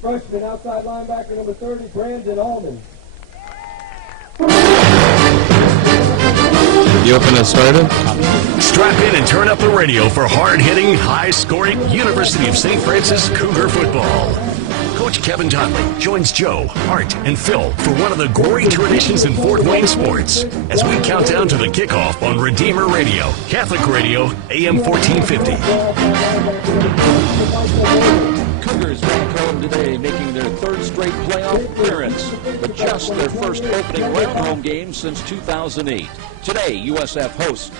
Freshman outside linebacker number 30, Brandon Allman. You open and started? Strap in and turn up the radio for hard-hitting, high-scoring University of St. Francis Cougar football. Coach Kevin Donnelly joins Joe, Art, and Phil for one of the great traditions in Fort Wayne sports as we count down to the kickoff on Redeemer Radio, Catholic Radio, AM 1450. Cougars back home today, making their third straight playoff appearance, but just their first opening road home game since 2008. Today, USF hosts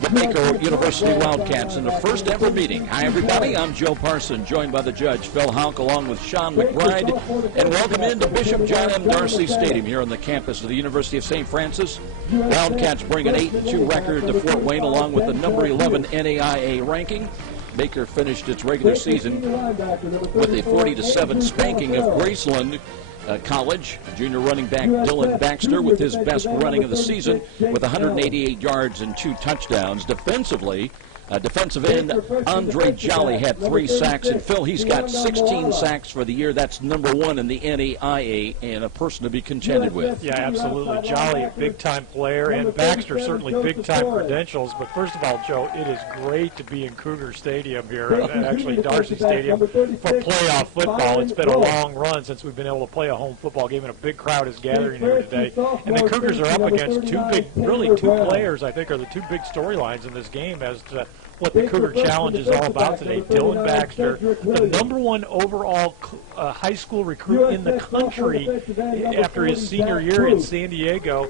the Baker University Wildcats in the first ever meeting. Hi, everybody. I'm Joe Parson, joined by the judge, Phil Houck, along with Sean McBride, and welcome into Bishop John M. Darcy Stadium here on the campus of the University of St. Francis. Wildcats bring an 8-2 record to Fort Wayne, along with the number 11 NAIA ranking. Baker finished its regular season with a 40-7 spanking of Graceland College. Junior running back Dylan Baxter with his best running of the season with 188 yards and 2 touchdowns. Defensively, defensive end Andre Jolly had 3 sacks, and Phil, he's got 16 sacks for the year. That's number 1 in the NAIA and a person to be contended with. Yeah, absolutely. Jolly, a big-time player, and Baxter, certainly big-time credentials. But first of all, Joe, it is great to be in Cougar Stadium here, actually Darcy Stadium, for playoff football. It's been a long run since we've been able to play a home football game, and a big crowd is gathering here today. And the Cougars are up against two players, I think, are the 2 big storylines in this game as to what the Cougar Challenge is all about today. Dylan Baxter, the number 1 overall high school recruit in the country after his senior year in San Diego.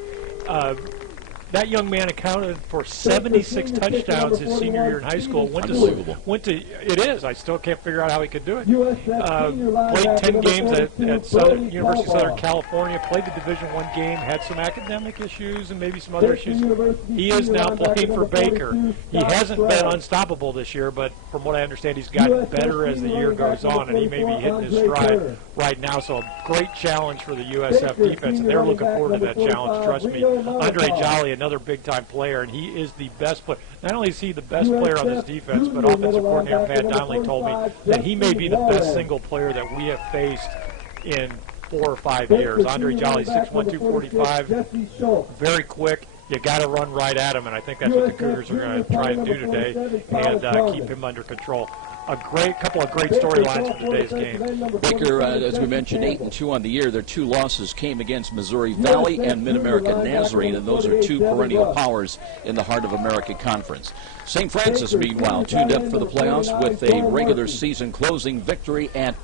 That young man accounted for 76 touchdowns his senior year in high school. It is. I still can't figure out how he could do it. Played 10 games at University of Southern California. Played the Division I game. Had some academic issues and maybe some other issues. He is now playing for Baker. He hasn't been unstoppable this year, but from what I understand, he's gotten better as the year goes on, and he may be hitting his stride right now. So a great challenge for the USF defense, and they're looking forward to that challenge. Trust me. Andre Jolly, another big-time player, and he is the best player. Not only is he the best player on this defense, but offensive coordinator Pat Donnelly told me that he may be the best single player that we have faced in 4 or 5 years. Andre Jolly, 6'1", 245, very quick. You got to run right at him, and I think that's what the Cougars are going to try and do today, and keep him under control. A couple of great storylines for today's game. Baker, as we mentioned, 8-2 on the year. Their 2 losses came against Missouri Valley and Mid-America Nazarene, and those are 2 perennial powers in the Heart of America Conference. St. Francis, meanwhile, tuned up for the playoffs with a regular season closing victory at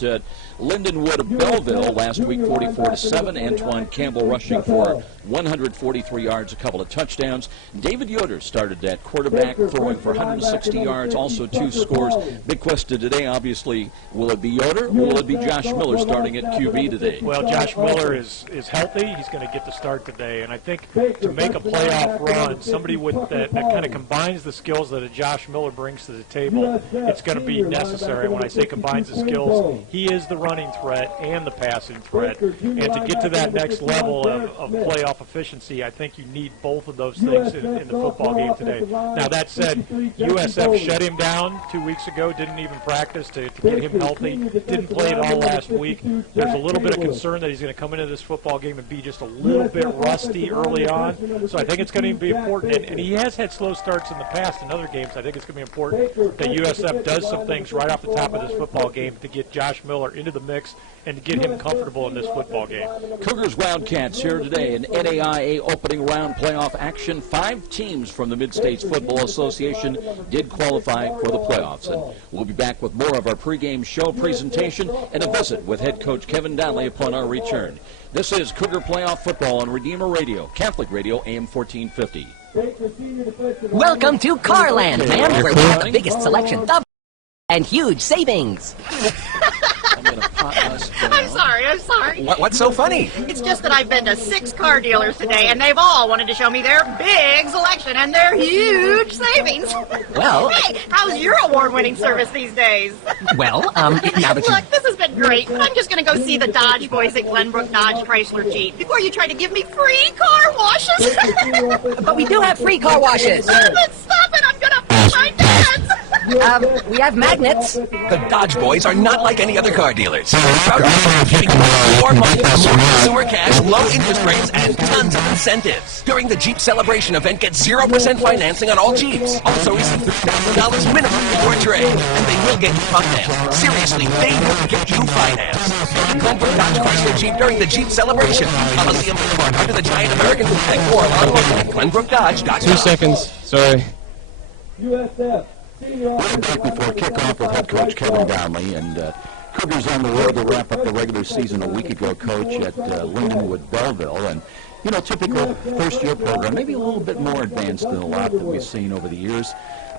Lindenwood Belleville last week, 44-7. Antoine Campbell rushing for 143 yards, a couple of touchdowns. David Yoder started at quarterback, throwing for 160 yards, also 2 scores. Big question today, obviously, will it be Yoder or will it be Josh Miller starting at QB today? Well, Josh Miller is healthy. He's going to get the start today. And I think to make a playoff run, somebody with that kind of combines the skills that a Josh Miller brings to the table, it's going to be necessary. When I say combines the skills, he is the running threat and the passing threat. And to get to that next level of playoff efficiency, I think you need both of those things in the football game today. Now, that said, USF shut him down 2 weeks ago, didn't even practice to get him healthy, didn't play at all last week. There's a little bit of concern that he's going to come into this football game and be just a little bit rusty early on. So I think it's going to be important. And he has had slow starts in the past in other games. I think it's going to be important that USF does some things right off the top of this football game to get Josh Miller into the mix and to get him comfortable in this football game. Cougars Wildcats here today in NAIA opening round playoff action. 5 teams from the Mid-States Football Association did qualify for the playoffs. And we'll be back with more of our pregame show presentation and a visit with head coach Kevin Donnelly upon our return. This is Cougar Playoff Football on Redeemer Radio, Catholic Radio, AM 1450. Welcome to Carland, man, where we have the biggest selection and huge savings. I'm sorry. What's so funny? It's just that I've been to 6 car dealers today, and they've all wanted to show me their big selection and their huge savings. Well... Hey, how's your award-winning service these days? Well, now that Look, this has been great, but I'm just going to go see the Dodge boys at Glenbrook Dodge Chrysler Jeep before you try to give me free car washes. But we do have free car washes. Stop it! I'm going to put my pants! We have magnets. The Dodge Boys are not like any other car dealers. Proud to serve, giving you more money, more consumer cash, low interest rates, and tons of incentives. During the Jeep Celebration event, get 0% financing on all Jeeps. Also receive $3,000 minimum for your trade. And they will get you financed. Seriously, they will get you financed. Glenbrook Dodge Chrysler Jeep during the Jeep Celebration. Coliseum Boulevard under the giant American flag or online at GlenbrookDodge.com. 2 seconds. Sorry. USF. We're back before kickoff with head coach Kevin Donnelly, and Cougars on the road to wrap up the regular season a week ago, Coach, at Lindenwood Belleville. And, you know, typical first-year program, maybe a little bit more advanced than a lot that we've seen over the years.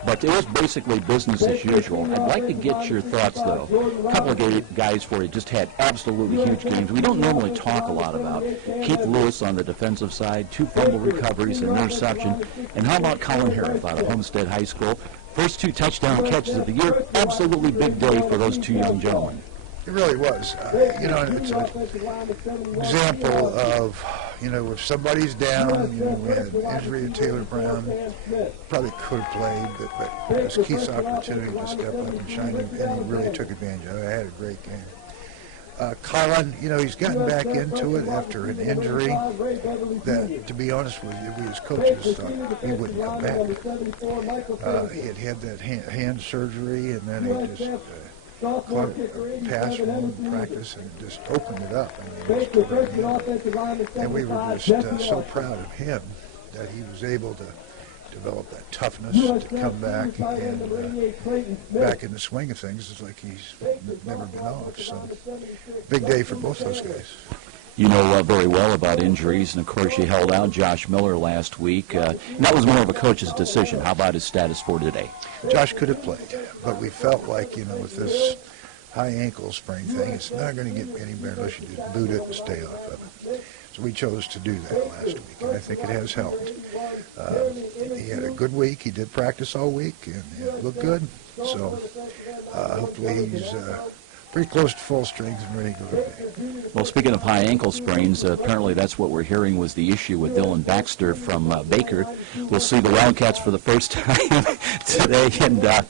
But it was basically business as usual. I'd like to get your thoughts, though. A couple of guys for you just had absolutely huge games. We don't normally talk a lot about Keith Lewis on the defensive side, 2 fumble recoveries, an interception. And how about Colin Harris out of Homestead High School? First 2 touchdown catches of the year. Absolutely big day for those 2 young gentlemen. It really was. You know, it's an example of, you know, if somebody's down, you know, we had injury to Taylor Brown, probably could have played, but it was Keith's opportunity to step up and shine, and he really took advantage of it. I had a great game. Colin, you know, he's gotten back into it after an injury that, to be honest with you, we as coaches thought he wouldn't come back. He had that hand surgery, and then he just pass from practice and just opened it up. And we were just so proud of him that he was able to develop that toughness to come back and back in the swing of things. It's like he's never been off. So big day for both those guys. You know very well about injuries, and of course you held out Josh Miller last week. And that was more of a coach's decision. How about his status for today? Josh could have played, but we felt like, you know, with this high ankle sprain thing, it's not going to get any better unless you just boot it and stay off of it. So we chose to do that last week, and I think it has helped. He had a good week. He did practice all week, and it looked good. So hopefully he's pretty close to full strength and ready to go today. Well, speaking of high ankle sprains, apparently that's what we're hearing was the issue with Dylan Baxter from Baker. We'll see the Wildcats for the first time today, and a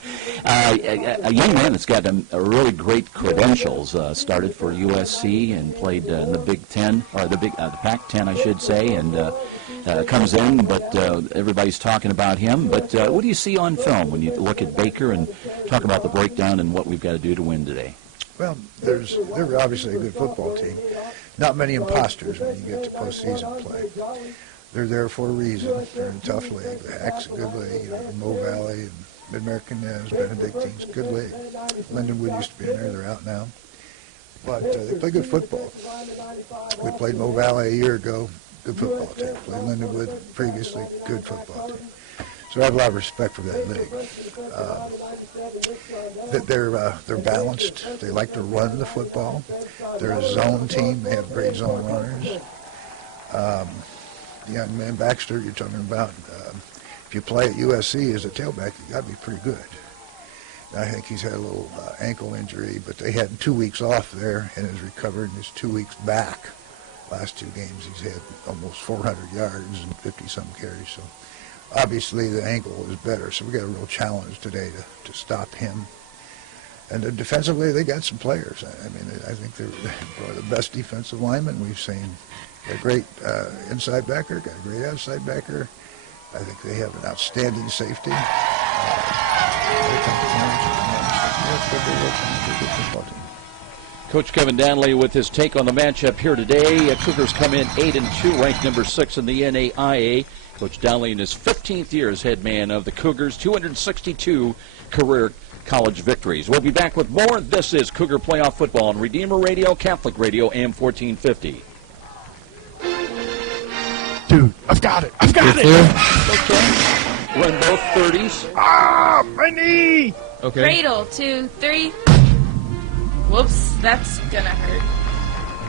young man that's got a really great credentials. Started for USC and played in the Big Ten, or the Pac-10, I should say, and comes in, but everybody's talking about him. But what do you see on film when you look at Baker and talk about the breakdown and what we've got to do to win today? Well, they're obviously a good football team. Not many imposters when you get to postseason play. They're there for a reason. They're in a tough league. The HAC's a good league. You know, Mo Valley and Mid-American Nez, Benedictine's a good league. Lindenwood used to be in there. They're out now. But they play good football. We played Mo Valley a year ago. Good football team. Played Lindenwood previously. Good football team. So I have a lot of respect for that league. That they're balanced. They like to run the football. They're a zone team. They have great zone runners. The young man Baxter you're talking about, if you play at USC as a tailback, you got to be pretty good. I think he's had a little ankle injury, but they had 2 weeks off there and has recovered and is 2 weeks back. Last 2 games he's had almost 400 yards and 50-some carries. So obviously the ankle is better, so we got a real challenge today to stop him. And defensively, they got some players. I mean, I think they're probably the best defensive linemen we've seen. Got a great inside backer, got a great outside backer. I think they have an outstanding safety. Coach Kevin Donnelly with his take on the matchup here today. Cougars come in 8-2, ranked number 6 in the NAIA. Coach Donnelly in his 15th year as head man of the Cougars, 262 career college victories. We'll be back with more. This is Cougar Playoff Football on Redeemer Radio, Catholic Radio, AM 1450. Dude, I've got it. Okay. Run both 30s. Ah, my knee. Okay. Cradle, 2, 3. Whoops, that's gonna hurt.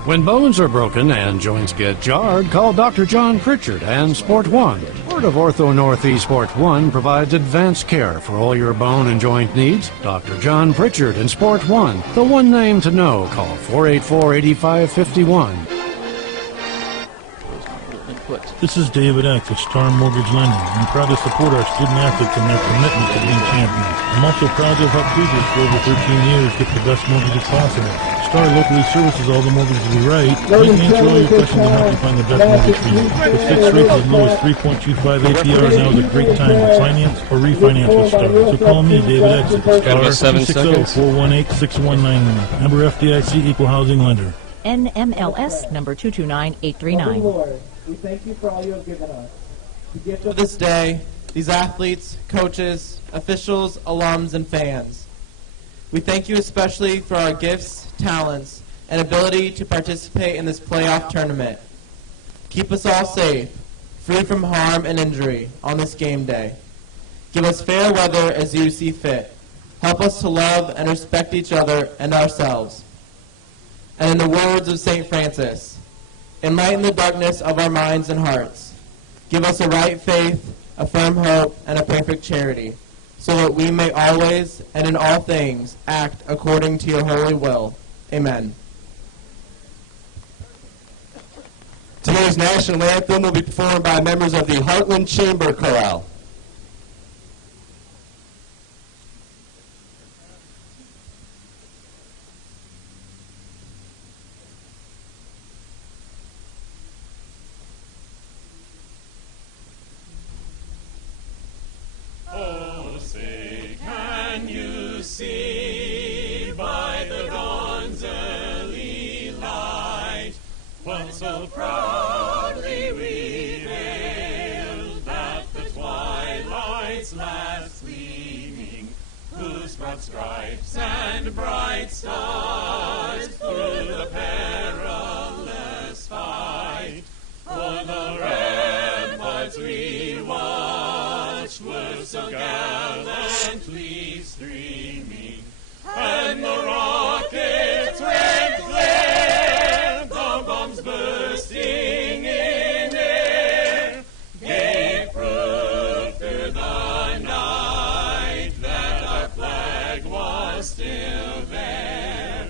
When bones are broken and joints get jarred, call Dr. John Pritchard and Sport One. Word of Ortho Northeast Sport One provides advanced care for all your bone and joint needs. Dr. John Pritchard and Sport One, the one name to know. Call 484-8551. foot. This is David X with Star Mortgage Lending. I'm proud to support our student athletes and their commitment to being champions. I'm also proud to have helped Cougars for over 13 years get the best mortgages possible. Star locally services all the mortgages we write. We can answer all your questions and help you find the best mortgage for you. With fixed rates as low as 3.25 APR, now is a great time to finance or refinance with Star. So call me, David X, at Star 260-418-6191. Member FDIC Equal Housing Lender. NMLS number 229839. Lord, we thank you for all you have given us. For this day, these athletes, coaches, officials, alums, and fans. We thank you especially for our gifts, talents, and ability to participate in this playoff tournament. Keep us all safe, free from harm and injury on this game day. Give us fair weather as you see fit. Help us to love and respect each other and ourselves. And in the words of St. Francis, enlighten the darkness of our minds and hearts. Give us a right faith, a firm hope, and a perfect charity, so that we may always and in all things act according to your holy will. Amen. Today's national anthem will be performed by members of the Heartland Chamber Chorale. Oh, say, can you see by the dawn's early light what so proudly we hailed that the twilight's last gleaming, whose broad stripes and bright stars through the perilous fight for the ramparts we watched were so gallantly streaming, and the rockets went flare, the bombs bursting in air, gave proof through the night that our flag was still there.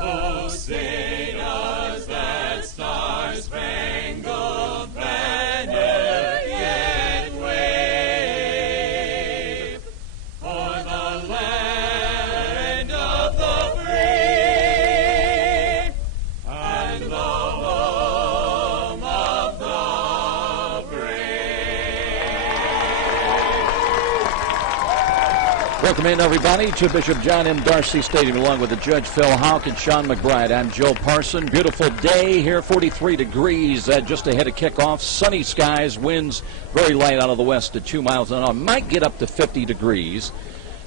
Oh, say does that star-spangled banner yet wave for the land of the free and the home of the brave. Welcome in, everybody, to Bishop John M. Darcy Stadium, along with the Judge Phil Houck and Sean McBride. I'm Joe Parson. Beautiful day here, 43 degrees just ahead of kickoff. Sunny skies, winds very light out of the west at 2 miles an hour. Might get up to 50 degrees.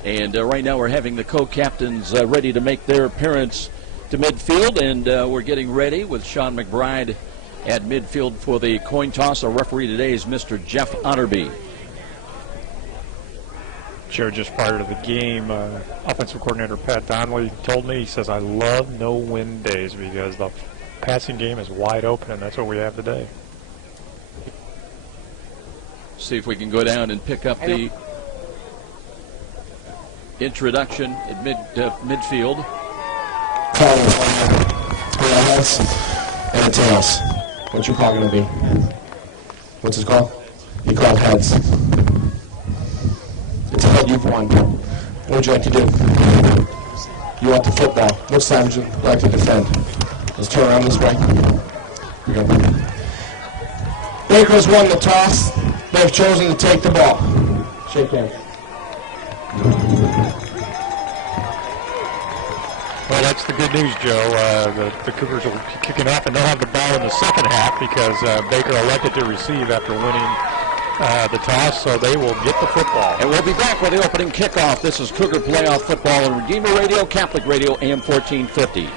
And right now we're having the co-captains ready to make their appearance to midfield, and we're getting ready with Sean McBride at midfield for the coin toss. Our referee today is Mr. Jeff Otterby. Joe, just prior to the game, offensive coordinator Pat Donnelly told me, he says, I love no-win days because the passing game is wide open, and that's what we have today. See if we can go down and pick up the introduction at midfield. Three heads and a tails. What's your call going to be? What's his call? He called heads. It's a head you've won. What would you like to do? You want the football. What side would you like to defend? Let's turn around this way. Here we go. Baker's won the toss. They've chosen to take the ball. Shake hands. Well, that's the good news, Joe. The Cougars will be kicking off, and they'll have the ball in the second half because Baker elected to receive after winning the toss, so they will get the football. And we'll be back with the opening kickoff. This is Cougar Playoff Football on Redeemer Radio, Catholic Radio, AM 1450.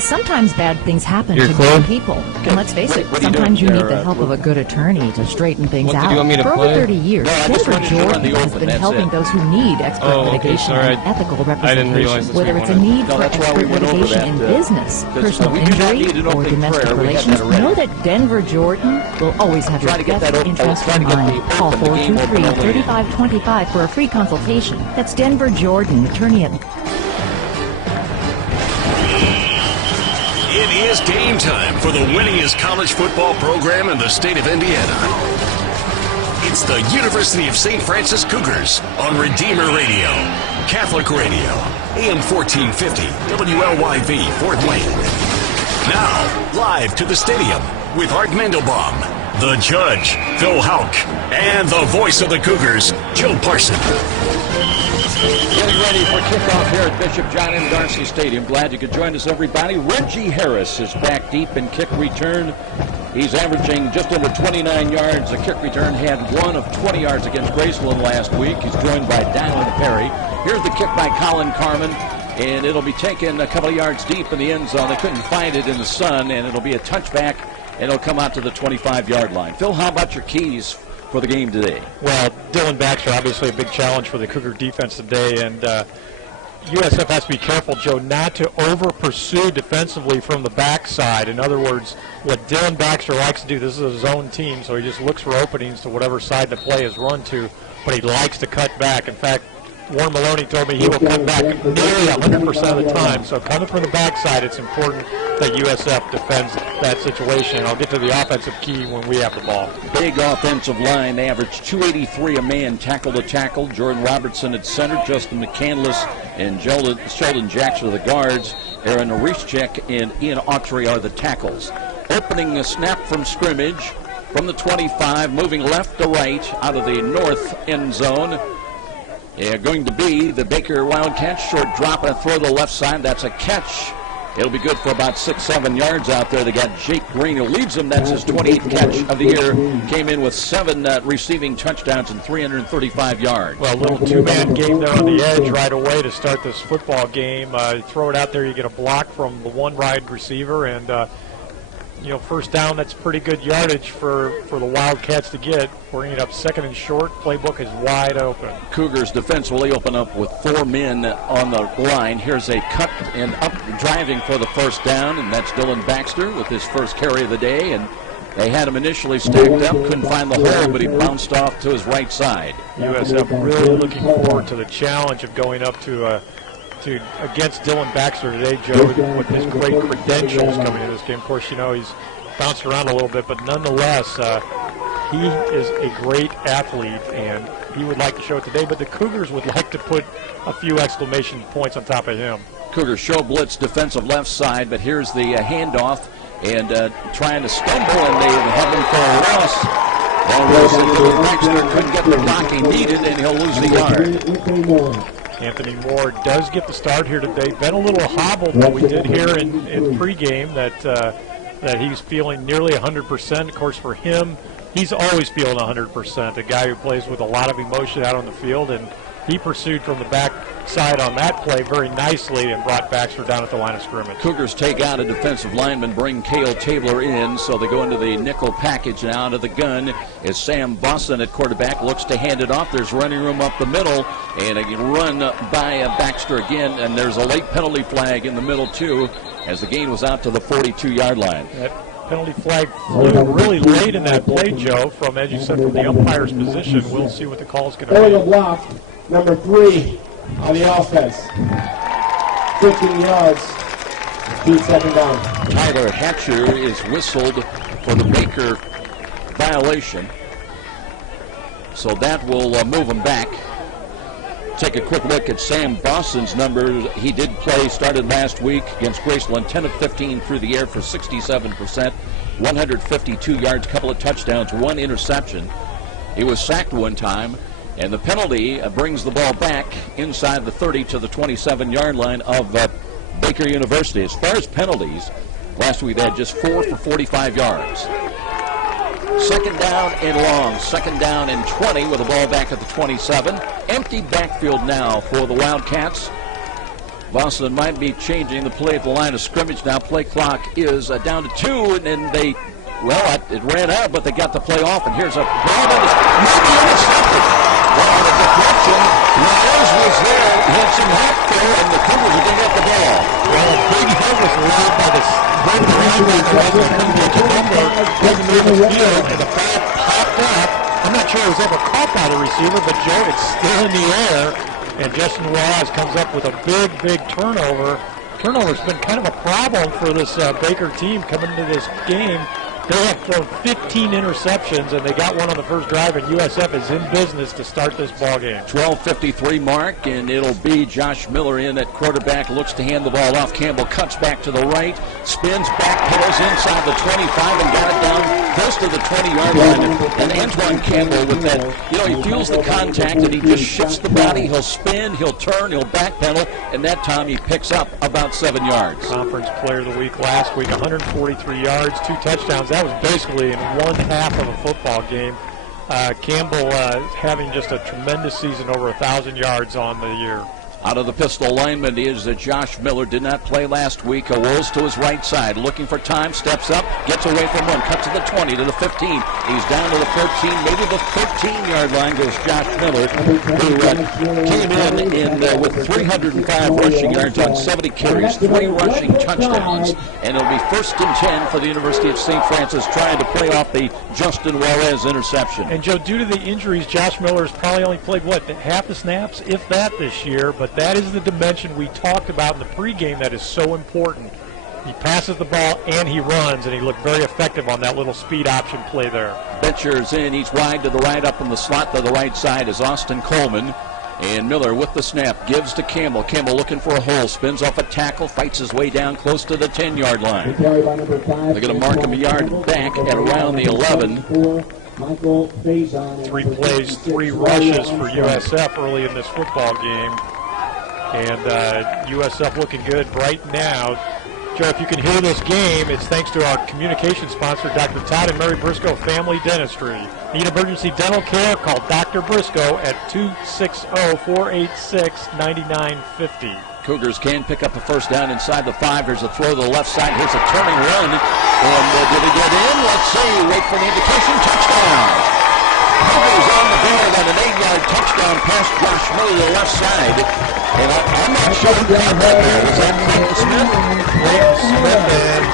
Sometimes bad things happen to good people. And let's face it, sometimes you need the help of a good attorney to straighten things out. For over 30 years, Denver, Jordan has been helping those who need expert litigation and ethical representation. Whether it's a need for expert litigation in business, personal injury, or domestic relations, know that Denver, Jordan will always have your best interest in mind. Call 423-3525 for a free consultation. That's Denver, Jordan, attorney at... It is game time for the winningest college football program in the state of Indiana. It's the University of St. Francis Cougars on Redeemer Radio, Catholic Radio, AM 1450, WLYV, Fort Wayne. Now, live to the stadium with Art Mandelbaum, the judge, Phil Houck, and the voice of the Cougars, Joe Parson. Getting ready for kickoff here at Bishop John M. Darcy Stadium. Glad you could join us, everybody. Reggie Harris is back deep in kick return. He's averaging just under 29 yards. The kick return had 1 of 20 yards against Graceland last week. He's joined by Dylan Perry. Here's the kick by Colin Carmen, and it'll be taken a couple of yards deep in the end zone. They couldn't find it in the sun, and it'll be a touchback, and it'll come out to the 25-yard line. Phil, how about your keys for the game today? Well, Dylan Baxter, obviously a big challenge for the Cougar defense today, and USF has to be careful, Joe, not to over-pursue defensively from the backside. In other words, what Dylan Baxter likes to do, this is a zone team, so he just looks for openings to whatever side the play is run to, but he likes to cut back. In fact, Warren Maloney told me he will cut back nearly 100% of the time. So coming from the backside, it's important that USF defends that situation. And I'll get to the offensive key when we have the ball. Big offensive line. They average 283 a man, tackle to tackle. Jordan Robertson at center, Justin McCandless and Sheldon Jackson are the guards. Aaron Arischek and Ian Autry are the tackles. Opening a snap from scrimmage from the 25, moving left to right out of the north end zone. Going to be the Baker Wildcats. Short drop and a throw to the left side. That's a catch. It'll be good for about 6-7 yards out there. They got Jake Green who leads them. That's his 28th catch of the year. Came in with 7 receiving touchdowns and 335 yards. Well, a little two-man game there on the edge right away to start this football game. Throw it out there, you get a block from the one wide receiver, and first down, that's pretty good yardage for the Wildcats to get. Bringing it up second and short. Playbook is wide open. Cougars defense will open up with 4 men on the line. Here's a cut and up driving for the first down, and that's Dylan Baxter with his first carry of the day. And they had him initially stacked up, couldn't find the hole, but he bounced off to his right side. USF really looking forward to the challenge of going up against Dylan Baxter today, Joe, with his great credentials coming in this game. Of course, he's bounced around a little bit, but nonetheless, he is a great athlete, and he would like to show it today, but the Cougars would like to put a few exclamation points on top of him. Cougars show blitz defensive left side, but here's the handoff, and trying to stumble, and they have him for a loss. Dylan Baxter couldn't get the block he needed, and he'll lose the yard. Anthony Moore does get the start here today. Been a little hobbled, but we did hear in pregame that he's feeling nearly 100%. Of course, for him, he's always feeling 100%. A guy who plays with a lot of emotion out on the field, and he pursued from the back side on that play very nicely and brought Baxter down at the line of scrimmage. Cougars take out a defensive lineman, bring Cale Tabler in, so they go into the nickel package now. Out of the gun is Sam Boston at quarterback, looks to hand it off. There's running room up the middle, and a run by Baxter again, and there's a late penalty flag in the middle too, as the gain was out to the 42-yard line. That penalty flag flew really late in that play, Joe, from, as you said, from the umpire's position. We'll see what the call's going to be. Area block, number 3 on the offense. 15 yards. Keep second down. Tyler Hatcher is whistled for the Baker violation. So that will move him back. Take a quick look at Sam Boston's numbers. He did play, started last week against Graceland, 10 of 15 through the air for 67%, 152 yards, couple of touchdowns, 1 interception. He was sacked one time, and the penalty brings the ball back inside the 30 to the 27-yard line of Baker University. As far as penalties, last week they had just 4 for 45 yards. Second down and long. Second down and 20 with the ball back at the 27. Empty backfield now for the Wildcats. Boston might be changing the play at the line of scrimmage now. Play clock is down to 2, and then it ran out, but they got the play off, and here's a ball that is maybe intercepted. Well, the deflection, Myers was there, had some help there, and the Cougars are going to get the ball. Well, a big hit was allowed by the field, and the ball popped up. I'm not sure it was ever caught by the receiver, but Joe, it's still in the air, and Justin Ross comes up with a big turnover, turnovers been kind of a problem for this Baker team coming into this game. They have thrown 15 interceptions, and they got one on the first drive, and USF is in business to start this ball game. 12:53 mark, and it'll be Josh Miller in at quarterback, looks to hand the ball off. Campbell cuts back to the right, spins back, pedals inside the 25, and got it down close to the 20-yard line. And Antoine Campbell with that, he feels the contact, and he just shifts the body. He'll spin, he'll turn, he'll backpedal, and that time he picks up about 7 yards. Conference Player of the Week last week, 143 yards, 2 touchdowns. That was basically in one half of a football game. Campbell having just a tremendous season, over 1,000 yards on the year. Out of the pistol alignment is Josh Miller. Did not play last week. Rolls to his right side, looking for time, steps up, gets away from one, cuts to the 20, to the 15. He's down to the 14, maybe the 13-yard line goes Josh Miller, who came in with 305 rushing yards on 70 carries, 3 rushing touchdowns, and it'll be 1st and 10 for the University of St. Francis, trying to play off the Justin Juarez interception. And, Joe, due to the injuries, Josh Miller has probably only played, half the snaps, if that, this year, but that is the dimension we talked about in the pregame that is so important. He passes the ball and he runs, and he looked very effective on that little speed option play there. Betcher's in. He's wide to the right, up in the slot to the right side is Austin Coleman. And Miller with the snap gives to Campbell. Campbell looking for a hole, spins off a tackle, fights his way down close to the 10-yard line. They're going to mark him a yard back at around the 11. 3 plays, 3 rushes for USF early in this football game. And USF looking good right now. Joe, if you can hear this game, it's thanks to our communication sponsor, Dr. Todd and Mary Briscoe Family Dentistry. Need emergency dental care? Call Dr. Briscoe at 260-486-9950. Cougars can pick up a first down inside the 5. Here's a throw to the left side. Here's a turning run. And did he get in? Let's see. Wait for the indication. Touchdown. Cougars on the board on an 8-yard touchdown pass Josh Miller to the left side. And I'm not sure who caught that there. Was that Clayton Smith? Clayton Smith, and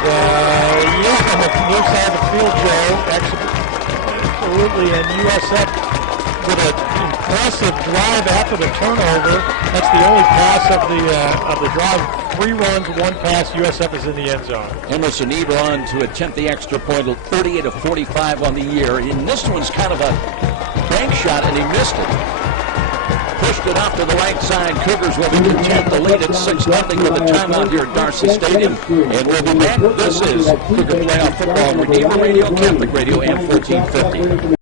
on the near side of the field, Joe. Absolutely, and USF with an impressive drive after the turnover. That's the only pass of the drive. 3 runs, 1 pass. USF is in the end zone. Emerson Ebron to attempt the extra point, 38 of 45 on the year. And this one's kind of a bank shot, and he missed it. Pushed it off to the right side. Cougars will be content to lead at 6-0 with a timeout here at Darcy Stadium. And we'll be back. This is Cougar Playoff Football on Redeemer Radio, Catholic Radio, and 1450.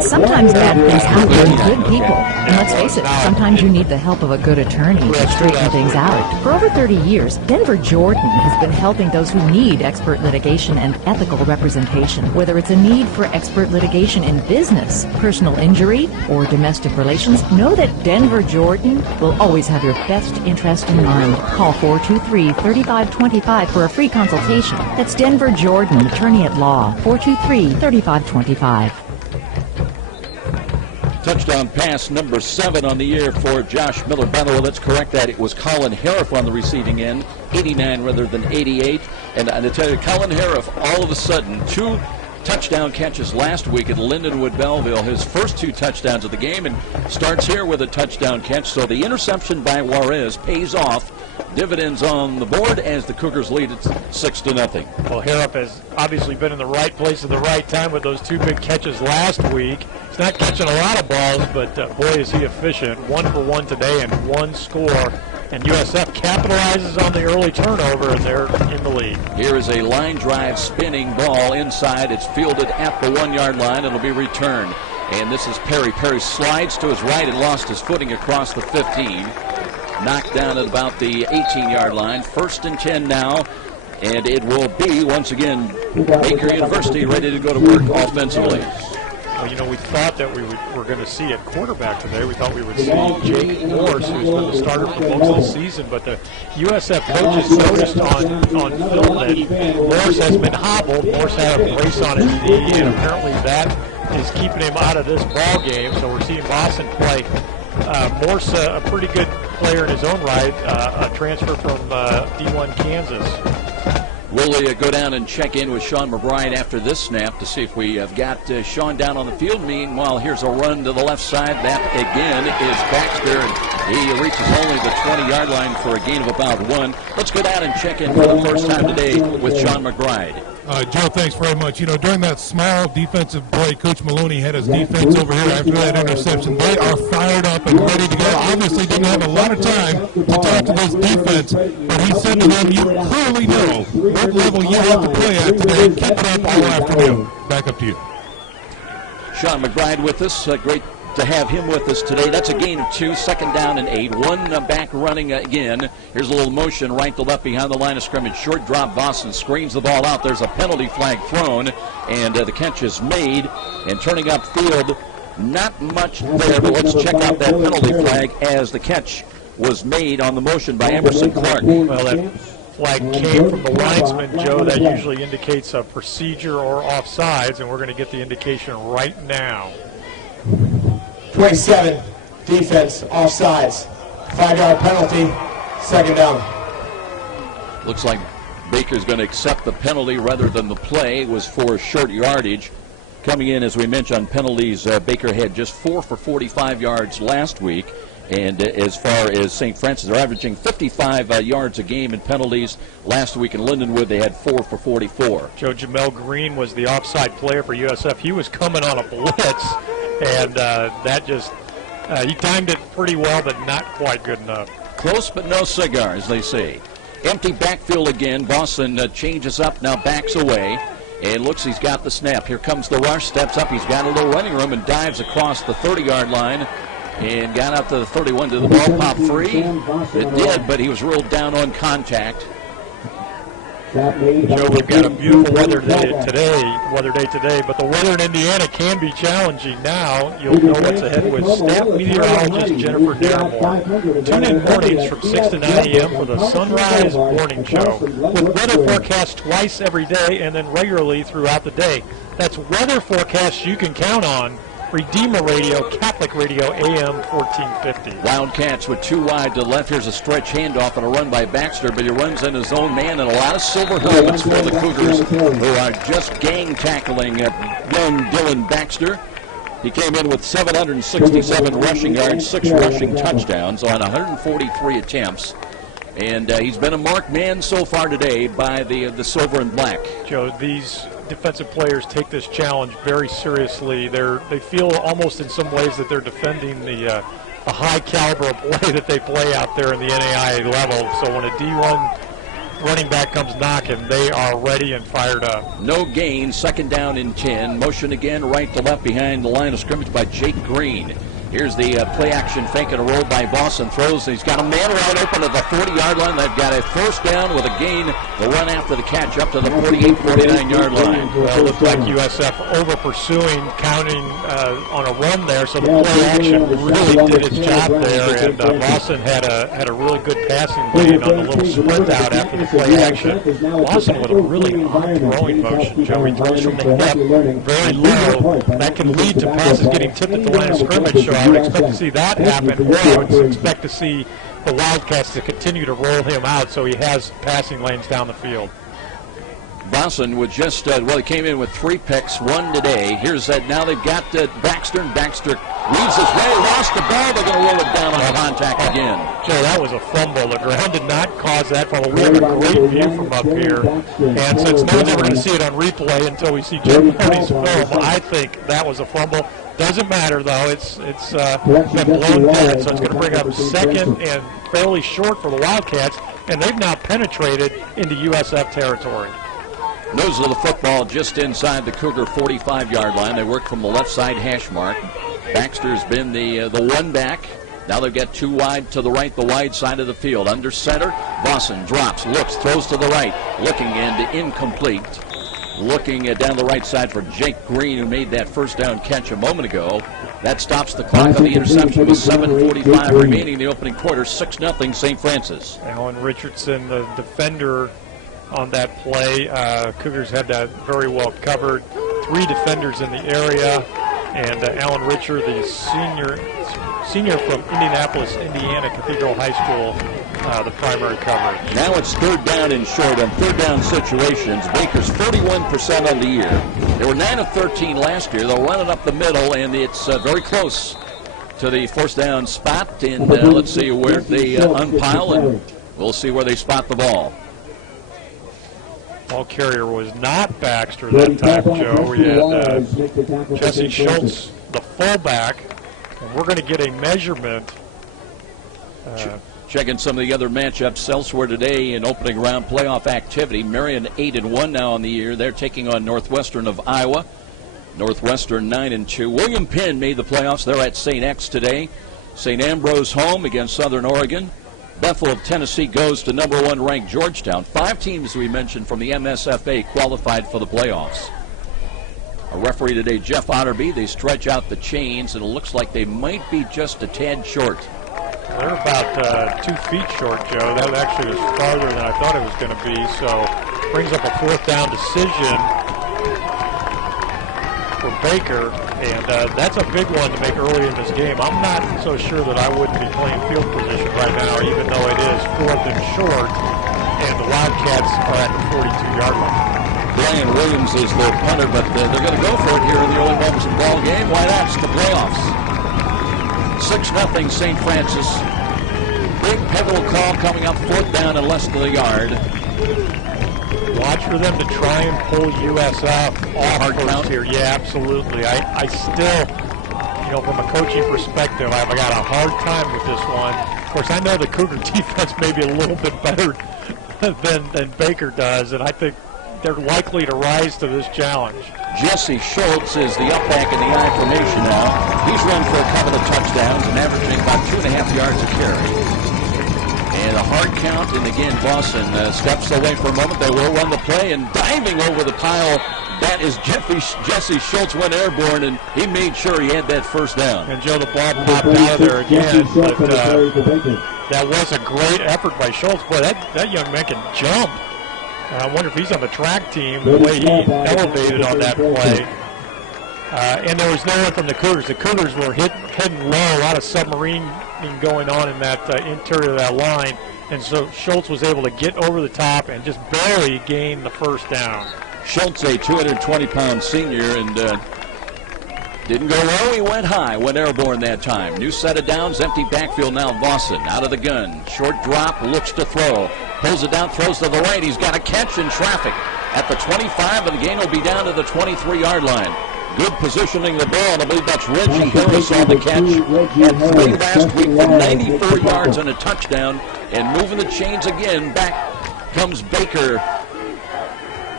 Sometimes bad things happen to good people. And let's face it, sometimes you need the help of a good attorney to straighten things out. For over 30 years, Denver Jordan has been helping those who need expert litigation and ethical representation. Whether it's a need for expert litigation in business, personal injury, or domestic relations, know that Denver Jordan will always have your best interest in mind. Call 423-3525 for a free consultation. That's Denver Jordan, attorney at law, 423-3525. Touchdown pass number 7 on the year for Josh Miller. By the way, let's correct that. It was Colin Hariff on the receiving end, 89 rather than 88. And to tell you, Colin Hariff, all of a sudden, 2 touchdown catches last week at Lindenwood Belleville, his first 2 touchdowns of the game, and starts here with a touchdown catch. So the interception by Juarez pays off. Dividends on the board as the Cougars lead at 6-0. Well, Harrop has obviously been in the right place at the right time with those 2 big catches last week. He's not catching a lot of balls, but boy, is he efficient. 1 for 1 today and 1 score. And USF capitalizes on the early turnover, and they're in the lead. Here is a line drive spinning ball inside. It's fielded at the 1-yard line. It'll be returned. And this is Perry. Perry slides to his right and lost his footing across the 15. Knocked down at about the 18-yard line. 1st and 10 now. And it will be, once again, Baker University ready to go to work offensively. Well, you know, we thought that we were going to see at quarterback today. We thought we would see Jake Morse, who's been the starter for most of the season. But the USF coaches noticed on film that Morse has been hobbled. Morse had a brace on his knee, and apparently that is keeping him out of this ball game. So we're seeing Boston play. Morse, a pretty good player in his own right, a transfer from D1 Kansas. We'll go down and check in with Sean McBride after this snap to see if we have got Sean down on the field. Meanwhile, here's a run to the left side. That, again, is Baxter. And He reaches only the 20-yard line for a gain of about 1. Let's go down and check in for the first time today with Sean McBride. Joe, thanks very much. You know, during that small defensive break, Coach Maloney had his defense over here after that interception. They are fired up and ready to go. Obviously didn't have a lot of time to talk to this defense, but he said to them, you clearly know what level you have to play at today. Keep it up all afternoon. Back up to you. Sean McBride with us. Great to have him with us today. That's a gain of 2, second down and 8. One back running again. Here's a little motion right to left behind the line of scrimmage. Short drop. Boston screens the ball out. There's a penalty flag thrown, and the catch is made. And turning upfield, not much there, but let's check out that penalty flag as the catch was made on the motion by Emerson Clark. Well, that flag came from the linesman, Joe. That usually indicates a procedure or offsides, and we're going to get the indication right now. 27, defense, offsides. 5-yard penalty, second down. Looks like Baker's going to accept the penalty rather than the play. It was for short yardage. Coming in, as we mentioned, on penalties, Baker had just 4 for 45 yards last week. And as far as St. Francis, they're averaging 55 yards a game in penalties. Last week in Lindenwood, they had 4 for 44. Joe, Jamel Green was the offside player for USF. He was coming on a blitz, and that just, he timed it pretty well, but not quite good enough. Close, but no cigars, they say. Empty backfield again. Boston changes up, now backs away. And looks, he's got the snap. Here comes the rush, steps up. He's got a little running room and dives across the 30-yard line. And got out to the 31. Did the ball pop free? It did, but he was ruled down on contact. Joe, we've got a beautiful weather day today, but the weather in Indiana can be challenging now. You'll know what's ahead with staff meteorologist Jennifer Darramore. Tune in mornings from 6 to 9 a.m. for the Sunrise Morning Show, with weather forecasts twice every day and then regularly throughout the day. That's weather forecasts you can count on. Redeemer Radio, Catholic Radio, AM 1450. Wildcats with 2 wide to the left. Here's a stretch handoff and a run by Baxter, but he runs in his own man, and a lot of silver helmets for the Cougars, who are just gang tackling young Dylan Baxter. He came in with 767 rushing yards, 6 rushing touchdowns on 143 attempts. And he's been a marked man so far today by the silver and black. Joe, these defensive players take this challenge very seriously. They feel almost in some ways that they're defending the high caliber of play that they play out there in the NAIA level. So when a D1 running back comes knocking, they are ready and fired up. No gain, second down and 10. Motion again, right to left behind the line of scrimmage by Jake Green. Here's the play-action fake and a roll by Boston. Throws. He's got a man wide open at the 40-yard line. They've got a first down with a gain. The run after the catch up to the 48, 49-yard line. Well, it looked like USF over-pursuing, counting on a run there, so the play-action really did its job there, and Boston had a really good passing lane on the little sprint out after the play-action. Boston with a really odd throwing motion, Joe. He throws from the hip very low. That can lead to passes getting tipped at the line of scrimmage, so I would expect to see that happen, or I would expect to see the Wildcats to continue to roll him out so he has passing lanes down the field. Boston with just, he came in with 3 picks, 1 today. Here's that. Now they've got Baxter, and Baxter leaves his way, lost the ball. They're going to roll it down on contact again. Joe, that was a fumble. The ground did not cause that fumble. We have a great view from up here, and since no one's ever going to see it on replay until we see Jim Cody's film, I think that was a fumble. Doesn't matter, though. It's been blown dead, so it's going to bring up second and fairly short for the Wildcats, and they've now penetrated into USF territory. Nose of the football just inside the Cougar 45-yard line. They work from the left side hash mark. Baxter's been the one back. Now they've got 2 wide to the right, the wide side of the field. Under center, Boston drops, looks, throws to the right, looking and incomplete. Looking down the right side for Jake Green, who made that first down catch a moment ago. That stops the clock on the interception with 7:45 remaining in the opening quarter. 6-0 St. Francis. Alan Richardson, the defender on that play. Cougars had that very well covered. 3 defenders in the area, and Alan Richard, the senior from Indianapolis, Indiana Cathedral High School, the primary coverage. Now it's third down and short. On third down situations, Baker's 41% on the year. They were 9 of 13 last year. They'll run it up the middle, and it's very close to the first down spot, and let's see where they unpile, and we'll see where they spot the ball. Ball carrier was not Baxter that time, Joe. We had Jesse Schultz, the fullback, and we're going to get a measurement. Checking some of the other matchups elsewhere today in opening round playoff activity. Marion 8-1 now on the year. They're taking on Northwestern of Iowa. Northwestern 9-2. William Penn made the playoffs. They're at St. X today. St. Ambrose home against Southern Oregon. Bethel of Tennessee goes to number 1 ranked Georgetown. 5 teams we mentioned from the MSFA qualified for the playoffs. A referee today, Jeff Otterby. They stretch out the chains, and it looks like they might be just a tad short. They're about 2 feet short, Joe. That actually was farther than I thought it was going to be, so brings up a 4th down decision for Baker, and that's a big one to make early in this game. I'm not so sure that I wouldn't be playing field position right now, even though it is 4th and short, and the Wildcats are at the 42-yard line. Brian Williams is their punter, but they're going to go for it here in the early moments of the ball game. Why not? It's the playoffs. 6-0 St. Francis. Big pivotal call coming up, 4th down and less than a yard. Watch for them to try and pull USF off first here. Yeah, absolutely. I still, from a coaching perspective, I've got a hard time with this one. Of course, I know the Cougar defense may be a little bit better than Baker does, and I think they're likely to rise to this challenge. Jesse Schultz is the up back in the I formation now. He's run for a couple of touchdowns and averaging about 2.5 yards a carry. And a hard count, and again, Boston steps away for a moment. They will run the play, and diving over the pile, that is Jesse Schultz went airborne, and he made sure he had that first down. And Joe, the ball popped out of there again, but that was a great effort by Schultz. Boy, that young man can jump. I wonder if he's on the track team, the way he elevated on that play. And there was no one from the Cougars. The Cougars were heading low, a lot of submarine going on in that interior of that line. And so Schultz was able to get over the top and just barely gain the first down. Schultz, a 220-pound senior, and didn't go low. He went high, went airborne that time. New set of downs, empty backfield now. Vossen out of the gun. Short drop, looks to throw. Pulls it down, throws to the right. He's got a catch in traffic at the 25, and the gain will be down to the 23-yard line. Good positioning the ball, and I believe that's Reggie Harris on the catch. Had 3 last week for 94 yards and a touchdown, and moving the chains again. Back comes Baker.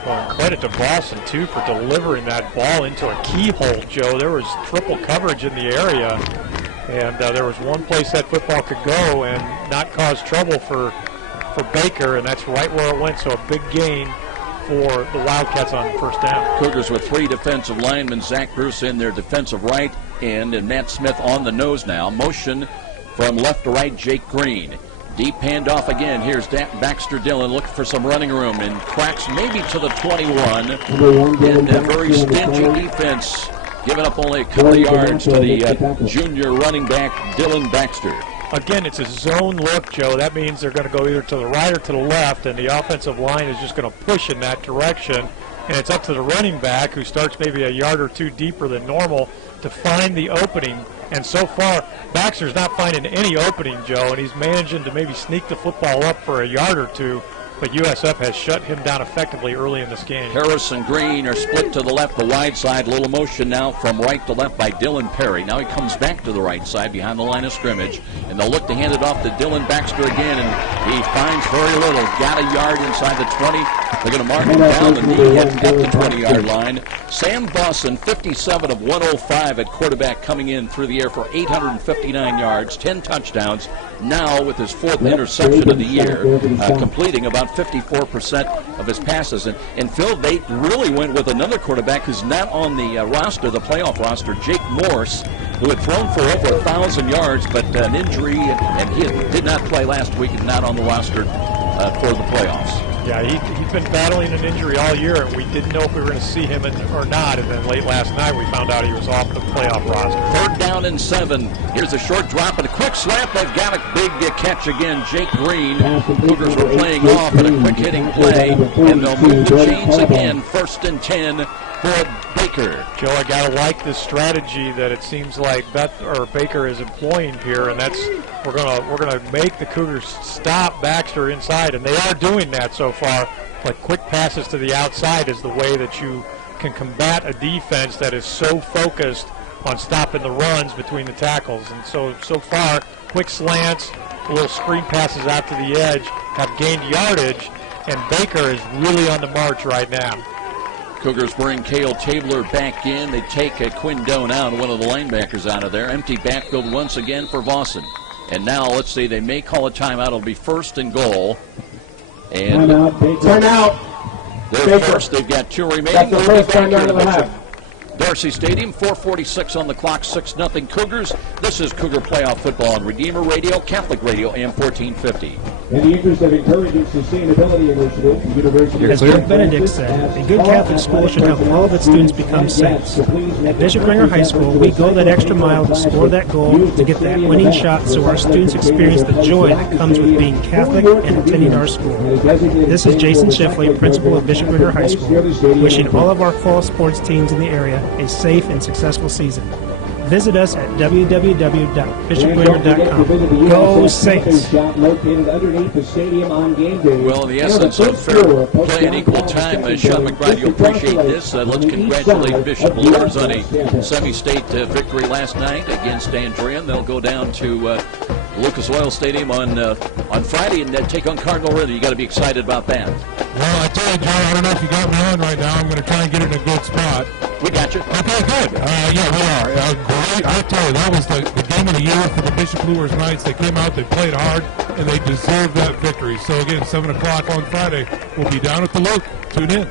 Well, credit to Boston, too, for delivering that ball into a keyhole, Joe. There was triple coverage in the area, and there was one place that football could go and not cause trouble for Baker, and that's right where it went, so a big gain for the Wildcats on first down. Cougars with 3 defensive linemen, Zach Bruce in their defensive right end, and Matt Smith on the nose now. Motion from left to right, Jake Green. Deep handoff again. Here's Baxter Dillon looking for some running room and cracks maybe to the 21. And a very stingy defense, giving up only a couple of yards to the junior running back, Dylan Baxter. Again, it's a zone look, Joe. That means they're going to go either to the right or to the left, and the offensive line is just going to push in that direction. And it's up to the running back, who starts maybe a yard or 2 deeper than normal, to find the opening. And so far, Baxter's not finding any opening, Joe, and he's managing to maybe sneak the football up for a yard or 2. But USF has shut him down effectively early in this game. Harris and Green are split to the left, the wide side. Little motion now from right to left by Dylan Perry. Now he comes back to the right side behind the line of scrimmage. And they'll look to hand it off to Dylan Baxter again. And he finds very little. Got a yard inside the 20. They're going to mark him down. The knee hit at the 20-yard line. Sam Boston, 57 of 105 at quarterback, coming in through the air for 859 yards, 10 touchdowns. Now with his 4th interception of the year, completing about 54% of his passes. And Phil, they really went with another quarterback who's not on the roster, the playoff roster, Jake Morse, who had thrown for over 1,000 yards, but an injury, and he did not play last week and not on the roster for the playoffs. Yeah, he's been battling an injury all year, and we didn't know if we were going to see him or not. And then late last night, we found out he was off the playoff roster. 3rd down and 7. Here's a short drop and a quick slap. They've got a big catch again. Jake Green. Cougars were playing off and a quick hitting play, and they'll move the chains again. 1st and 10 for Baker. Baker. Joe, I gotta like this strategy that it seems like Baker is employing here, and that's we're gonna make the Cougars stop Baxter inside, and they are doing that so far. But quick passes to the outside is the way that you can combat a defense that is so focused on stopping the runs between the tackles. And so far, quick slants, little screen passes out to the edge have gained yardage, and Baker is really on the march right now. Cougars bring Cale Tabler back in. They take Quinn Doan out, one of the linebackers out of there. Empty backfield once again for Boston. And now let's see, they may call a timeout. It'll be 1st and goal. And timeout. They're first. They've got 2 remaining. That's the first timeout of the half. Darcy Stadium, 4:46 on the clock, 6-0 Cougars. This is Cougar Playoff Football on Redeemer Radio, Catholic Radio, AM 1450. In the interest of encouraging sustainability initiatives, University As Pope Benedict said, a good Catholic school should help all of its students become saints. At Bishop Ringer High School, we go that extra mile to score that goal, to get that winning shot so our students experience the joy that comes with being Catholic and attending our school. This is Jason Schiffley, principal of Bishop Ringer High School, wishing all of our fall sports teams in the area a safe and successful season. Visit us at www.bishopwinger.com. Go Saints! Located underneath the stadium on game day. Well, in the essence of fair play and equal time, Sean McBride, you'll appreciate this. Let's congratulate Bishop Luers on a semi-state victory last night against Andrea. They'll go down to Lucas Oil Stadium on Friday and take on Cardinal River. You got to be excited about that. Well, I tell you, Joe, I don't know if you got me on right now. I'm going to try and get it in a good spot. We got you. Okay, good. Yeah, we are. Great. I tell you, that was the game of the year for the Bishop Luers Knights. They came out, they played hard, and they deserved that victory. So, again, 7 o'clock on Friday, we'll be down at the Luke. Tune in.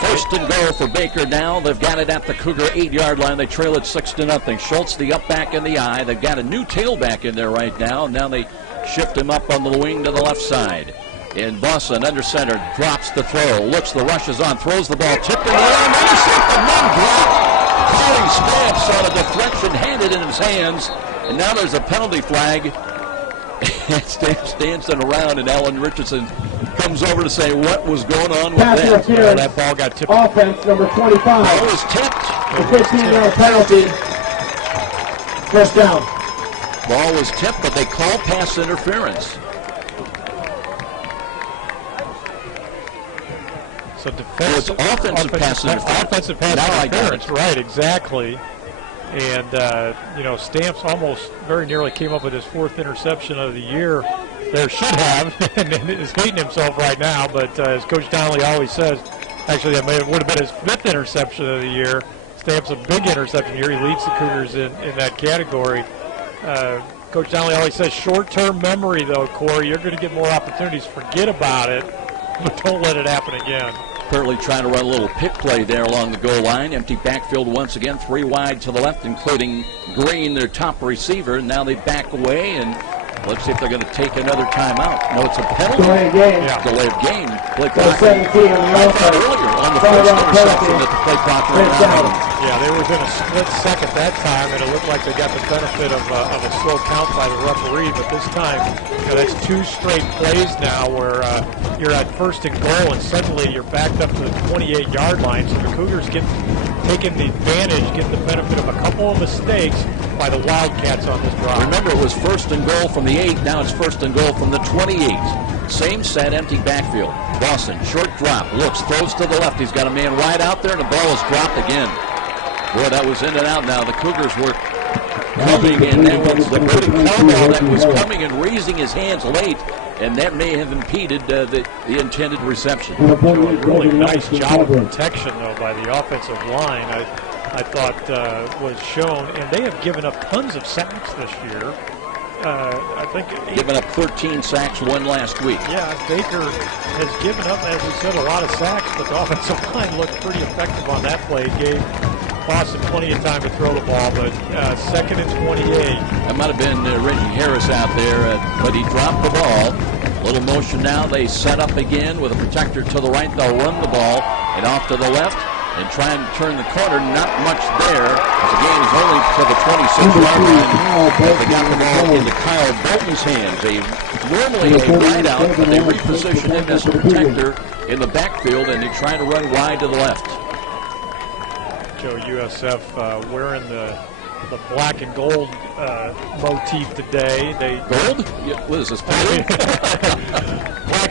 1st and goal for Baker now. They've got it at the Cougar 8-yard line. They trail it 6-0. Schultz, the up back in the eye. They've got a new tailback in there right now. Now they shift him up on the wing to the left side. And Boston under center drops the throw, looks, the rush is on, throws the ball, tipped in the air, and he's hit the one drop. Corey Stamps saw the deflection, handed in his hands, and now there's a penalty flag. Stamps dancing around, and Alan Richardson comes over to say what was going on with that. That ball got tipped. Offense number 25. Ball was tipped. A 15-yard penalty. First down. Ball was tipped, but they called pass interference. So defensive, offensive pass interference. Right, exactly. And, Stamps almost very nearly came up with his 4th interception of the year. There should have, and is hating himself right now. But as Coach Donnelly always says, actually that would have been his 5th interception of the year. Stamps a big interception year. He leads the Cougars in that category. Coach Donnelly always says short-term memory, though, Corey. You're going to get more opportunities. Forget about it, but don't let it happen again. Apparently trying to run a little pick play there along the goal line. Empty backfield once again, 3 wide to the left, including Green, their top receiver. Now they back away, and let's see if they're going to take another timeout. No, it's a penalty. Delay of game. Yeah. Delay of game. Play So clock. 17 on the offense. Earlier on the first interception that the play clock ran out. Yeah, they were within a split second that time, and it looked like they got the benefit of a slow count by the referee. But this time, that's 2 straight plays now where you're at 1st and goal, and suddenly you're backed up to the 28-yard line. So the Cougars taking the advantage, get the benefit of a couple of mistakes by the Wildcats on this drive. Remember, it was 1st and goal from the 8. Now it's 1st and goal from the 28. Same set, empty backfield. Boston, short drop, looks, throws to the left. He's got a man wide out there, and the ball is dropped again. Boy, that was in and out now. The Cougars were coming, and that was the Brody Caldwell that was coming and raising his hands late, and that may have impeded the intended reception. A really nice job of protection, though, by the offensive line, I thought was shown. And they have given up tons of sacks this year. I think given up 13 sacks, 1 last week. Yeah, Baker has given up, as we said, a lot of sacks, but the offensive line looked pretty effective on that play. Gave Boston plenty of time to throw the ball, but 2nd and 28. That might have been Reggie Harris out there, but he dropped the ball. Little motion now. They set up again with a protector to the right. They'll run the ball and off to the left and try and turn the corner. Not much there. The game is only to the 26-yard line. They got the ball into Kyle Bolton's hands. Normally a wide out, but they reposition him as a protector in the backfield, and they try to run wide to the left. Joe, USF wearing the black and gold motif today. Gold? Yeah, what is this, black?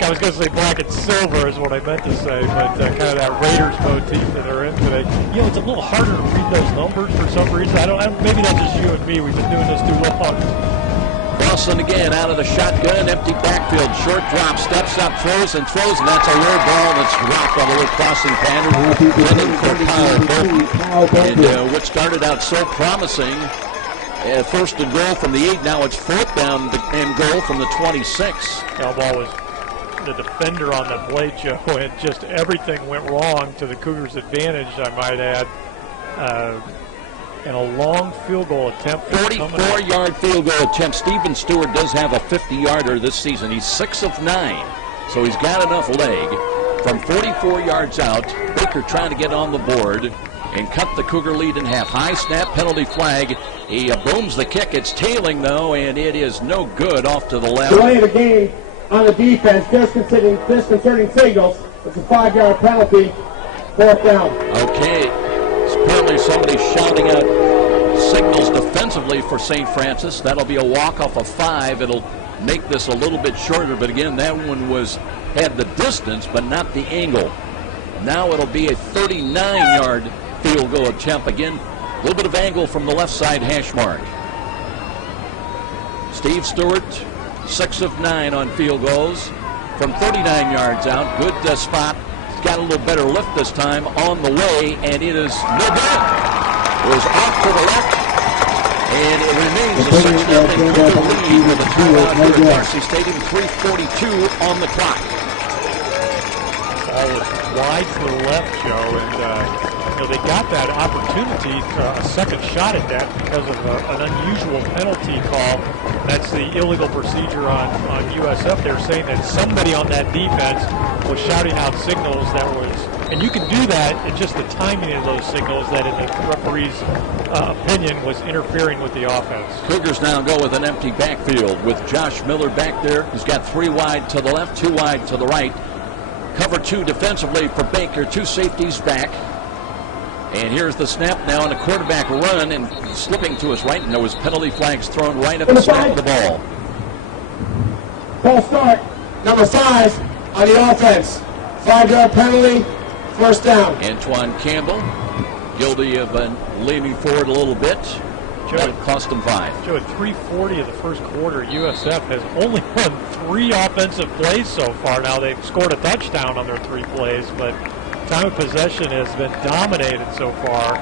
I was going to say black and silver is what I meant to say, but kind of that Raiders motif that they're in today. You know, it's a little harder to read those numbers for some reason. I don't maybe that's just you and me. We've been doing this too long. Crossland again out of the shotgun, empty backfield, short drop, steps up, throws, and that's a low ball that's dropped on the little crossing pattern, heading for Kyle Bolton. And what started out so promising, first and goal from the 8, now it's fourth down and goal from the 26. That ball was the defender on the play, Joe, and just everything went wrong to the Cougars' advantage, I might add. And a long field goal attempt. 44-yard field goal attempt. Stephen Stewart does have a 50-yarder this season. He's 6 of 9, so he's got enough leg. From 44 yards out, Baker trying to get on the board and cut the Cougar lead in half. High snap, penalty flag. He booms the kick. It's tailing, though, and it is no good off to the left. Delay of the game on the defense, disconcerting signals. It's a 5-yard penalty, fourth down. Okay. Apparently somebody shouting out signals defensively for St. Francis. That'll be a walk off of 5. It'll make this a little bit shorter, but again, that one had the distance but not the angle. Now it'll be a 39-yard field goal attempt. Again, a little bit of angle from the left side hash mark. Steve Stewart, 6 of 9 on field goals from 39 yards out. Good spot. Got a little better lift this time on the way, and it is no good. It was off to the left, and it remains a 6-0 Cougar lead with a timeout here at Darcy Stadium. 3:42 on the clock. Ball was wide to the left, Joe, and they got that opportunity, a second shot at that because of an unusual penalty call. That's the illegal procedure on USF. They're saying that somebody on that defense was shouting out signals that was, and you can do that, it's just the timing of those signals that in the referee's opinion was interfering with the offense. Cougars now go with an empty backfield with Josh Miller back there, who's got 3 wide to the left, 2 wide to the right. Cover 2 defensively for Baker, 2 safeties back. And here's the snap now on a quarterback run and slipping to his right, and there was penalty flags thrown right at the snap of the ball. Ball start, number 5 on the offense. 5-yard penalty, first down. Antoine Campbell, guilty of leaning forward a little bit. That cost him 5. Joe, at 3:40 of the first quarter, USF has only won 3 offensive plays so far. Now they've scored a touchdown on their 3 plays, but time of possession has been dominated so far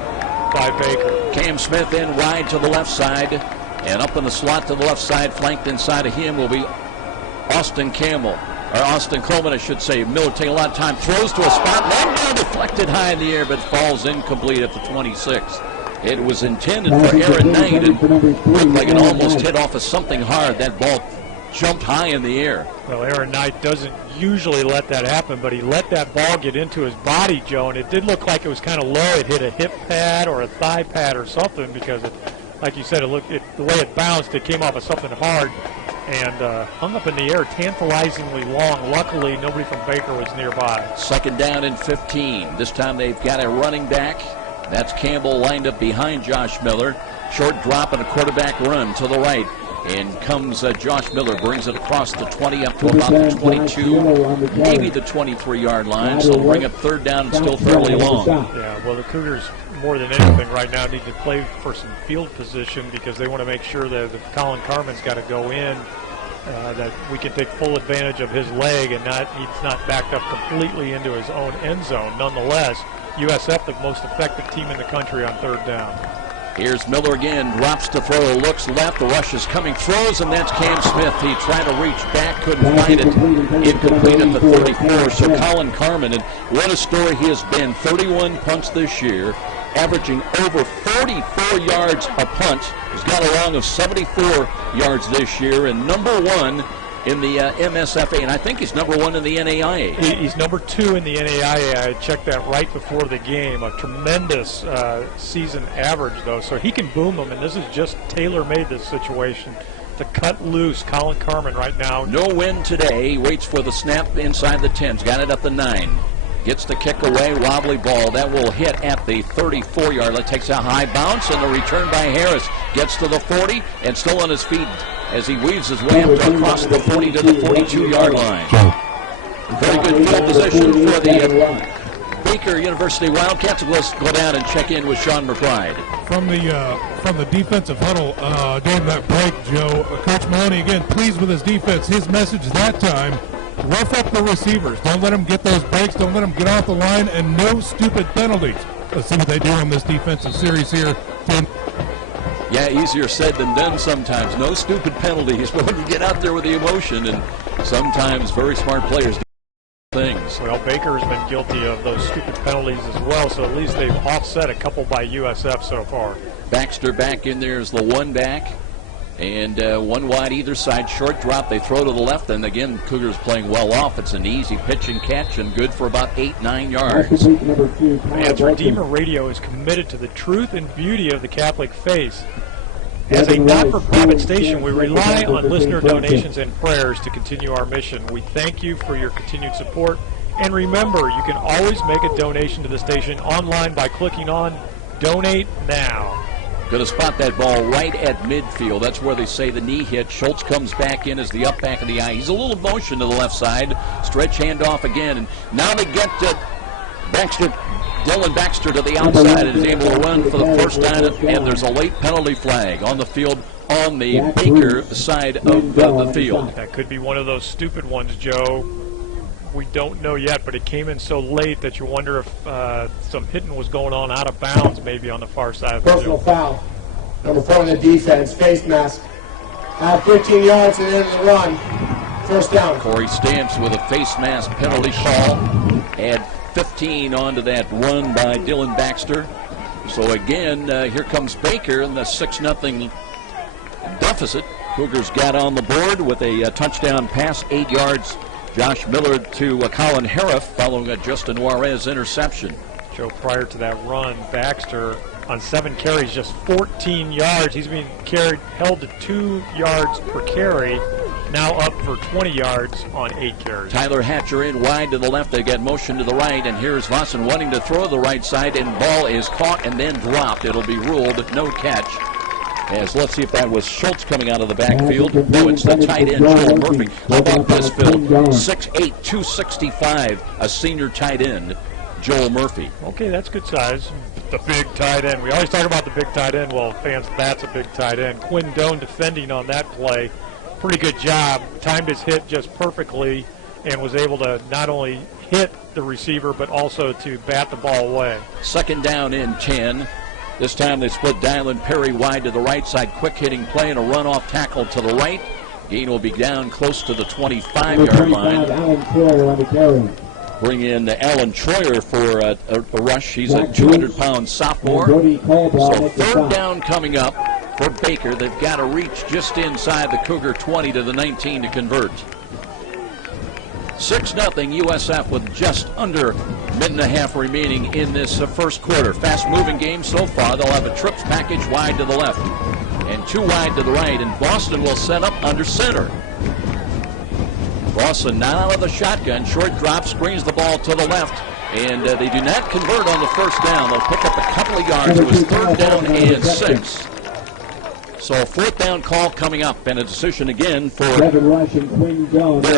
by Baker. Cam Smith in wide to the left side, and up in the slot to the left side, flanked inside of him will be Austin Coleman, I should say. Miller taking a lot of time, throws to a spot, that ball deflected high in the air, but falls incomplete at the 26. It was intended for Aaron Knight, and looked like it almost hit off of something hard. That ball jumped high in the air. Well, Aaron Knight doesn't usually let that happen, but he let that ball get into his body, Joe, and it did look like it was kind of low. It hit a hip pad or a thigh pad or something, because it, like you said, the way it bounced, it came off of something hard and hung up in the air tantalizingly long. Luckily, nobody from Baker was nearby. 2nd down and 15. This time they've got a running back. That's Campbell lined up behind Josh Miller. Short drop and a quarterback run to the right. And comes Josh Miller, brings it across the 20 up to about the 22, maybe the 23-yard line. So bring up 3rd down and still fairly long. Yeah, well, the Cougars, more than anything right now, need to play for some field position because they want to make sure that if Colin Carmen's got to go in, that we can take full advantage of his leg and he's not backed up completely into his own end zone. Nonetheless, USF, the most effective team in the country on 3rd down. Here's Miller again, drops to throw, looks left, the rush is coming, throws, and that's Cam Smith. He tried to reach back, couldn't find it, incomplete at the 34. So Colin Carmen, and what a story he has been, 31 punts this year, averaging over 44 yards a punt. He's got a long of 74 yards this year, and number 1 in the MSFA, and I think he's number 1 in the NAIA. He's number 2 in the NAIA. I checked that right before the game. A tremendous season average, though, so he can boom them, and this is just tailor-made, this situation, to cut loose Colin Carmen right now. No win today. He waits for the snap inside the 10s. Got it up the 9. Gets the kick away, wobbly ball. That will hit at the 34-yard line. Takes a high bounce, and the return by Harris. Gets to the 40, and still on his feet as he weaves his way up across the 40 to the 42-yard line. Very good field position for the Baker University Wildcats. Let's go down and check in with Sean McBride. From the defensive huddle during that break, Joe, Coach Maloney, again, pleased with his defense. His message that time, rough up the receivers. Don't let them get those breaks. Don't let them get off the line, and no stupid penalties. Let's see what they do on this defensive series here. Yeah, easier said than done sometimes. No stupid penalties, but when you get out there with the emotion, and sometimes very smart players do things. Well, Baker has been guilty of those stupid penalties as well, so at least they've offset a couple by USF so far. Baxter back in there is the one back. And one wide either side, short drop. They throw to the left, and again, Cougars playing well off. It's an easy pitch and catch, and good for about 8-9 yards. Man's Redeemer Radio is committed to the truth and beauty of the Catholic faith. As a not-for-profit station, we rely on listener donations and prayers to continue our mission. We thank you for your continued support, and remember, you can always make a donation to the station online by clicking on Donate Now. Going to spot that ball right at midfield. That's where they say the knee hit. Schultz comes back in as the up back of the eye. He's a little motion to the left side. Stretch handoff again. And now they get to Dylan Baxter to the outside and is able to run for the first down. And there's a late penalty flag on the field on the Baker side of the field. That could be one of those stupid ones, Joe. We don't know yet, but it came in so late that you wonder if some hitting was going on out of bounds, maybe on the far side of the Personal field. foul. Number 4 on the defense, face mask. 15 yards and end of the run. First down. Corey Stamps with a face mask penalty call. Add 15 onto that run by Dylan Baxter. So again, here comes Baker in the 6-0 deficit. Cougars got on the board with a touchdown pass, 8 yards. Josh Miller to Colin Hariff following a Justin Juarez interception. Joe, prior to that run, Baxter on 7 carries, just 14 yards. He's being held to 2 yards per carry, now up for 20 yards on 8 carries. Tyler Hatcher in wide to the left. They get motion to the right, and here's Vossen wanting to throw the right side, and ball is caught and then dropped. It'll be ruled no catch. As let's see if that was Schultz coming out of the backfield. No, it's the tight end, Joel Murphy. How about this, Phil? 6'8", 265, a senior tight end, Joel Murphy. Okay, that's good size. The big tight end. We always talk about the big tight end. Well, fans, that's a big tight end. Quinn Doan defending on that play. Pretty good job. Timed his hit just perfectly and was able to not only hit the receiver but also to bat the ball away. Second down in 10. This time they split Dylan Perry wide to the right side. Quick hitting play and a runoff tackle to the right. Gain will be down close to the 25-yard line. Bring in Alan Troyer for a rush. He's a 200-pound sophomore. So third down coming up for Baker. They've got to reach just inside the Cougar 20 to the 19 to convert. 6-0 USF with just under a minute and a half remaining in this first quarter. Fast-moving game so far. They'll have a trips package wide to the left and 2 wide to the right, and Boston will set up under center. Boston now out of the shotgun. Short drop, screens the ball to the left, and they do not convert on the first down. They'll pick up a couple of yards. It was third down and 6. So fourth down call coming up, and a decision again for their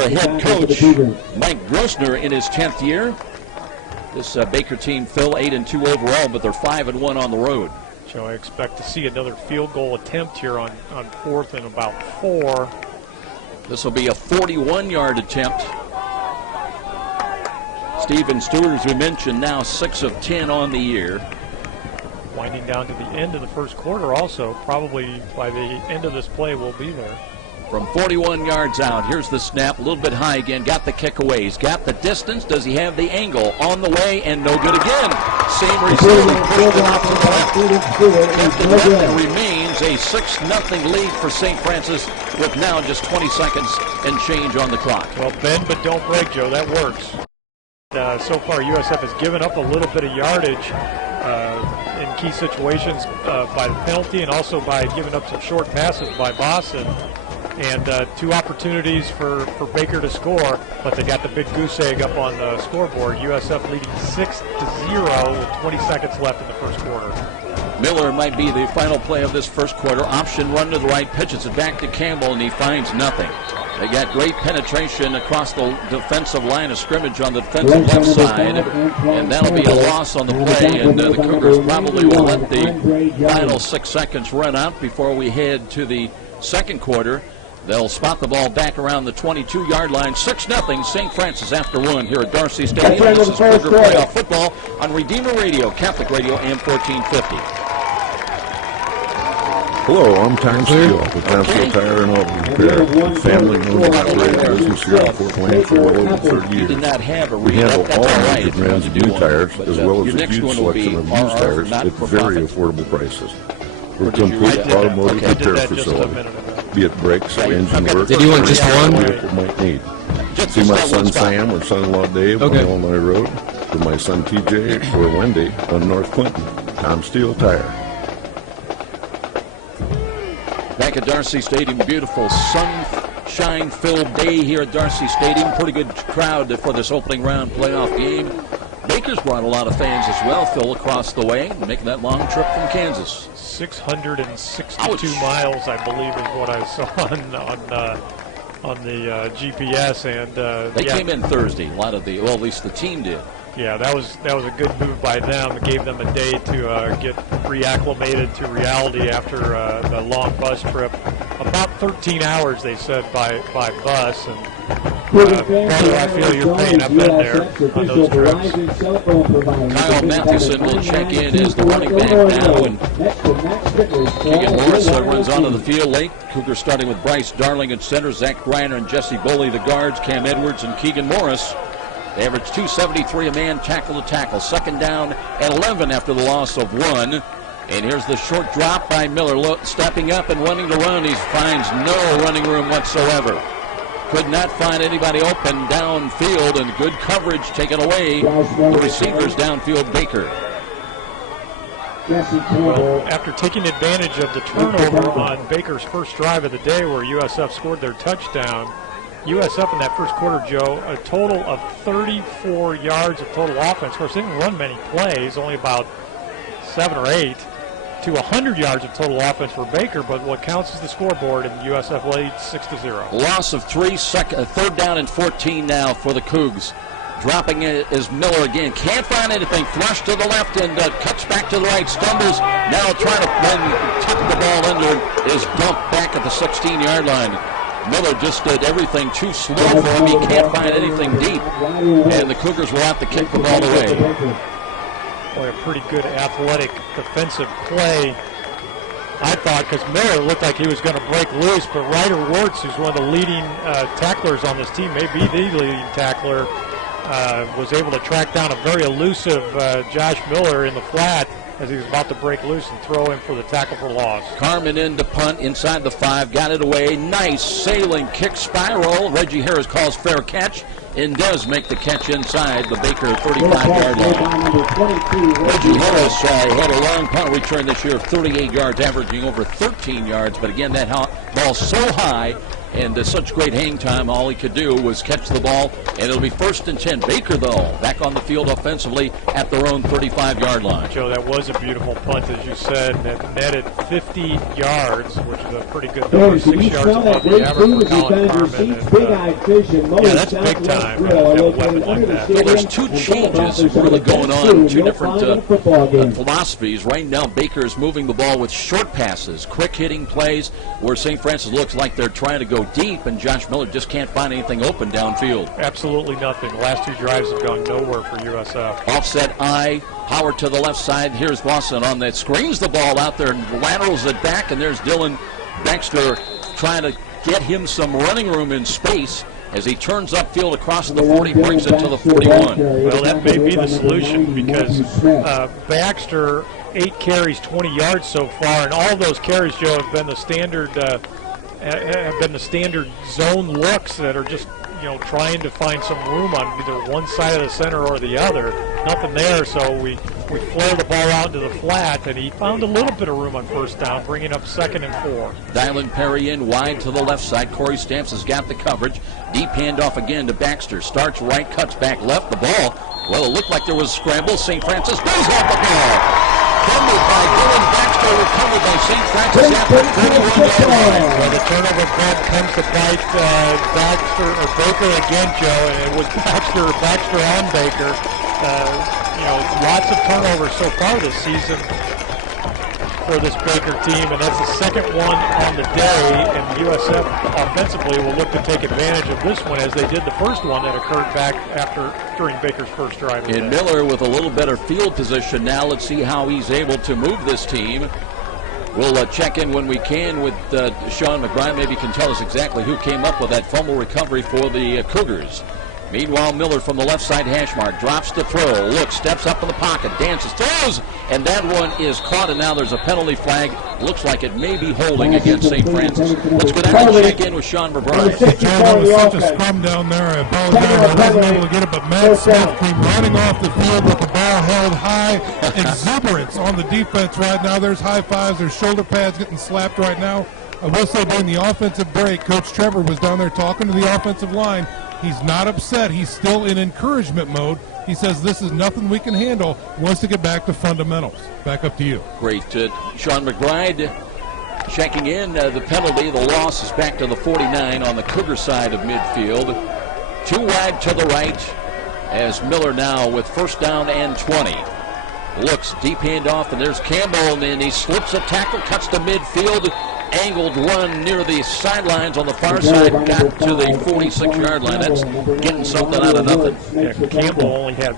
head coach, Mike Grossner, in his 10th year. This Baker team, Phil, 8-2 overall, but they're 5-1 on the road. So I expect to see another field goal attempt here on 4th and about 4. This will be a 41-yard attempt. Stephen Stewart, as we mentioned, now 6 of 10 on the year. Winding down to the end of the first quarter also. Probably by the end of this play we'll be there. From 41 yards out, here's the snap, a little bit high again, got the kick away. He's got the distance. Does he have the angle? On the way, and no good again. Same result. It remains a 6-0 lead for St. Francis with now just 20 seconds and change on the clock. Well, bend but don't break, Joe. That works. So far, USF has given up a little bit of yardage in key situations by the penalty and also by giving up some short passes by Boston. And 2 opportunities for Baker to score, but they got the big goose egg up on the scoreboard. USF leading 6-0 with 20 seconds left in the first quarter. Miller might be the final play of this first quarter. Option run to the right, pitches it back to Campbell, and he finds nothing. They got great penetration across the defensive line of scrimmage on the defensive left side, and that'll be a loss on the play, and the Cougars probably will let the final 6 seconds run out before we head to the second quarter. They'll spot the ball back around the 22-yard line. 6-0 St. Francis after 1 here at Darcy Stadium. This is Cougar Playoff Football on Redeemer Radio, Catholic Radio, AM 1450. Hello, I'm Tom Steele with Tom Steele Tire and Auto Repair. Family owned and operated business here in Fort Wayne for well over 30 years. We handle all kinds of brands of new tires as well as a huge selection of used tires at very affordable prices. We're a complete automotive repair facility, be it brakes, engine work, Did you want just one? vehicle might need. See my son Sam or son-in-law Dave on Illinois Road, or my son TJ or Wendy on North Clinton. Tom Steele Tire. Back at Darcy Stadium, beautiful sunshine-filled day here at Darcy Stadium. Pretty good crowd for this opening round playoff game. Baker's brought a lot of fans as well, Phil, across the way, making that long trip from Kansas. 662 miles, I believe, is what I saw on the GPS. And they came in Thursday. A lot of well, at least the team did. Yeah, that was a good move by them. It gave them a day to get reacclimated to reality after the long bus trip. About 13 hours, they said, by bus. And brother, I feel your pain. I've been there on those trips. Kyle Matheson will check in as the running back now, and Keegan Morris runs onto the field late. Cougars starting with Bryce Darling at center, Zach Greiner and Jesse Boley the guards, Cam Edwards and Keegan Morris. They average 273 a man, tackle to tackle. Second down and 11 after the loss of 1. And here's the short drop by Miller, stepping up and wanting to run. He finds no running room whatsoever. Could not find anybody open downfield, and good coverage taken away. The receivers downfield, Baker. Well, after taking advantage of the turnover on Baker's first drive of the day where USF scored their touchdown, USF in that first quarter, Joe, a total of 34 yards of total offense. Of course, they didn't run many plays, only about 7 or 8, to 100 yards of total offense for Baker, but what counts is the scoreboard, and USF leads 6-0. Loss of 3, third down and 14 now for the Cougs. Dropping it is Miller again. Can't find anything. Flush to the left and cuts back to the right. Stumbles. Now trying to then tuck the ball under. Is dumped back at the 16-yard line. Miller just did everything too slow for him. He can't find anything deep. And the Cougars will have to kick the ball away. Boy, a pretty good athletic defensive play, I thought, because Miller looked like he was going to break loose, but Ryder Wartz, who's one of the leading tacklers on this team, maybe the leading tackler, was able to track down a very elusive Josh Miller in the flat as he was about to break loose and throw him for the tackle for loss. Carmen in to punt inside the 5, got it away. Nice sailing kick spiral. Reggie Harris calls fair catch and does make the catch inside the Baker 35-yard line. Reggie Harris had a long punt return this year of 38 yards, averaging over 13 yards. But again, that ball so high and such great hang time, all he could do was catch the ball, and it'll be 1st and 10. Baker, though, back on the field offensively at their own 35-yard line. Joe, that was a beautiful punt, as you said, that netted 50 yards, which is a pretty good number, 6 yards above the average for Colin Carmen. And, yeah, that's big time, to have a weapon like that. Well, there's 2 changes really going on, 2 different philosophies. Right now, Baker is moving the ball with short passes, quick-hitting plays, where St. Francis looks like they're trying to go deep, and Josh Miller just can't find anything open downfield. Absolutely nothing. The last 2 drives have gone nowhere for USF. Offset I, Howard to the left side. Here's Lawson on that. Screens the ball out there and laterals it back, and there's Dylan Baxter trying to get him some running room in space as he turns upfield across the 40, brings it to the 41. Well, that may be the solution, because Baxter, 8 carries, 20 yards so far, and all those carries, Joe, have been the standard zone looks that are just, trying to find some room on either one side of the center or the other. Nothing there, so we we flare the ball out to the flat, and he found a little bit of room on first down, bringing up 2nd and 4. Dylan Perry in wide to the left side. Corey Stamps has got the coverage. Deep handoff again to Baxter. Starts right, cuts back left. The ball, well, it looked like there was a scramble. St. Francis does have the ball. Fumbled by Dylan Baxter, recovered by St. Francis at the 31-yard line. Well, the turnover bump comes to bite Baxter or Baker again, Joe, and it was Baxter on Baker. Lots of turnovers so far this season for this Baker team, and that's the second one on the day, and USF offensively will look to take advantage of this one as they did the first one that occurred back during Baker's first drive. And Miller with a little better field position now. Let's see how he's able to move this team. We'll check in when we can with Sean McBride. Maybe he can tell us exactly who came up with that fumble recovery for the Cougars. Meanwhile, Miller from the left side hash mark drops to throw. Looks, steps up in the pocket, dances, throws, and that one is caught, and now there's a penalty flag. Looks like it may be holding against St. Francis. Let's go down and check in with Sean McBride. There was such a scrum down there. I apologize. I wasn't able to get it, but Matt Smith came running off the field with the ball held high. Exuberance on the defense right now. There's high fives. There's shoulder pads getting slapped right now. I will say during the offensive break, Coach Trevor was down there talking to the offensive line. He's not upset. He's still in encouragement mode. He says this is nothing we can handle. He wants to get back to fundamentals. Back up to you. Great. Sean McBride checking in the penalty. The loss is back to the 49 on the Cougar side of midfield. 2 wide to the right as Miller now with first down and 20. Looks, deep handoff, and there's Campbell, and he slips a tackle, cuts to midfield. Angled run near the sidelines on the far side, got to the 46-yard line. That's getting something out of nothing. Yeah, Campbell only had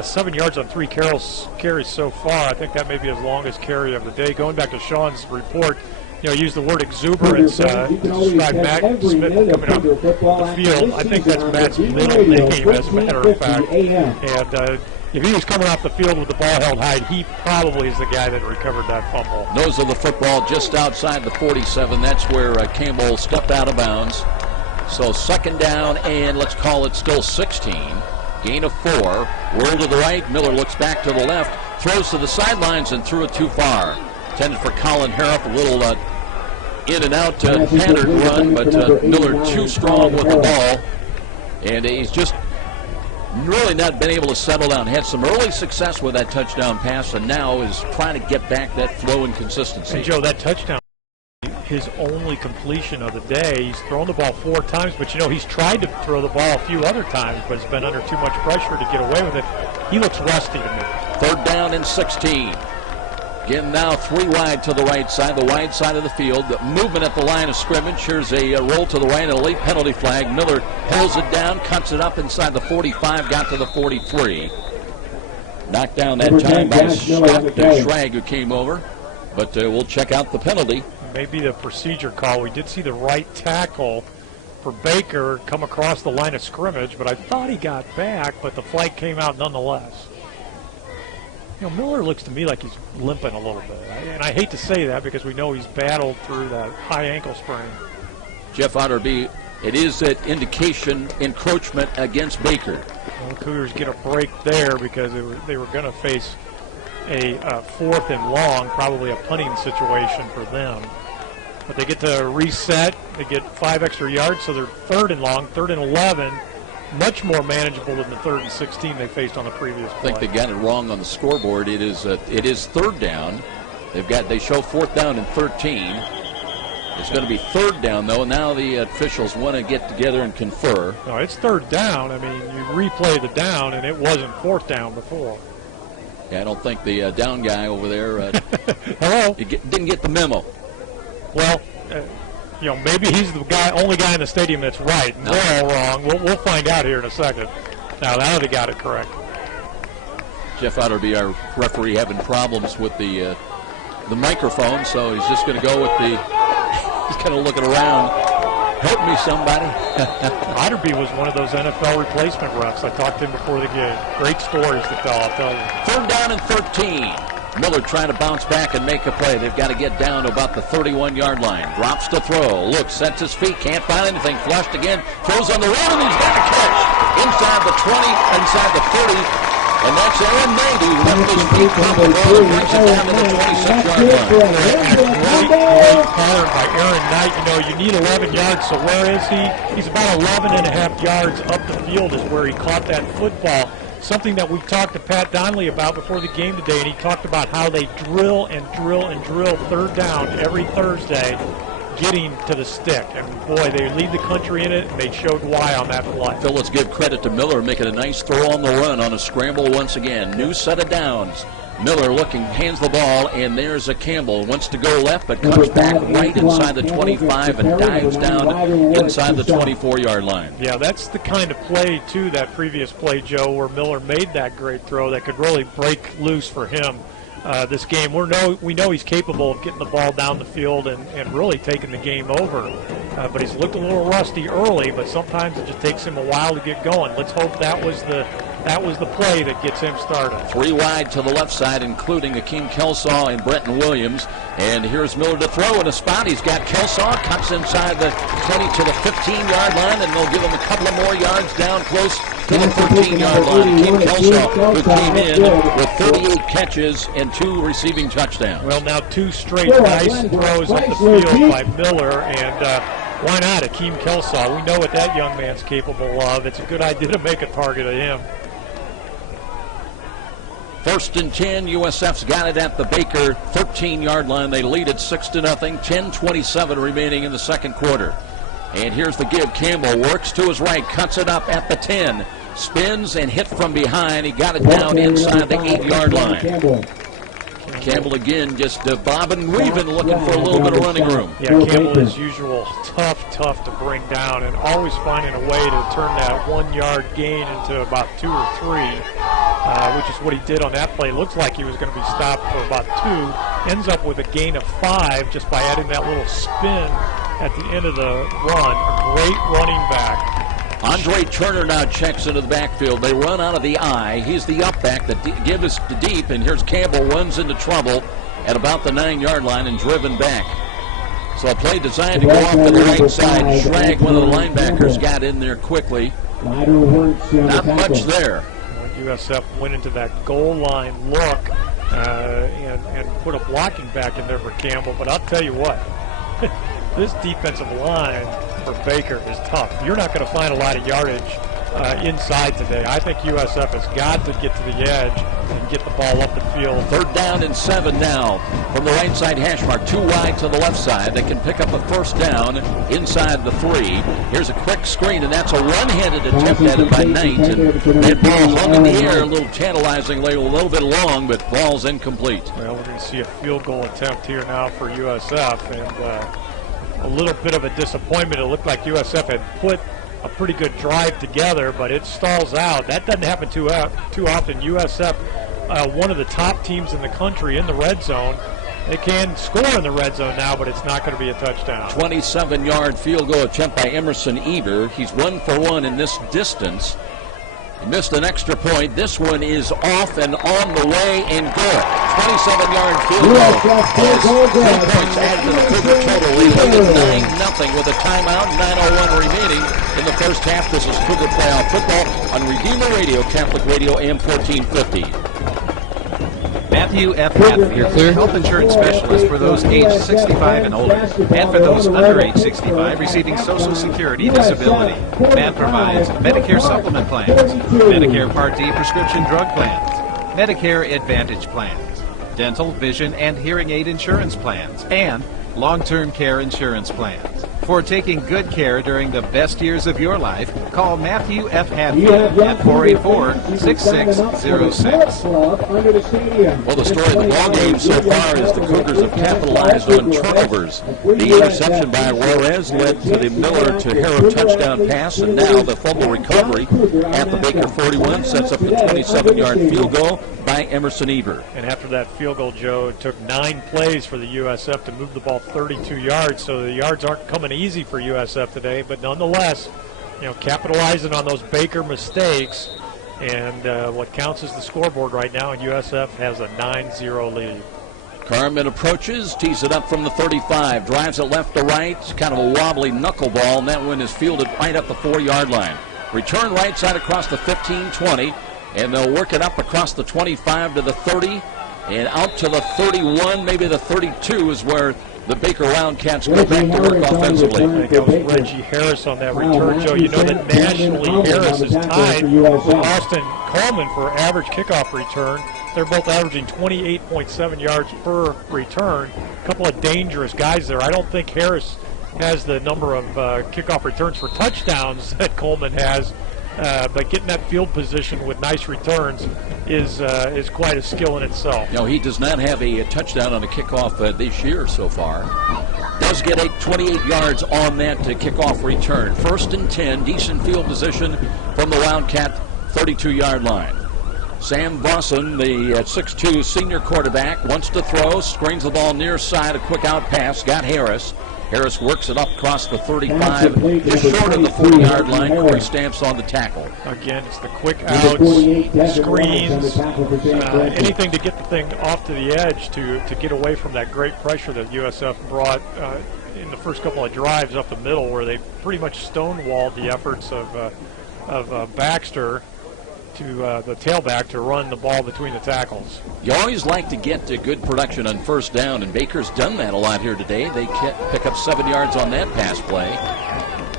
7 yards on 3 carries so far. I think that may be his longest carry of the day. Going back to Sean's report, use the word exuberance to describe Matt Smith coming up the field. I think that's Matt's middle name, as a matter of fact. And if he was coming off the field with the ball held high, he probably is the guy that recovered that fumble. Nose of the football just outside the 47. That's where Campbell stepped out of bounds. So 2nd down, and let's call it still 16. Gain of 4. Whirl to the right. Miller looks back to the left. Throws to the sidelines and threw it too far. Intended for Colin Harrop. A little in and out pattern run, but Miller too strong with the ball. And he's just really not been able to settle down. Had some early success with that touchdown pass, and now is trying to get back that flow and consistency. And Joe, that touchdown, his only completion of the day. He's thrown the ball 4 times, but he's tried to throw the ball a few other times, but has been under too much pressure to get away with it. He looks rusty to me. 3rd down and 16. Again, now 3 wide to the right side, the wide side of the field. The movement at the line of scrimmage. Here's a roll to the right and a late penalty flag. Miller pulls it down, cuts it up inside the 45, got to the 43. Knocked down that time by Schrag, who came over. But we'll check out the penalty. Maybe the procedure call. We did see the right tackle for Baker come across the line of scrimmage, but I thought he got back, but the flag came out nonetheless. Miller looks to me like he's limping a little bit. And I hate to say that because we know he's battled through that high ankle sprain. Jeff Otterby, it is that indication encroachment against Baker. Well, the Cougars get a break there because they were going to face a 4th and long, probably a punting situation for them. But they get to reset. They get 5 extra yards, so they're 3rd and long, 3rd and 11. Much more manageable than the 3rd and 16 they faced on the previous play. I think they got it wrong on the scoreboard. It is 3rd down. They show 4th down and 13. It's going to be 3rd down though. Now the officials want to get together and confer. No, it's 3rd down. I mean, you replay the down, and it wasn't 4th down before. Yeah, I don't think the down guy over there Hello? Didn't get the memo. Well. Maybe he's the only guy in the stadium that's right. And they're all wrong. We'll find out here in a second. Now they got it correct. Jeff Otterby, our referee, having problems with the microphone, so he's just going to go with he's kind of looking around. Help me, somebody. Otterby was one of those NFL replacement refs. I talked to him before the game. Great stories to tell, I'll tell you. 3rd down and 13. Miller trying to bounce back and make a play. They've got to get down to about the 31-yard line. Drops to throw. Looks, sets his feet. Can't find anything. Flushed again. Throws on the run, and he's got a catch. Inside the 20, inside the 30. And that's Aaron May who left his feet off the ball and brings it down to the 26-yard line. Great pattern by Aaron Knight. You know, you need 11 yards, so where is he? He's about 11 and a half yards up the field is where he caught that football. Something that we talked to Pat Donnelly about before the game today, and he talked about how they drill and drill and drill third down every Thursday, getting to the stick. And boy, they lead the country in it, and they showed why on that play. Phil, let's give credit to Miller making a nice throw on the run on a scramble once again. New set of downs. Miller looking, hands the ball, and there's a Campbell. Wants to go left, but comes back right inside the 25 and dives down inside the 24-yard line. Yeah, that's the kind of play, too, that previous play, Joe, where Miller made that great throw that could really break loose for him this game. We know he's capable of getting the ball down the field and really taking the game over. But he's looked a little rusty early, but sometimes it just takes him a while to get going. Let's hope that was the play that gets him started. 3 wide to the left side, including Akeem Kelsaw and Brenton Williams. And here's Miller to throw in a spot. He's got Kelsaw, cuts inside the 20 to the 15-yard line, and they'll give him a couple of more yards down close to the 13-yard line. Akeem Kelsaw, who came in with 38 catches and 2 receiving touchdowns. Well, now 2 straight nice throws up the field by Miller, and why not Akeem Kelsaw? We know what that young man's capable of. It's a good idea to make a target of him. 1st and 10, USF's got it at the Baker 13-yard line. They lead it 6-0, 10:27 remaining in the second quarter. And here's the give. Campbell works to his right, cuts it up at the 10, spins and hit from behind. He got it down inside the 8-yard line. Campbell again just bobbing and weaving, looking for a little bit of running room. Yeah, Campbell, as usual, tough to bring down, and always finding a way to turn that 1-yard gain into about 2 or 3, which is what he did on that play. Looks like he was going to be stopped for about 2. Ends up with a gain of 5 just by adding that little spin at the end of the run. A great running back. Andre Turner now checks into the backfield. They run out of the I. He's the up back. The give is the deep, and here's Campbell, runs into trouble at about the 9-yard line and driven back. So a play designed to go off to the right side. Schrag, one of the linebackers, got in there quickly. Not much there. USF went into that goal line look and put a blocking back in there for Campbell. But I'll tell you what, this defensive line for Baker is tough. You're not going to find a lot of yardage inside today. I think USF has got to get to the edge and get the ball up the field. 3rd down and 7 now from the right side hash mark. 2 wide to the left side. They can pick up a 1st down inside the 3. Here's a quick screen, and that's a one-handed attempt at it by Knight. And that ball hung in the air, a little tantalizingly, a little bit long, but ball's incomplete. Well, we're going to see a field goal attempt here now for USF, and a little bit of a disappointment. It looked like USF had put a pretty good drive together, but it stalls out. That doesn't happen too often. USF, one of the top teams in the country in the red zone. They can score in the red zone now, but it's not going to be a touchdown. 27-yard field goal attempt by Emerson Eber. He's 1 for 1 in this distance. He missed an extra point. This one is off and on the way and good. 27-yard field goal. 3 points added to the Cougar total. They lead at 9-0 with a timeout. 9:01 remaining in the first half. This is Cougar Playoff Football on Redeemer Radio, Catholic Radio, AM 1450. Matthew F. Hath, your clear health insurance specialist for those aged 65 and older, and for those under age 65 receiving Social Security disability. Matt provides Medicare supplement plans, Medicare Part D prescription drug plans, Medicare Advantage plans, dental, vision, and hearing aid insurance plans, and long-term care insurance plans. For taking good care during the best years of your life, call Matthew F. Hadfield at 484-6606. Well, the story of the ball game so far is the Cougars have capitalized on turnovers. The interception by Juarez led to the Miller to Harrow touchdown pass, and now the fumble recovery at the Baker 41 sets up the 27-yard field goal by Emerson Eber. And after that field goal, Joe, it took 9 plays for the USF to move the ball 32 yards, so the yards aren't coming easy for USF today, but nonetheless, capitalizing on those Baker mistakes, and what counts as the scoreboard right now, and USF has a 9-0 lead. Carmen approaches, tees it up from the 35, drives it left to right, kind of a wobbly knuckleball, and that one is fielded right up the 4-yard line. Return right side across the 15-20. And they'll work it up across the 25 to the 30 and out to the 31, maybe the 32 is where the Baker Wildcats go back to work offensively. I think it was Reggie Harris on that return, Joe. You know that nationally Harris is tied with Austin Coleman for average kickoff return. They're both averaging 28.7 yards per return. A couple of dangerous guys there. I don't think Harris has the number of kickoff returns for touchdowns that Coleman has. But getting that field position with nice returns is quite a skill in itself. No, he does not have a touchdown on a kickoff this year so far. Does get 28 yards on that kickoff return. 1st and 10, decent field position from the Wildcat 32-yard line. Sam Bosson, the 6'2 senior quarterback, wants to throw, screens the ball near side, a quick out pass, got Harris. Harris works it up across the 35, just short of the 40-yard line. Corey Stamps on the tackle. Again, it's the quick outs, screens, anything to get the thing off to the edge to get away from that great pressure that USF brought in the first couple of drives up the middle, where they pretty much stonewalled the efforts of Baxter to the tailback to run the ball between the tackles. You always like to get good production on first down, and Baker's done that a lot here today. They pick up 7 yards on that pass play.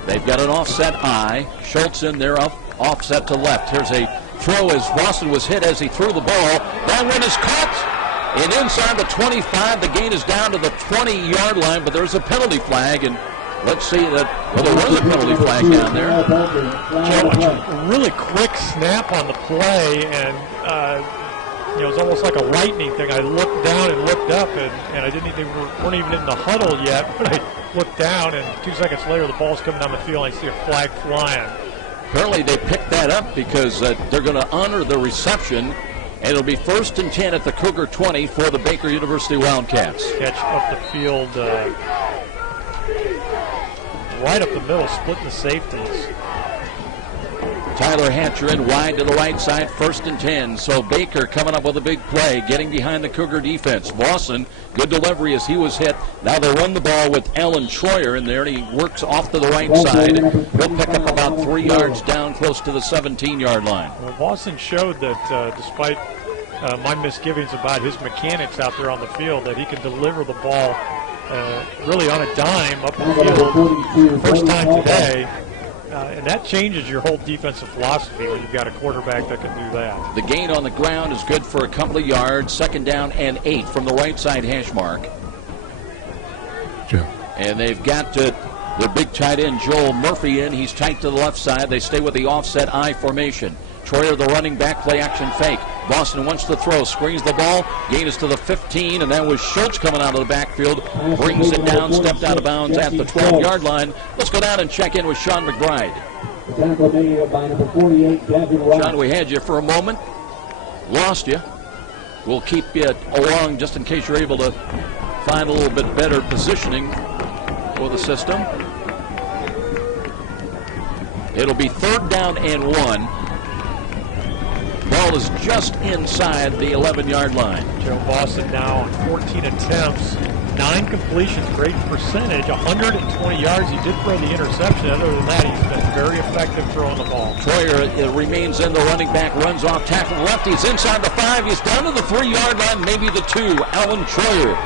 They've got an offset eye. Schultz in there, offset to left. Here's a throw as Boston was hit as he threw the ball. That one is caught, and inside the 25, the gain is down to the 20-yard line, but there's a penalty flag, and let's see that. Well, there was a penalty flag down there. Joe, a really quick snap on the play, and it was almost like a lightning thing. I looked down and looked up, and I didn't even weren't even in the huddle yet when I looked down, and 2 seconds later the ball's coming down the field, and I see a flag flying. Apparently they picked that up because they're going to honor the reception, and it'll be 1st and 10 at the Cougar 20 for the Baker University Wildcats. Catch up the field. Right up the middle, splitting the safeties. Tyler Hatcher in wide to the right side, 1st and 10. So Baker coming up with a big play, getting behind the Cougar defense. Boston, good delivery as he was hit. Now they run the ball with Alan Troyer in there, and he works off to the right side. He'll pick up about 3 yards down close to the 17-yard line. Well, Boston showed that despite my misgivings about his mechanics out there on the field, that he can deliver the ball really on a dime up the field first time today. And that changes your whole defensive philosophy when you've got a quarterback that can do that. The gain on the ground is good for a couple of yards. 2nd down and 8 from the right side hash mark. Jim. And they've got their big tight end Joel Murphy in. He's tight to the left side. They stay with the offset I formation. Troyer, the running back, play action fake. Boston wants to throw, screens the ball. Gain is to the 15, and that was Schultz coming out of the backfield. Brings it down, stepped out of bounds at the 12-yard line. Let's go down and check in with Sean McBride. Sean, we had you for a moment. Lost you. We'll keep you along just in case you're able to find a little bit better positioning for the system. It'll be 3rd down and 1. Ball is just inside the 11-yard line. Joe Boston now on 14 attempts, 9 completions, great percentage, 120 yards. He did throw the interception. Other than that, he's been very effective throwing the ball. Troyer remains in. The running back runs off tackle left. He's inside the 5. He's down to the 3-yard line, maybe the 2. Alan Troyer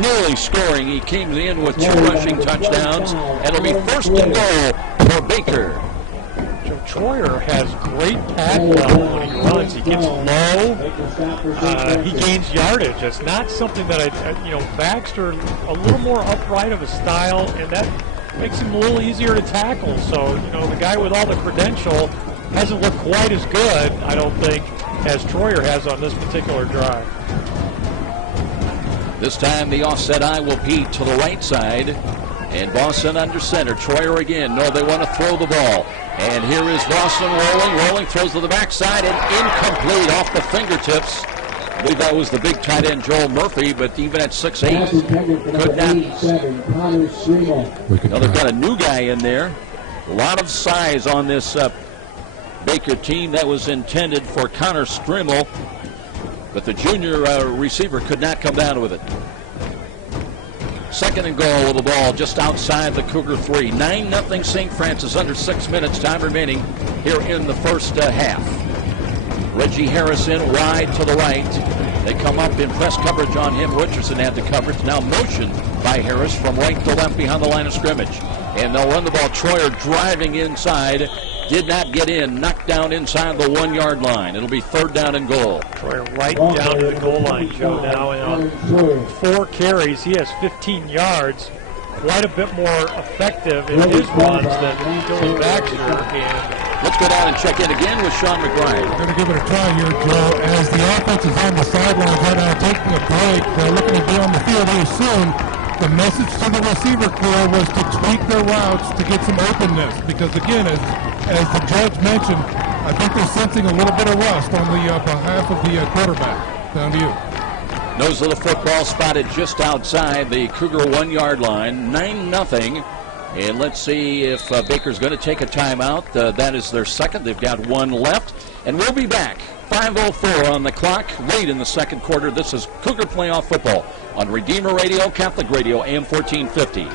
nearly scoring. He came in with 2 rushing touchdowns, and it'll be 1st and goal for Baker. Joe Troyer has great pad level when he runs. He gets low. He gains yardage. It's not something that Baxter a little more upright of a style, and that makes him a little easier to tackle. So, the guy with all the credential hasn't looked quite as good, I don't think, as Troyer has on this particular drive. This time the offset eye will be to the right side, and Boston under center. Troyer again. No, they want to throw the ball. And here is Boston rolling, throws to the backside, and incomplete off the fingertips. I believe that was the big tight end Joel Murphy, but even at 6'8", could not. Now they've got a new guy in there. A lot of size on this Baker team. That was intended for Connor Strimmel, but the junior receiver could not come down with it. 2nd and goal with the ball just outside the Cougar 3. 9-0 St. Francis under 6 minutes time remaining here in the first half. Reggie Harrison wide to the right. They come up in press coverage on him. Richardson had the coverage. Now motion by Harris from right to left behind the line of scrimmage. And they'll run the ball. Troyer driving inside. Did not get in. Knocked down inside the 1 yard line. It'll be 3rd down and goal. Troyer right down to the goal line, Joe, now. And on 4 carries, he has 15 yards. Quite a bit more effective in his runs than Billy Baxter. And let's go down and check in again with Sean McBride. We're going to give it a try here, Joe. As the offense is on the sidelines right now taking a break, they're looking to be on the field here soon. The message to the receiver corps was to tweak their routes to get some openness. Because again, as the judge mentioned, I think they're sensing a little bit of rust on the behalf of the quarterback. Down to you. Nose of the football spotted just outside the Cougar 1 yard line, 9-0. And let's see if Baker's going to take a timeout. That is their second. They've got 1 left. And we'll be back. 5:04 on the clock, late in the second quarter. This is Cougar Playoff Football on Redeemer Radio, Catholic Radio, AM 1450.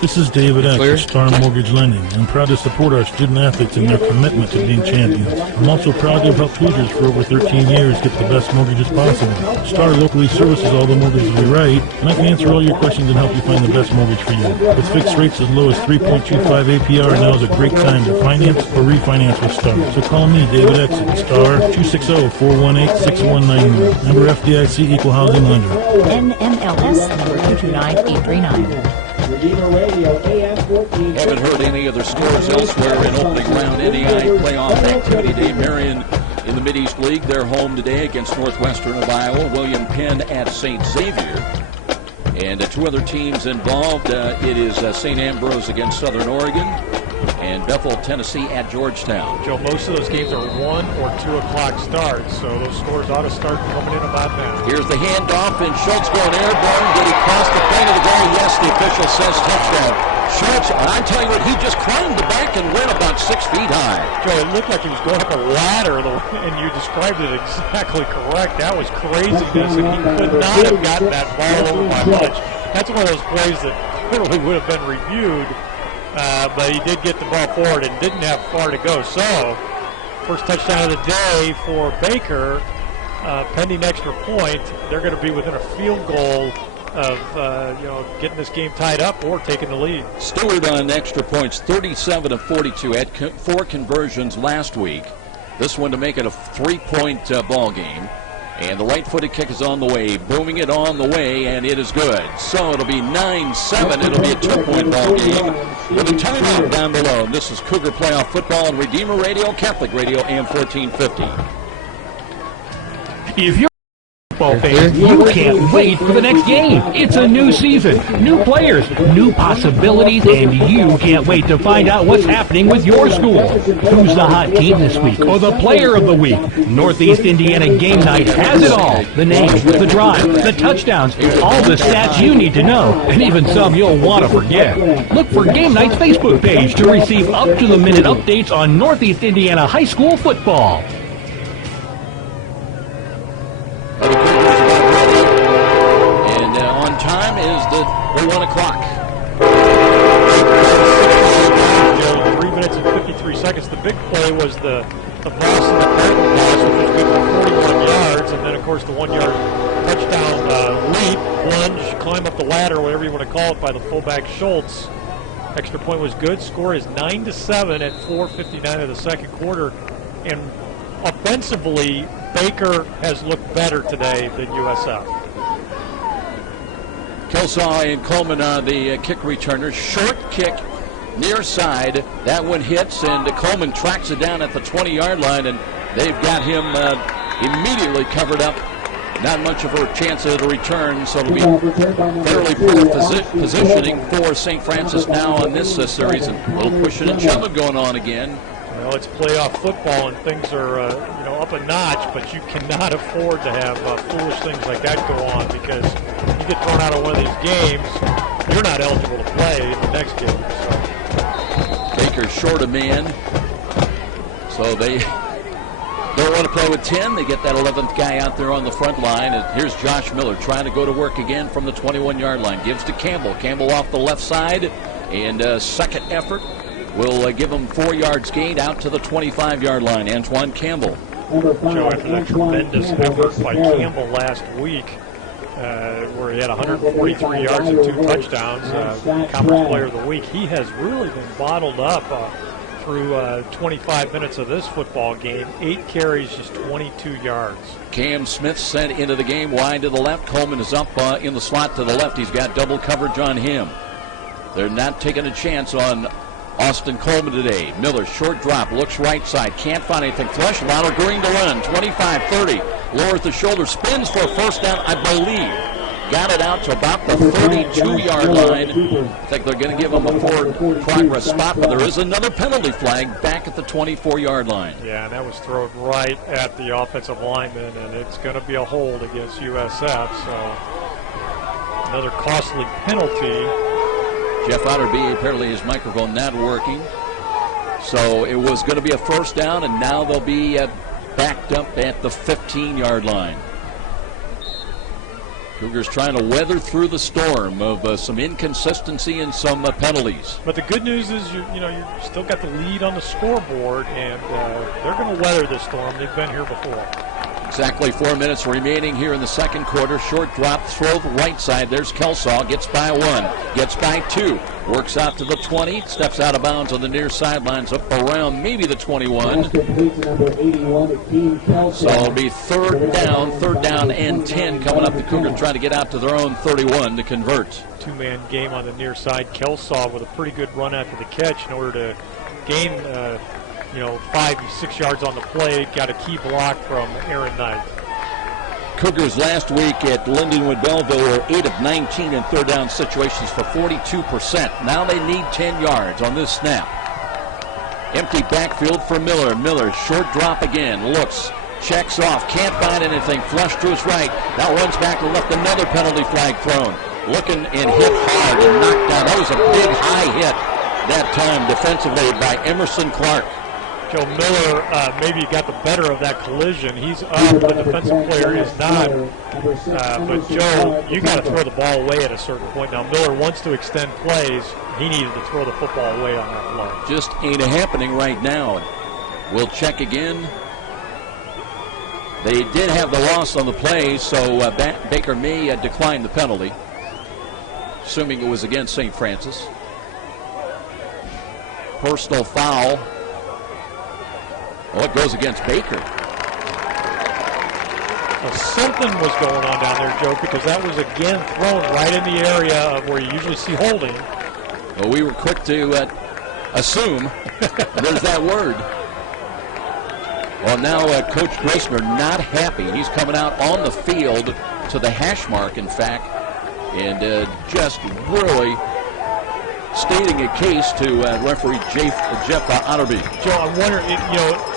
This is David X of Star Mortgage Lending. I'm proud to support our student athletes in their commitment to being champions. I'm also proud to have helped Cougars for over 13 years get the best mortgages possible. Star locally services all the mortgages we write, and I can answer all your questions and help you find the best mortgage for you. With fixed rates as low as 3.25 APR, now is a great time to finance or refinance with Star. So call me, David X at Star, 260-418-6191. Member FDIC Equal Housing Lender. NMLS number 229839. Haven't heard any other scores elsewhere in opening round NEI playoff activity day. Marion in the Mideast League, they're home today against Northwestern of Iowa. William Penn at St. Xavier. And 2 other teams involved. It is St. Ambrose against Southern Oregon and Bethel, Tennessee at Georgetown. Joe, most of those games are 1 or 2 o'clock starts, so those scores ought to start coming in about now. Here's the handoff, and Schultz going airborne. Did he cross the plane of the goal? Yes, the official says touchdown. Schultz, I tell you what, he just climbed the back and went about 6 feet high. Joe, it looked like he was going up a ladder, and you described it exactly correct. That was craziness, and he could not have gotten that ball over by much. That's one of those plays that clearly would have been reviewed. But he did get the ball forward and didn't have far to go. So, first touchdown of the day for Baker, pending extra point. They're going to be within a field goal of getting this game tied up or taking the lead. Stewart on extra points, 37 of 42. Had 4 conversions last week. This one to make it a 3-point ball game. And the right-footed kick is on the way, booming it on the way, and it is good. So it'll be 9-7. It'll be a 2-point ball game with a timeout down below. This is Cougar Playoff Football on Redeemer Radio, Catholic Radio, AM 1450. If you're football fan, you can't wait for the next game. It's a new season, new players, new possibilities, and you can't wait to find out what's happening with your school. Who's the hot team this week or the player of the week? Northeast Indiana Game Night has it all. The names, the drive, the touchdowns, all the stats you need to know, and even some you'll want to forget. Look for Game Night's Facebook page to receive up-to-the-minute updates on Northeast Indiana high school football. Time is the 1 o'clock. 3 minutes and 53 seconds. The big play was the Boston McCarthy pass, which was good for 41 yards, and then, of course, the 1-yard touchdown leap, plunge, climb up the ladder, whatever you want to call it, by the fullback Schultz. Extra point was good. Score is 9-7 at 4:59 of the second quarter. And offensively, Baker has looked better today than USF. Kelsaw and Coleman are the kick returners. Short kick near side. That one hits, and Coleman tracks it down at the 20-yard line, and they've got him immediately covered up. Not much of a chance of a return, so it'll be fairly poor positioning for St. Francis now on this series. And a little pushing and shoving going on again. Well, it's playoff football, and things are up a notch, but you cannot afford to have foolish things like that go on, because if you get thrown out of one of these games, you're not eligible to play in the next game. So. Baker's short a man, so they don't want to play with 10. They get that 11th guy out there on the front line. And here's Josh Miller trying to go to work again from the 21-yard line. Gives to Campbell. Campbell off the left side, and second effort. will give them 4 yards gained out to the 25-yard line. Antoine Campbell. Joe, after that tremendous effort by Campbell last week, where he had 143 yards and 2 touchdowns, Conference Player of the Week, he has really been bottled up through 25 minutes of this football game. 8 carries, just 22 yards. Cam Smith sent into the game wide to the left. Coleman is up in the slot to the left. He's got double coverage on him. They're not taking a chance on Austin Coleman today. Miller, short drop, looks right side, can't find anything. Flush, Lionel Green to run, 25-30. Lowers the shoulder, spins for a first down, I believe. Got it out to about the 32-yard line. I think they're going to give him a forward progress spot, but there is another penalty flag back at the 24-yard line. Yeah, and that was thrown right at the offensive lineman, and it's going to be a hold against USF, so another costly penalty. Jeff Otterby, apparently his microphone not working. So it was going to be a first down, and now they'll be backed up at the 15-yard line. Cougars trying to weather through the storm of some inconsistency and some penalties. But the good news is you still got the lead on the scoreboard, and they're going to weather this storm. They've been here before. Exactly 4 minutes remaining here in the second quarter. Short drop, throw right side. There's Kelsaw. Gets by 1. Gets by 2. Works out to the 20. Steps out of bounds on the near sidelines up around maybe the 21. So it'll be third down and 10 coming up. The Cougars trying to get out to their own 31 to convert. Two-man game on the near side. Kelsaw with a pretty good run after the catch in order to gain 5-6 yards on the play. Got a key block from Aaron Knight. Cougars last week at Lindenwood Belleville were 8 of 19 in third down situations for 42%. Now they need 10 yards on this snap. Empty backfield for Miller. Miller, short drop again. Looks, checks off, can't find anything. Flush to his right. Now runs back to left. Another penalty flag thrown. Looking and hit hard and knocked down. That was a big high hit that time defensively by Emerson Clark. Joe Miller maybe got the better of that collision. He's up, the defensive player is not. But Joe, you got to throw the ball away at a certain point. Now Miller wants to extend plays. He needed to throw the football away on that play. Just ain't happening right now. We'll check again. They did have the loss on the play, so Baker may decline the penalty, assuming it was against St. Francis. Personal foul. Well, it goes against Baker. Well, something was going on down there, Joe, because that was again thrown right in the area of where you usually see holding. Well, we were quick to assume. There's that word. Well, now Coach Grosner not happy. He's coming out on the field to the hash mark, in fact, and just really stating a case to referee Jeff Otterby. Joe, I'm wondering,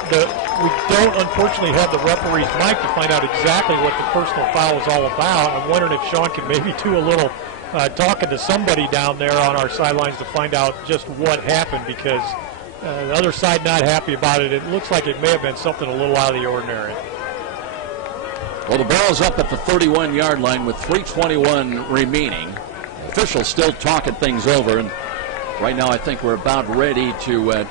we don't unfortunately have the referee's mic to find out exactly what the personal foul is all about. I'm wondering if Sean can maybe do a little talking to somebody down there on our sidelines to find out just what happened, because the other side not happy about it. It looks like it may have been something a little out of the ordinary. Well, the ball's up at the 31-yard line with 3:21 remaining. Officials still talking things over, and right now I think we're about ready to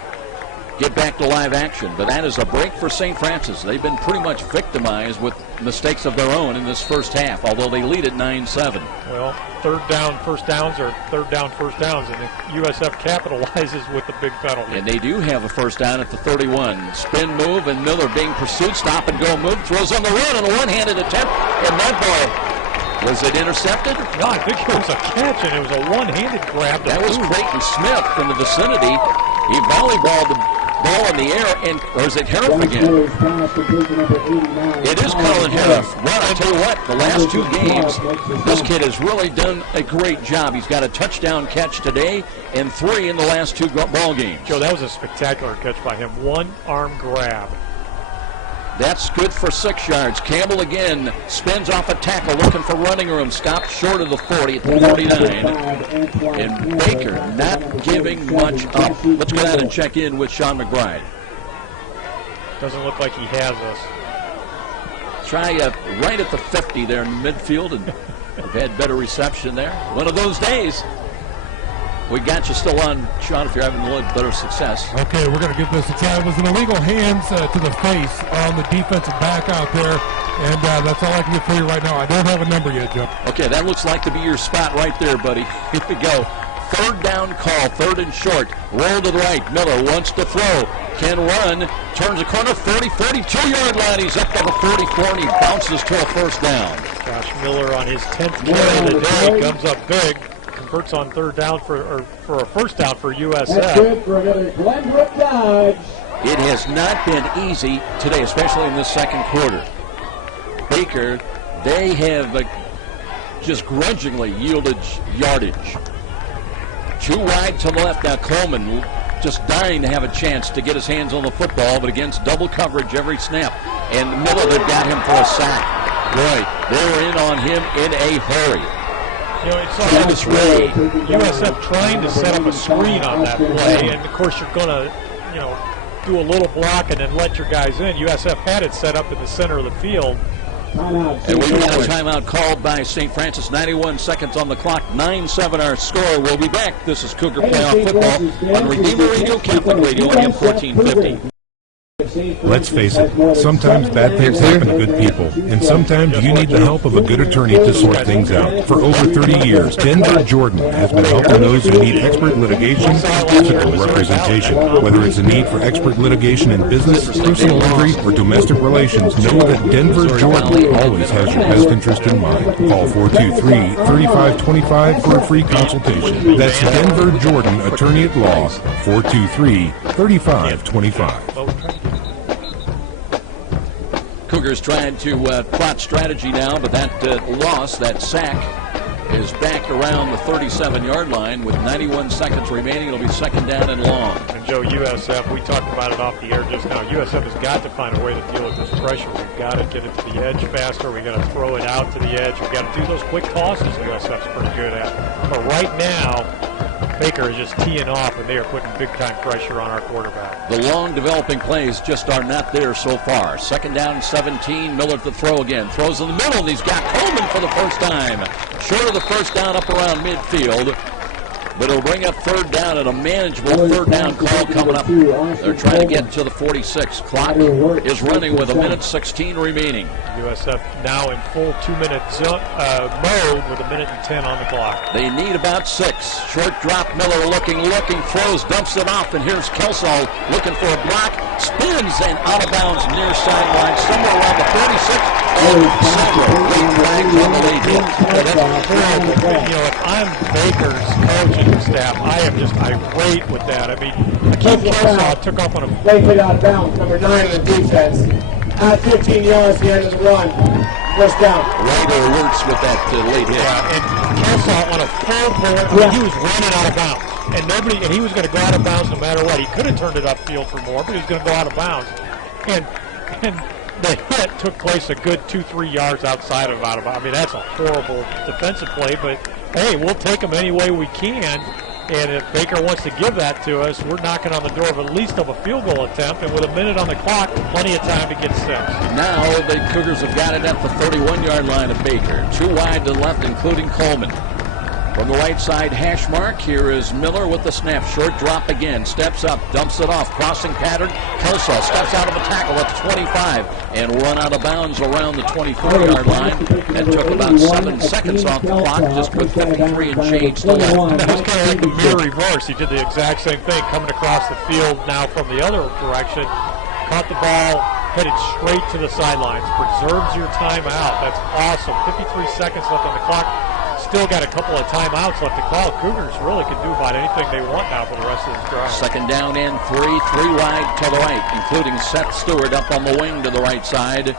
get back to live action. But that is a break for St. Francis. They've been pretty much victimized with mistakes of their own in this first half, although they lead at 9-7. Well, third down first downs or third down first downs, and USF capitalizes with the big penalty. And they do have a first down at the 31. Spin move, and Miller being pursued. Stop and go move. Throws on the run and a one-handed attempt, and that ball, was it intercepted? No, I think it was a catch, and it was a one-handed grab. That was Creighton Smith from the vicinity. He volleyballed the ball in the air, or is it Heriff again? It is Colin Heriff. Well, I tell you what, the last 2 games, this kid has really done a great job. He's got a touchdown catch today and 3 in the last 2 ball games. Joe, that was a spectacular catch by him. One-arm grab. That's good for 6 yards. Campbell again spins off a tackle, looking for running room. Stopped short of the 40 at the 49. And Baker not giving much up. Let's go down and check in with Sean McBride. Doesn't look like he has us. Try right at the 50 there in midfield, and we've had better reception there. One of those days. We got you still on, Sean, if you're having a little better success. Okay, we're going to give this a try. It was an illegal hands to the face on the defensive back out there, and that's all I can get for you right now. I don't have a number yet, Joe. Okay, that looks like to be your spot right there, buddy. Here we go. Third down call, third and short. Roll to the right. Miller wants to throw. Can run. Turns the corner, 40, 42-yard line. He's up to the 44, and he bounces to a first down. Josh Miller on his 10th carry of the day comes up big. Converts on third down for a first down for USF. It has not been easy today, especially in the second quarter. Baker, they have just grudgingly yielded yardage. Too wide to the left. Now Coleman just dying to have a chance to get his hands on the football, but against double coverage every snap. And Miller, they've got him for a sack. Right, they were in on him in a hurry. You know, it's really USF trying to set up a screen on that play, and of course you're going to, you know, do a little block and then let your guys in. USF had it set up in the center of the field. And we got a timeout called by St. Francis. 91 seconds on the clock. 9-7 our score. We'll be back. This is Cougar Playoff Football on Redeemer Radio, Catholic Radio, AM 1450. Let's face it, sometimes bad things happen to good people, and sometimes you need the help of a good attorney to sort things out. For over 30 years, Denver Jordan has been helping those who need expert litigation and physical representation. Whether it's a need for expert litigation in business, personal injury, or domestic relations, know that Denver Jordan always has your best interest in mind. Call 423-3525 for a free consultation. That's Denver Jordan, attorney at law, 423-3525. Cougars trying to plot strategy now, but that loss, that sack, is back around the 37-yard line with 91 seconds remaining. It'll be second down and long. And Joe, USF, we talked about it off the air just now. USF has got to find a way to deal with this pressure. We've got to get it to the edge faster. We've got to throw it out to the edge. We've got to do those quick tosses USF's pretty good at. But right now, Baker is just teeing off, and they are putting big-time pressure on our quarterback. The long developing plays just are not there so far. Second down and 17. Miller to throw again. Throws in the middle, and he's got Coleman for the first time. Short of the first down up around midfield. But it'll bring up third down and a manageable third down call coming up. They're trying to get to the 46. Clock is running with 1:16 remaining. USF now in full 2-minute mode with 1:10 on the clock. They need about 6. Short drop, Miller looking, throws, dumps it off, and here's Kelso looking for a block, spins and out of bounds near sideline, somewhere around the 36. Late flag on the late hit. That's horrible. You know, if I'm Baker's coaching staff, I am just irate with that. I mean, Akeem Kelso took off on a late hit out of bounds, number 9 in the defense. At 15 yards, the end of the run. First down. Ryder works with that late hit. Yeah, and Kelso on a full pull, he was running out of bounds. And he was going to go out of bounds no matter what. He could have turned it upfield for more, but he was going to go out of bounds. And the hit took place a good 2-3 yards outside of out of bounds. I mean, that's a horrible defensive play, but hey, we'll take them any way we can. And if Baker wants to give that to us, we're knocking on the door of at least of a field goal attempt. And with a minute on the clock, plenty of time to get 6. Now the Cougars have got it at the 31-yard line of Baker. 2 wide to the left, including Coleman. From the right side hash mark, here is Miller with the snap. Short drop again. Steps up, dumps it off. Crossing pattern. Kelso steps out of a tackle at the 25 and run out of bounds around the 24-yard line. That took about 7 seconds off the clock, just with 53 and change to left. That was kind of like the mirror reverse. He did the exact same thing, coming across the field now from the other direction. Caught the ball, headed straight to the sidelines. Preserves your timeout. That's awesome. 53 seconds left on the clock. Still got a couple of timeouts left to call. Cougars really can do about anything they want now for the rest of this drive. Second down and 3 wide to the right, including Seth Stewart up on the wing to the right side.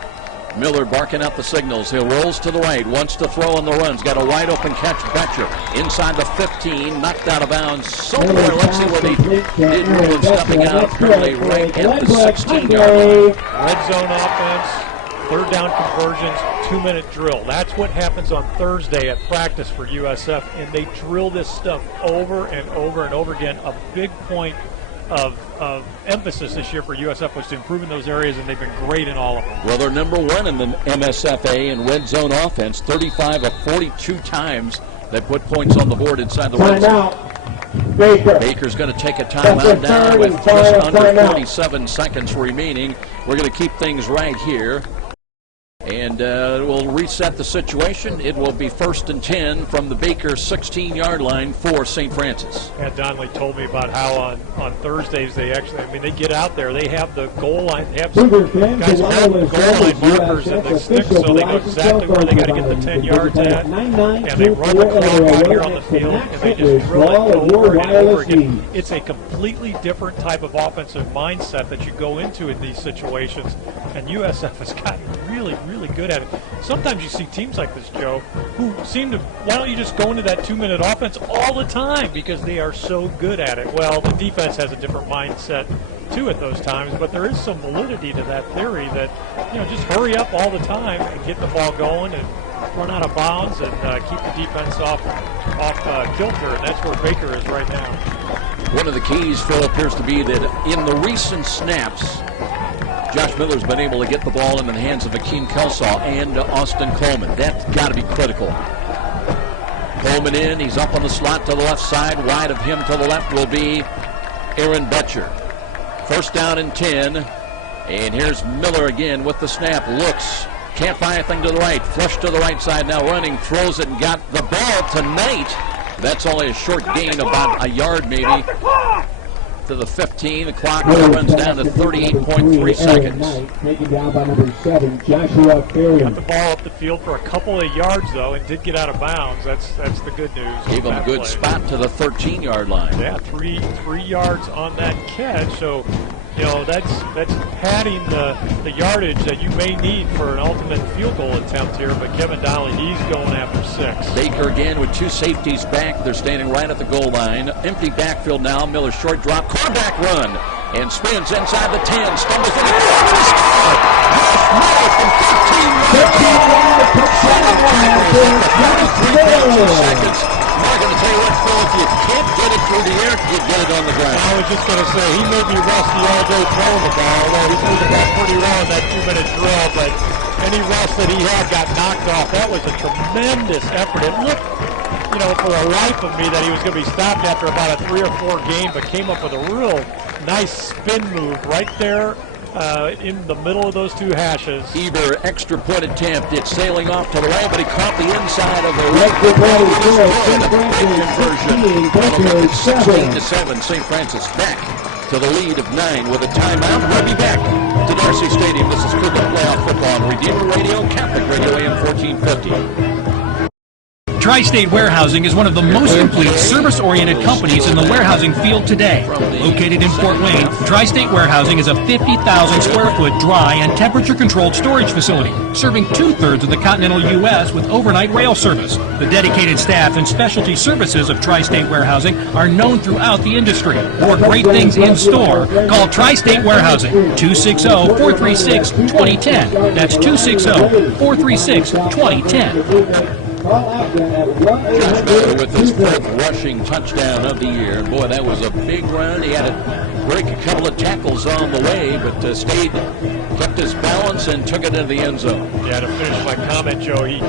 Miller barking out the signals. He rolls to the right, wants to throw on the runs. Got a wide open catch, Betcher. Inside the 15, knocked out of bounds. Somewhere, let's see what he did when stepping out. Apparently right at the 16-yard line. Red zone offense. Third down conversions, 2-minute drill. That's what happens on Thursday at practice for USF, and they drill this stuff over and over and over again. A big point of emphasis this year for USF was to improve in those areas, and they've been great in all of them. Well, they're number 1 in the MSFA in red zone offense, 35 of 42 times they put points on the board inside the red zone. Baker. Baker's going to take a timeout now with just under 47 seconds remaining. We're going to keep things right here. And we'll reset the situation. It will be 1st and 10 from the Baker 16-yard line for St. Francis. Yeah, Donnelly told me about how on Thursdays they get out there. They have the goal line. They have some guys hold the goal line markers and the sticks, so they know exactly where they got to get the 10 yards at. And they run the clock out here on the field, and they just drill it over and over again. It's a completely different type of offensive mindset that you go into in these situations, and USF has gotten really good at it. Sometimes you see teams like this, Joe, who seem to, why don't you just go into that 2-minute offense all the time because they are so good at it. Well, the defense has a different mindset too at those times, but there is some validity to that theory that, just hurry up all the time and get the ball going and run out of bounds and keep the defense off kilter, and that's where Baker is right now. One of the keys, Phil, appears to be that in the recent snaps, Josh Miller's been able to get the ball in the hands of Akeem Kelsaw and Austin Coleman. That's got to be critical. Coleman in, he's up on the slot to the left side. Wide of him to the left will be Aaron Betcher. 1st down and 10. And here's Miller again with the snap. Looks, can't find anything to the right. Flush to the right side now, running, throws it and got the ball tonight. That's only a short gain, about a yard maybe. To the 15, the clock runs down to 38.3 seconds. Taken down by number 7, Joshua Ferry. Got the ball up the field for a couple of yards though, and did get out of bounds. That's the good news. Gave him a good spot to the 13-yard line. Yeah, three yards on that catch. So, that's padding the yardage that you may need for an ultimate field goal attempt here. But Kevin Donnelly, he's going after 6. Baker again with 2 safeties back. They're standing right at the goal line. Empty backfield now. Miller short drop, quarterback run, and spins inside the 10. Stumbles in the touchdown. Miller from 15 seconds. I'm not going to tell you what, Phil, if you can't get it through the air, you get it on the ground. I was just going to say, he may be rusty all day throwing the ball, although he threw the ball pretty well in that 2-minute drill, but any rust that he had got knocked off. That was a tremendous effort. It looked, for the life of me that he was going to be stopped after about a 3 or 4 game, but came up with a real nice spin move right there in the middle of those 2 hashes. Eber, extra point attempt. It's sailing off to the right, but he caught the inside of the right. 16-7. St. Francis back to the lead of 9 with a timeout. We'll be back to Darcy Stadium. This is Cougar Playoff Football on Redeemer Radio, Catholic Radio AM 1450. Tri-State Warehousing is one of the most complete service-oriented companies in the warehousing field today. Located in Fort Wayne, Tri-State Warehousing is a 50,000 square foot dry and temperature-controlled storage facility, serving 2/3 of the continental U.S. with overnight rail service. The dedicated staff and specialty services of Tri-State Warehousing are known throughout the industry. For great things in store, call Tri-State Warehousing, 260-436-2010. That's 260-436-2010. With his 4th rushing touchdown of the year. Boy, that was a big run. He had to break a couple of tackles on the way, but kept his balance and took it into the end zone. Yeah, to finish my comment, Joe, he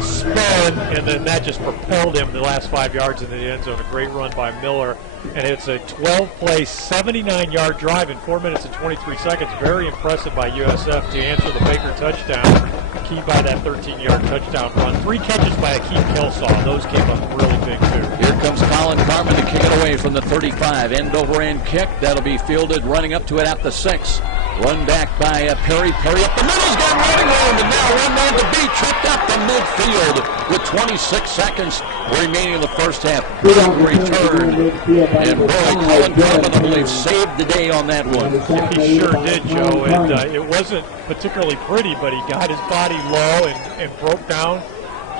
spun, and then that just propelled him the last 5 yards into the end zone. A great run by Miller. And it's a 12-play, 79-yard drive in 4 minutes and 23 seconds. Very impressive by USF to answer the Baker touchdown. Key by that 13-yard touchdown run. 3 catches by Akeem Kelsaw. Those came up really big, too. Here comes Colin Carmen to kick it away from the 35. End-over-end kick. That'll be fielded, running up to it at the 6. Run back by Perry. Perry up the middle's got running room, and now one man to beat. Tripped up the midfield with 26 seconds remaining in the first half. Big return. And boy, Colin Carmen, I believe, saved the day on that one. He sure did, Joe. And it wasn't particularly pretty, but he got his body low and broke down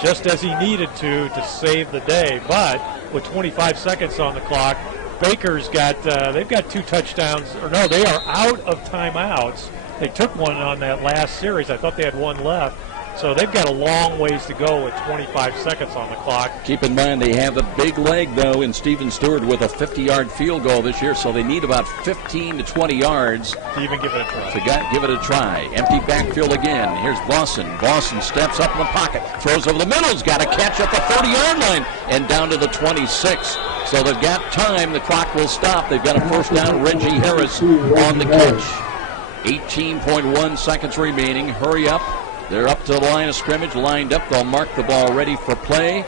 just as he needed to save the day. But with 25 seconds on the clock, Baker's got, they've got 2 touchdowns, or no, they are out of timeouts. They took one on that last series. I thought they had one left. So they've got a long ways to go with 25 seconds on the clock. Keep in mind they have a big leg, though, in Steven Stewart with a 50-yard field goal this year, so they need about 15 to 20 yards to even give it a try. To give it a try. Empty backfield again. Here's Boston. Boston steps up in the pocket, throws over the middle. He's got a catch at the 30-yard line and down to the 26. So they've got time. The clock will stop. They've got a first down. Reggie Harris on the catch. 18.1 seconds remaining. Hurry up. They're up to the line of scrimmage, lined up. They'll mark the ball ready for play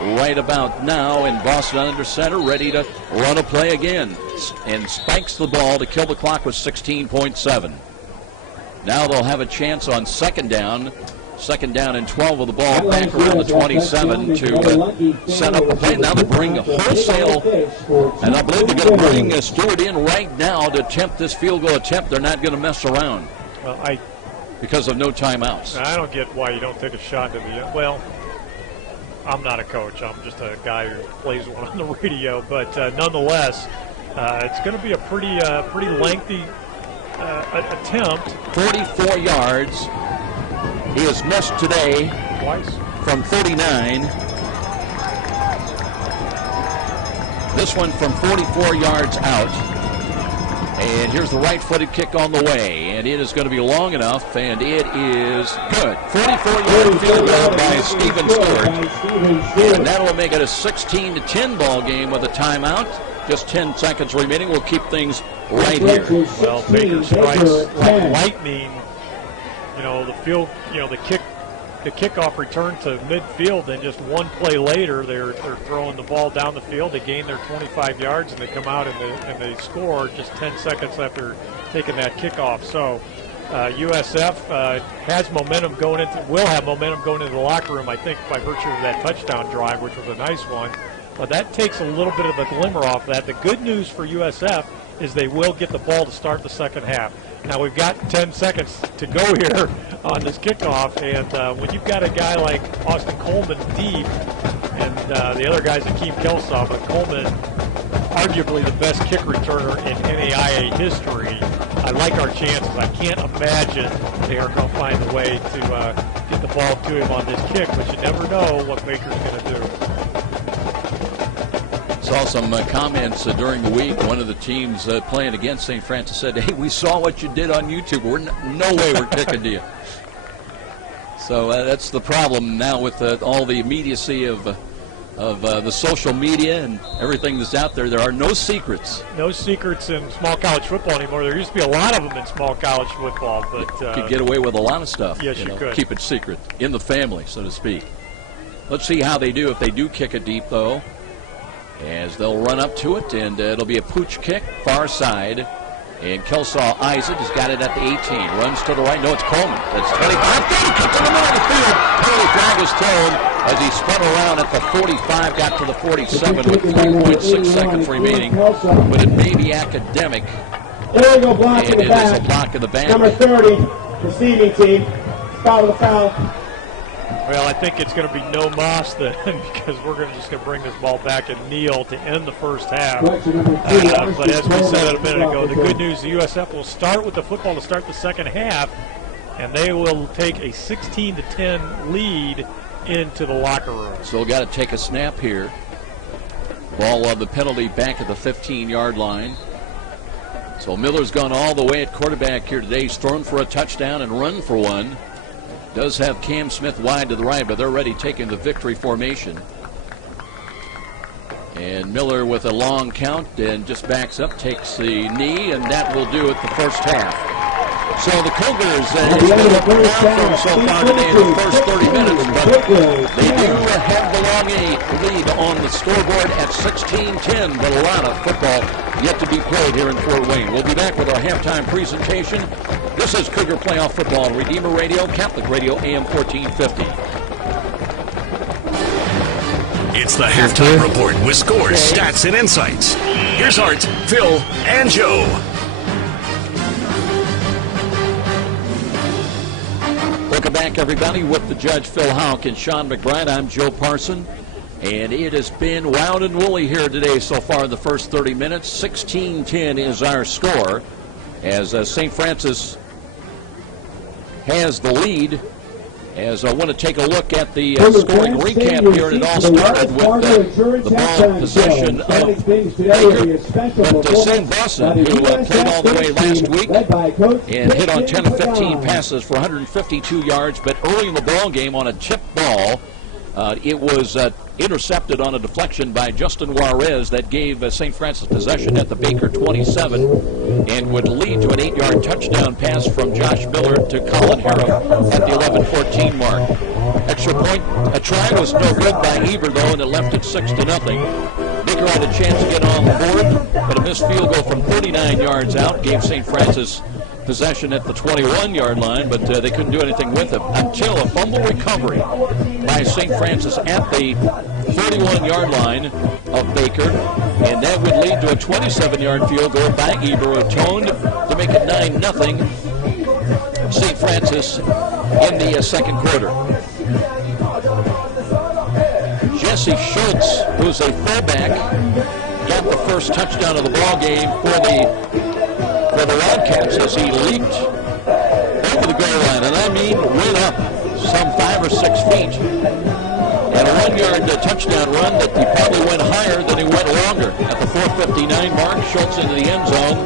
right about now. And Boston under center, ready to run a play again. And spikes the ball to kill the clock with 16.7. Now they'll have a chance on second down. Second down and 12 with the ball back around the 27 to set up a play. Now they bring a wholesale, and I believe they're going to bring Stewart in right now to attempt this field goal attempt. They're not going to mess around because of no timeouts. I don't get why you don't take a shot to the well. I'm not a coach. I'm just a guy who plays one on the radio. But nonetheless, it's going to be a pretty lengthy attempt. 44 yards. He has missed today twice from 39. This one from 44 yards out. And here's the right-footed kick on the way. And it is going to be long enough, and it is good. 44-yard field goal by Stephen Stewart. And that will make it a 16-10 ball game with a timeout. Just 10 seconds remaining. We'll keep things right here. Well, Baker strikes like lightning. You know, the kickoff return to midfield, and just one play later, they're throwing the ball down the field. They gain their 25 yards, and they come out and they score just 10 seconds after taking that kickoff. So USF has momentum will have momentum going into the locker room, I think, by virtue of that touchdown drive, which was a nice one. But that takes a little bit of a glimmer off that. The good news for USF is they will get the ball to start the second half. Now, we've got 10 seconds to go here on this kickoff, and when you've got a guy like Austin Coleman deep, and the other guy's Akeem Kelsaw, but Coleman, arguably the best kick returner in NAIA history, I like our chances. I can't imagine they are going to find a way to get the ball to him on this kick, but you never know what Baker's going to do. Saw some comments during the week. One of the teams playing against St. Francis said, "Hey, we saw what you did on YouTube. We're no way we're kicking to you." So that's the problem now with all the immediacy of the social media and everything that's out there. There are no secrets. No secrets in small college football anymore. There used to be a lot of them in small college football, but you could get away with a lot of stuff. Yes, you could. Keep it secret in the family, so to speak. Let's see how they do if they do kick it deep, though. As they'll run up to it, and it'll be a pooch kick, far side. And Kelsaw eyes it, has got it at the 18. Runs to the right. No, it's Coleman. That's 25. Kicks in the middle of the field. Penalty flag is thrown as he spun around at the 45, got to the 47 with 3.6 seconds remaining. But it may be academic. There we go, block and in the back. It is a block in the back. Number 30, receiving team. Foul the foul. Well, I think it's going to be no moss then, because we're just going to bring this ball back and kneel to end the first half. But as we said a minute ago, the good news, the USF will start with the football to start the second half, and they will take a 16-10 lead into the locker room. So got to take a snap here. Ball on the penalty back at the 15-yard line. So Miller's gone all the way at quarterback here today. He's thrown for a touchdown and run for one. Does have Cam Smith wide to the right, but they're already taking the victory formation. And Miller with a long count and just backs up, takes the knee, and that will do it the first half. So the Cougars have been down so far today in the first 30 minutes, but they do have the long lead on the scoreboard at 16-10, but a lot of football yet to be played here in Fort Wayne. We'll be back with our halftime presentation. This is Cougar Playoff Football on Redeemer Radio, Catholic Radio, AM 1450. It's the halftime report with scores, stats, and insights. Here's Art, Phil, and Joe. Welcome back, everybody, with the judge, Phil Houck, and Sean McBride. I'm Joe Parson. And it has been wild and woolly here today so far in the first 30 minutes. 16-10 is our score as St. Francis has the lead. As I want to take a look at the scoring recap here, and it all started with the ball possession of Baker. But Sam Boston, who played all the way last week and hit on 10 of 15 passes for 152 yards, but early in the ball game on a tip ball, It was intercepted on a deflection by Justin Juarez that gave St. Francis possession at the Baker 27 and would lead to an 8-yard touchdown pass from Josh Miller to Colin Harrow at the 11-14 mark. Extra point, a try was no good by Eber, though, and it left it 6-0. Baker had a chance to get on the board, but a missed field goal from 39 yards out gave St. Francis possession at the 21-yard line, but they couldn't do anything with it until a fumble recovery by St. Francis at the 41-yard line of Baker, and that would lead to a 27-yard field goal by Eber, atoned to make it 9-0 St. Francis in the second quarter. Jesse Schultz, who's a fullback, got the first touchdown of the ball game for the Wildcats as he leaped over the goal line, and I mean went up some 5 or 6 feet. And a 1-yard touchdown run that he probably went higher than he went longer. At the 4:59 mark, Schultz into the end zone,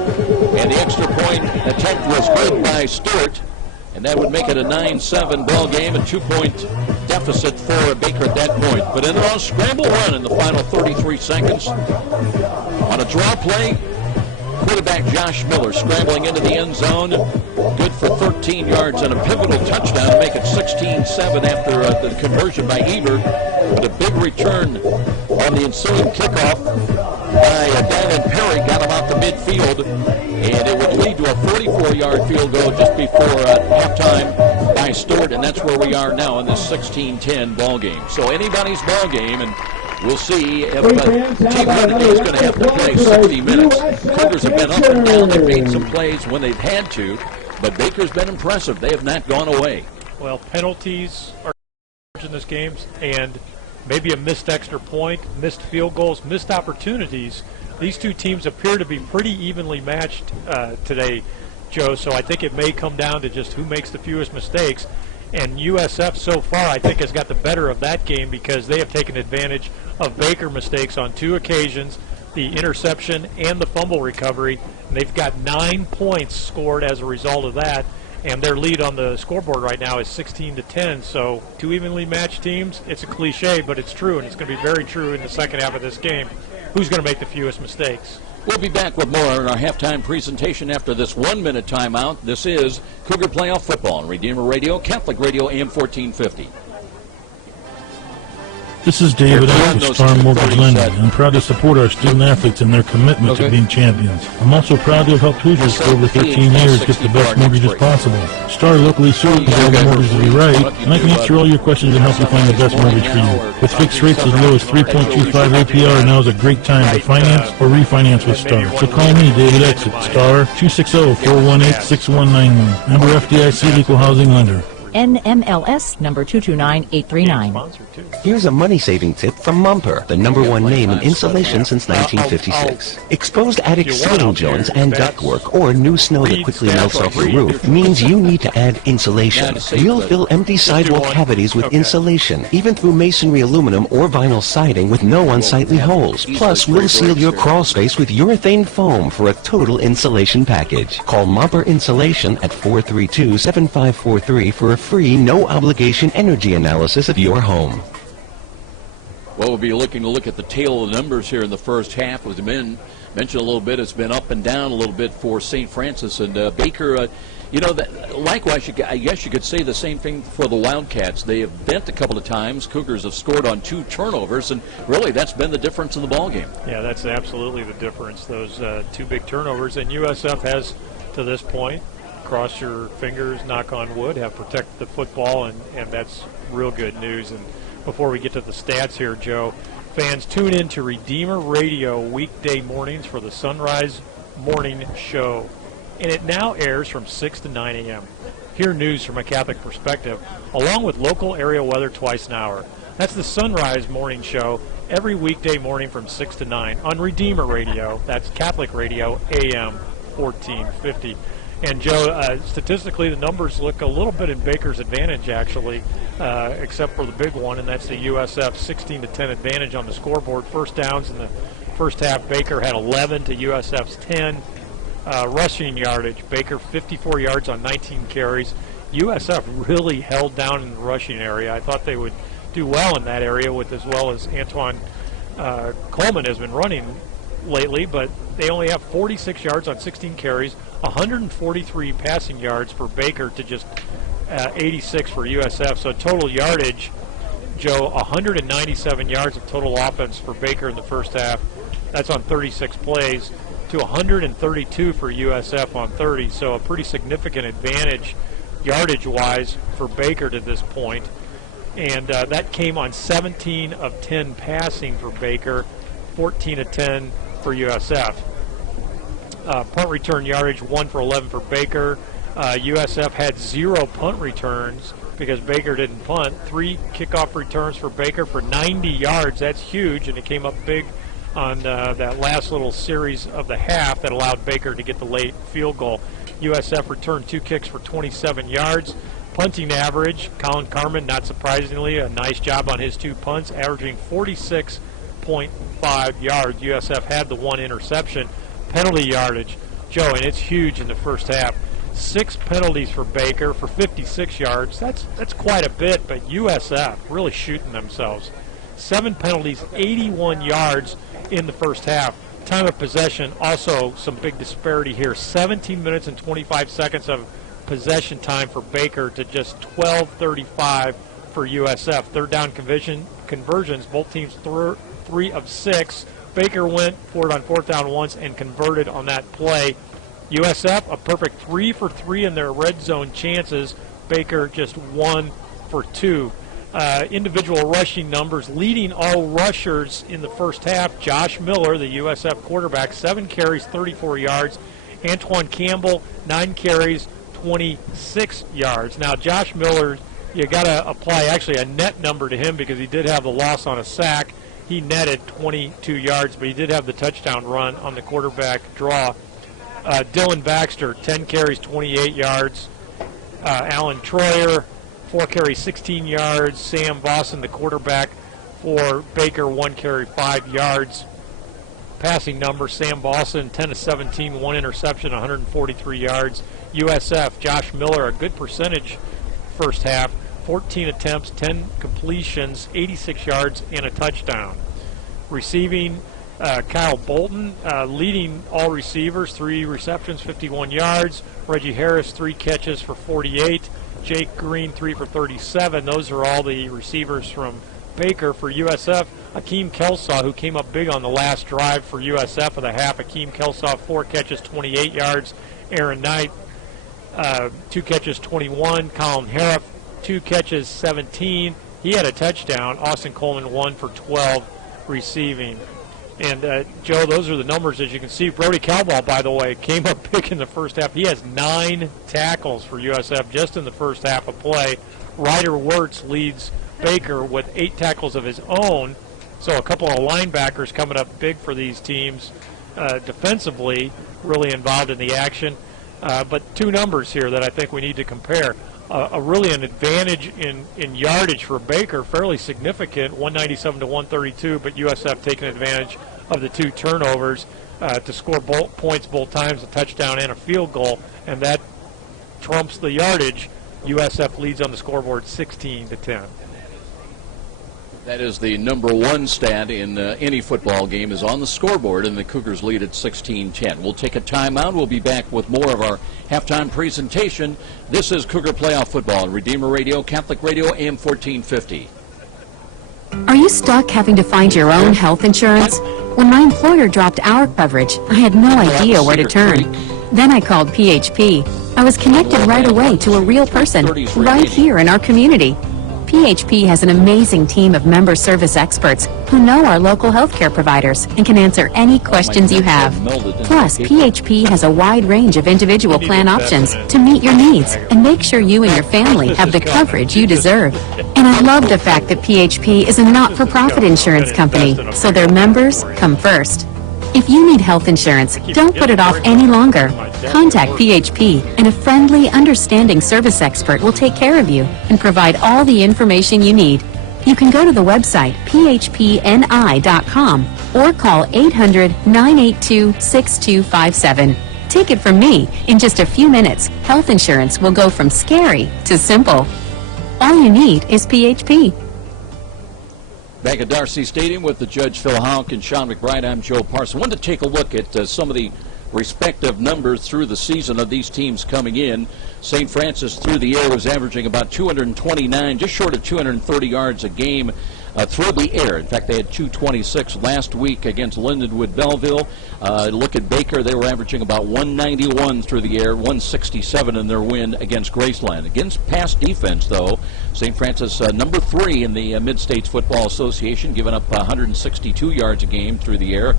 and the extra point attempt was good by Stewart, and that would make it a 9-7 ball game, a 2-point deficit for Baker at that point. But then on a scramble run in the final 33 seconds, on a draw play, quarterback Josh Miller scrambling into the end zone, good for 13 yards and a pivotal touchdown to make it 16-7 after the conversion by Eber. But a big return on the ensuing kickoff by Dylan Perry got him out the midfield, and it would lead to a 44-yard field goal just before halftime by Stewart, and that's where we are now in this 16-10 ball game. So anybody's ball game, and we'll see if Team Trinity is going to have to play 60 minutes. Cougars have been up and down. They've made some plays when they've had to, but Baker's been impressive. They have not gone away. Well, penalties are in this game, and maybe a missed extra point, missed field goals, missed opportunities. These two teams appear to be pretty evenly matched today, Joe, so I think it may come down to just who makes the fewest mistakes. And USF so far, I think, has got the better of that game because they have taken advantage of Baker mistakes on 2 occasions, the interception and the fumble recovery. And they've got 9 points scored as a result of that, and their lead on the scoreboard right now is 16-10. So 2 evenly matched teams, it's a cliche, but it's true, and it's going to be very true in the second half of this game. Who's going to make the fewest mistakes? We'll be back with more in our halftime presentation after this 1-minute timeout. This is Cougar Playoff Football on Redeemer Radio, Catholic Radio, AM 1450. This is David X with Star Mortgage Lending. I'm proud to support our student athletes and their commitment to being champions. I'm also proud to have helped Hoosiers for over 13 years get the best mortgages possible. Star locally serves all the mortgages we write, and I can answer all your questions and help you find the best mortgage for you. With fixed rates as low as 3.25 APR, now is a great time to finance or refinance with Star. So call me, David X at Star 260-418-6191. Member FDIC Equal Housing Lender. NMLS number 229839. Here's a money-saving tip from Mumper, the #1 name in insulation since 1956. Exposed attic ceiling joints and ductwork or new snow that quickly melts off a roof means you need to add insulation. We'll fill empty sidewall cavities with insulation, even through masonry aluminum or vinyl siding with no unsightly holes. Plus, we'll seal your crawl space with urethane foam for a total insulation package. Call Mumper Insulation at 432-7543 for a free, no-obligation energy analysis of your home. Well, we'll be looking to look at the tail of the numbers here in the first half. As mentioned a little bit, it's been up and down a little bit for St. Francis and Baker. Likewise, I guess you could say the same thing for the Wildcats. They have bent a couple of times. Cougars have scored on 2 turnovers, and really that's been the difference in the ballgame. Yeah, that's absolutely the difference, those 2 big turnovers. And USF has, to this point, cross your fingers, knock on wood, have protected the football, and that's real good news. And before we get to the stats here, Joe, fans, tune in to Redeemer Radio weekday mornings for the Sunrise Morning Show. And it now airs from 6 to 9 a.m. Hear news from a Catholic perspective, along with local area weather twice an hour. That's the Sunrise Morning Show every weekday morning from 6 to 9 on Redeemer Radio. That's Catholic Radio, AM 1450. And, Joe, statistically, the numbers look a little bit in Baker's advantage, actually, except for the big one, and that's the USF 16-10 advantage on the scoreboard. First downs in the first half, Baker had 11 to USF's 10. Rushing yardage, Baker 54 yards on 19 carries. USF really held down in the rushing area. I thought they would do well in that area with as well as Antoine Coleman has been running lately, but they only have 46 yards on 16 carries, 143 passing yards for Baker to just 86 for USF. So total yardage, Joe, 197 yards of total offense for Baker in the first half. That's on 36 plays to 132 for USF on 30. So a pretty significant advantage yardage-wise for Baker to this point. And that came on 17 of 10 passing for Baker, 14 of 10 for USF. Punt return yardage, 1 for 11 for Baker. USF had 0 punt returns because Baker didn't punt. 3 kickoff returns for Baker for 90 yards. That's huge, and it came up big on that last little series of the half that allowed Baker to get the late field goal. USF returned 2 kicks for 27 yards. Punting average, Colin Carmen, not surprisingly, a nice job on his 2 punts, averaging 46.5 yards. USF had the 1 interception. Penalty yardage, Joe, and it's huge in the first half. 6 penalties for Baker for 56 yards. That's quite a bit, but USF really shooting themselves. 7 penalties, 81 yards in the first half. Time of possession, also some big disparity here. 17 minutes and 25 seconds of possession time for Baker to just 12:35 for USF. Third down conversions, both teams 3 of 6. Baker went for it on 4th down once and converted on that play. USF, a perfect 3 for 3 in their red zone chances. Baker just 1 for 2. Individual rushing numbers, leading all rushers in the first half. Josh Miller, the USF quarterback, 7 carries, 34 yards. Antoine Campbell, 9 carries, 26 yards. Now, Josh Miller, you got to apply actually a net number to him because he did have the loss on a sack. He netted 22 yards, but he did have the touchdown run on the quarterback draw. Dylan Baxter, 10 carries, 28 yards. Alan Troyer, 4 carries, 16 yards. Sam Boston, the quarterback for Baker, 1 carry, 5 yards. Passing numbers, Sam Boston, 10 of 17, 1 interception, 143 yards. USF, Josh Miller, a good percentage first half, 14 attempts, 10 completions, 86 yards, and a touchdown. Receiving, Kyle Bolton, leading all receivers, 3 receptions, 51 yards. Reggie Harris, 3 catches for 48. Jake Green, 3 for 37. Those are all the receivers from Baker. For USF, Akeem Kelsaw, who came up big on the last drive for USF of the half. Akeem Kelsaw, 4 catches, 28 yards. Aaron Knight, 2 catches, 21. Colin Harrop, 2 catches, 17. He had a touchdown. Austin Coleman, 1 for 12 receiving. And, Joe, those are the numbers, as you can see. Brody Cowball, by the way, came up big in the first half. He has 9 tackles for USF just in the first half of play. Ryder Wirtz leads Baker with 8 tackles of his own. So a couple of linebackers coming up big for these teams defensively, really involved in the action. But 2 numbers here that I think we need to compare. Really an advantage in yardage for Baker, fairly significant, 197 to 132, but USF taking advantage of the 2 turnovers to score points both times, a touchdown and a field goal, and that trumps the yardage. USF leads on the scoreboard 16 to 10. That is the number 1 stat in any football game, is on the scoreboard, and the Cougars lead at 16-10. We'll take a timeout. We'll be back with more of our halftime presentation. This is Cougar Playoff Football on Redeemer Radio, Catholic Radio, AM 1450. Are you stuck having to find your own health insurance? When my employer dropped our coverage, I had no idea where to turn. Then I called PHP. I was connected right away to a real person right here in our community. PHP has an amazing team of member service experts who know our local healthcare providers and can answer any questions you have. Plus, PHP has a wide range of individual plan options to meet your needs and make sure you and your family have the coverage you deserve. And I love the fact that PHP is a not-for-profit insurance company, so their members come first. If you need health insurance, don't put it off any longer. Contact PHP, and a friendly, understanding service expert will take care of you and provide all the information you need. You can go to the website phpni.com or call 800-982-6257. Take it from me, in just a few minutes, health insurance will go from scary to simple. All you need is PHP. Back at Darcy Stadium with the Judge Phil Houck and Sean McBride, I'm Joe Parson. I wanted to take a look at some of the respective numbers through the season of these teams coming in. St. Francis through the air was averaging about 229, just short of 230 yards a game through the air. In fact, they had 226 last week against Lindenwood Belleville. Look at Baker. They were averaging about 191 through the air, 167 in their win against Graceland. Against pass defense, though, St. Francis number 3 in the Mid-States Football Association, giving up 162 yards a game through the air.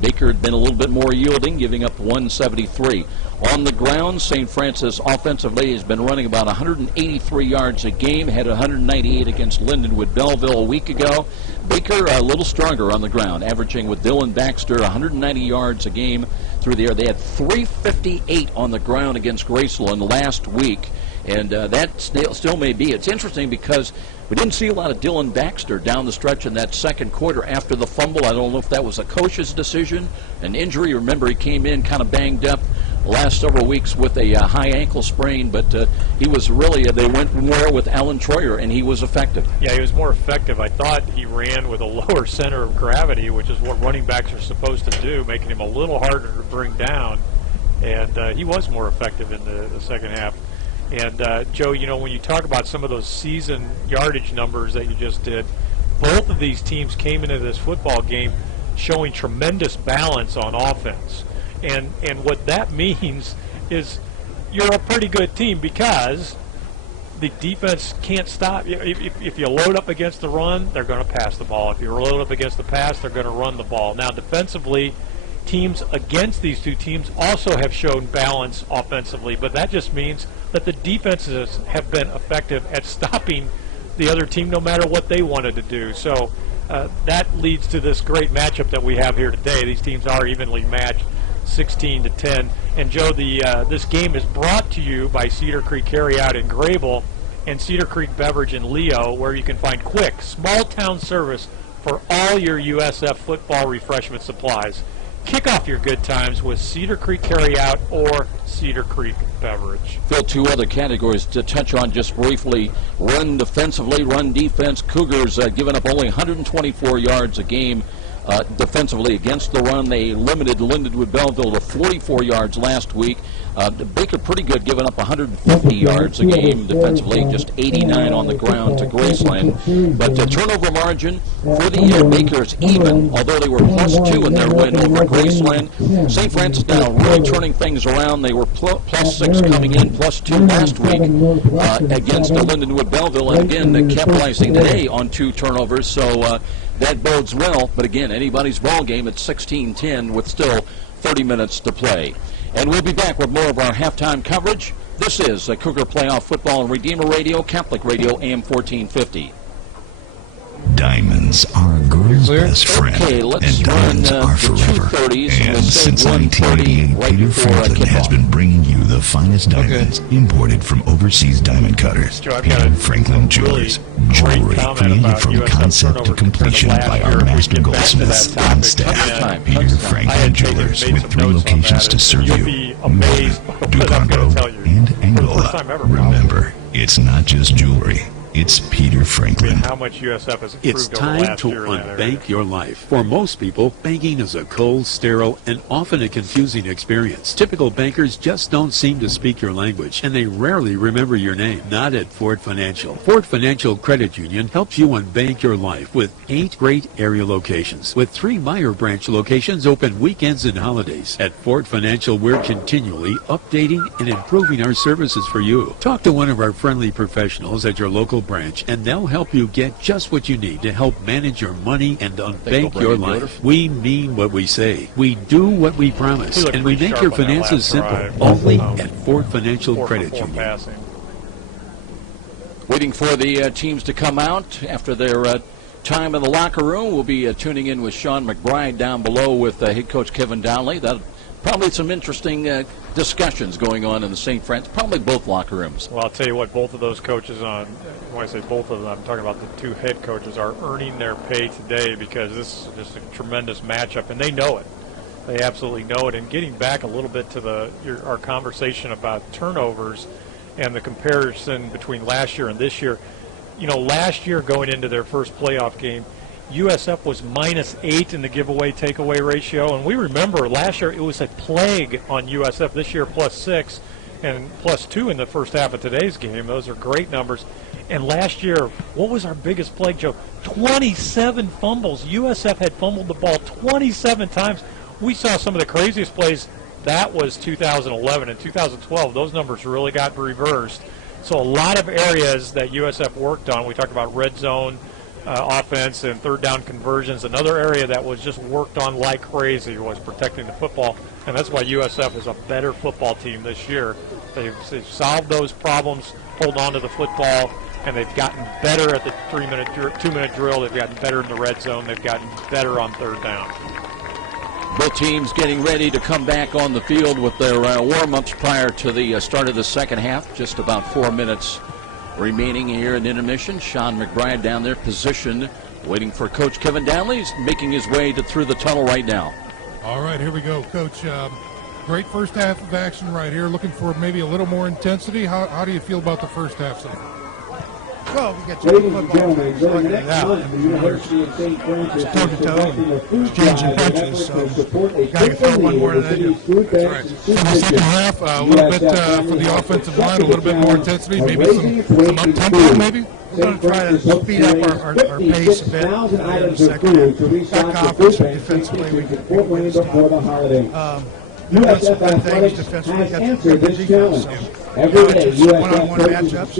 Baker had been a little bit more yielding, giving up 173. On the ground, St. Francis offensively has been running about 183 yards a game, had 198 against Lindenwood Belleville a week ago. Baker a little stronger on the ground, averaging with Dylan Baxter 190 yards a game through the air. They had 358 on the ground against Graceland last week, and that still may be. It's interesting because we didn't see a lot of Dylan Baxter down the stretch in that second quarter after the fumble. I don't know if that was a coach's decision, an injury. Remember, he came in kind of banged up the last several weeks with a high ankle sprain, but he was really, they went more with Alan Troyer, and he was effective. Yeah, he was more effective. I thought he ran with a lower center of gravity, which is what running backs are supposed to do, making him a little harder to bring down, and he was more effective in the second half. And, Joe, you know, when you talk about some of those season yardage numbers that you just did, both of these teams came into this football game showing tremendous balance on offense. And what that means is you're a pretty good team because the defense can't stop. If you load up against the run, they're going to pass the ball. If you load up against the pass, they're going to run the ball. Now, defensively, teams against these two teams also have shown balance offensively, but that just means that the defenses have been effective at stopping the other team no matter what they wanted to do. So that leads to this great matchup that we have here today. These teams are evenly matched, 16-10. And Joe, this game is brought to you by Cedar Creek Carryout in Grable and Cedar Creek Beverage in Leo, where you can find quick, small-town service for all your USF football refreshment supplies. Kick off your good times with Cedar Creek Carryout or Cedar Creek Beverage. Phil, 2 other categories to touch on just briefly. Run defensively, run defense. Cougars giving up only 124 yards a game defensively against the run. They limited Lindenwood Belleville to 44 yards last week. Baker pretty good, giving up 150 yards a game defensively, just 89 on the ground to Graceland. But the turnover margin for the year, Baker's even, although they were +2 in their win over Graceland. St. Francis now really turning things around. They were +6 coming in, +2 last week against Lindenwood Belleville, and again capitalizing today on 2 turnovers. So that bodes well. But again, anybody's ball game at 16-10 with still 30 minutes to play. And we'll be back with more of our halftime coverage. This is Cougar Playoff Football and Redeemer Radio, Catholic Radio, AM 1450. Diamonds are a girl's best friend, and diamonds are forever. And since 1988, Peter Franklin has been bringing you the finest diamonds imported from overseas diamond cutters. Peter Franklin Jewelers. Jewelry created from concept to completion by our master goldsmiths on staff. Peter Franklin Jewelers, with 3 locations to serve you: Ducongo and Angola. Remember, it's not just jewelry. It's Peter Franklin. How much USF has improved It's time to unbank your life. For most people, banking is a cold, sterile, and often a confusing experience. Typical bankers just don't seem to speak your language, and they rarely remember your name. Not at Ford Financial. Ford Financial Credit Union helps you unbank your life with 8 great area locations, with 3 Meyer branch locations open weekends and holidays. At Ford Financial, we're continually updating and improving our services for you. Talk to one of our friendly professionals at your local branch, and they'll help you get just what you need to help manage your money and unbank your life. We mean what we say. We do what we promise, and we make your finances simple. Only at Ford Financial Credit Union. Waiting for the teams to come out after their time in the locker room. We'll be tuning in with Sean McBride down below with head coach Kevin Donnelly. That probably some interesting discussions going on in the St. Francis, probably both locker rooms. Well, I'll tell you what, both of those coaches when I say both of them, I'm talking about the 2 head coaches, are earning their pay today because this is just a tremendous matchup, and they know it. They absolutely know it. And getting back a little bit to our conversation about turnovers and the comparison between last year and this year, you know, last year going into their first playoff game, USF was -8 in the giveaway takeaway ratio, and we remember last year it was a plague on USF. This year +6 and +2 in the first half of today's game. Those are great numbers. And last year, what was our biggest plague, Joe? 27 fumbles. USF had fumbled the ball 27 times. We saw some of the craziest plays. That was 2011. In 2012, those numbers really got reversed. So a lot of areas that USF worked on. We talked about red zone offense and third down conversions. Another area that was just worked on like crazy was protecting the football, and that's why USF is a better football team this year. They've solved those problems, hold on to the football, and they've gotten better at the 2-minute drill. They've gotten better in the red zone. They've gotten better on third down. Both teams getting ready to come back on the field with their warm-ups prior to the start of the second half. Just about 4 minutes remaining here in intermission. Sean McBride down there positioned, waiting for Coach Kevin Downley. He's making his way through the tunnel right now. All right, here we go, Coach. Great first half of action right here. Looking for maybe a little more intensity. How do you feel about the first half so far? Well, we got two football teams looking it out. It's toe-to-toe, exchanging punches, so got to throw one more than they do. That's right. So the second half, a little bit for the offensive line, a little bit more intensity, maybe some up-tempo, maybe? We're going to try to speed up our pace a bit in the second half. Got confidence defensively. We can win this game. We've done some good things defensively. Got some good defense. So one-on-one matchups.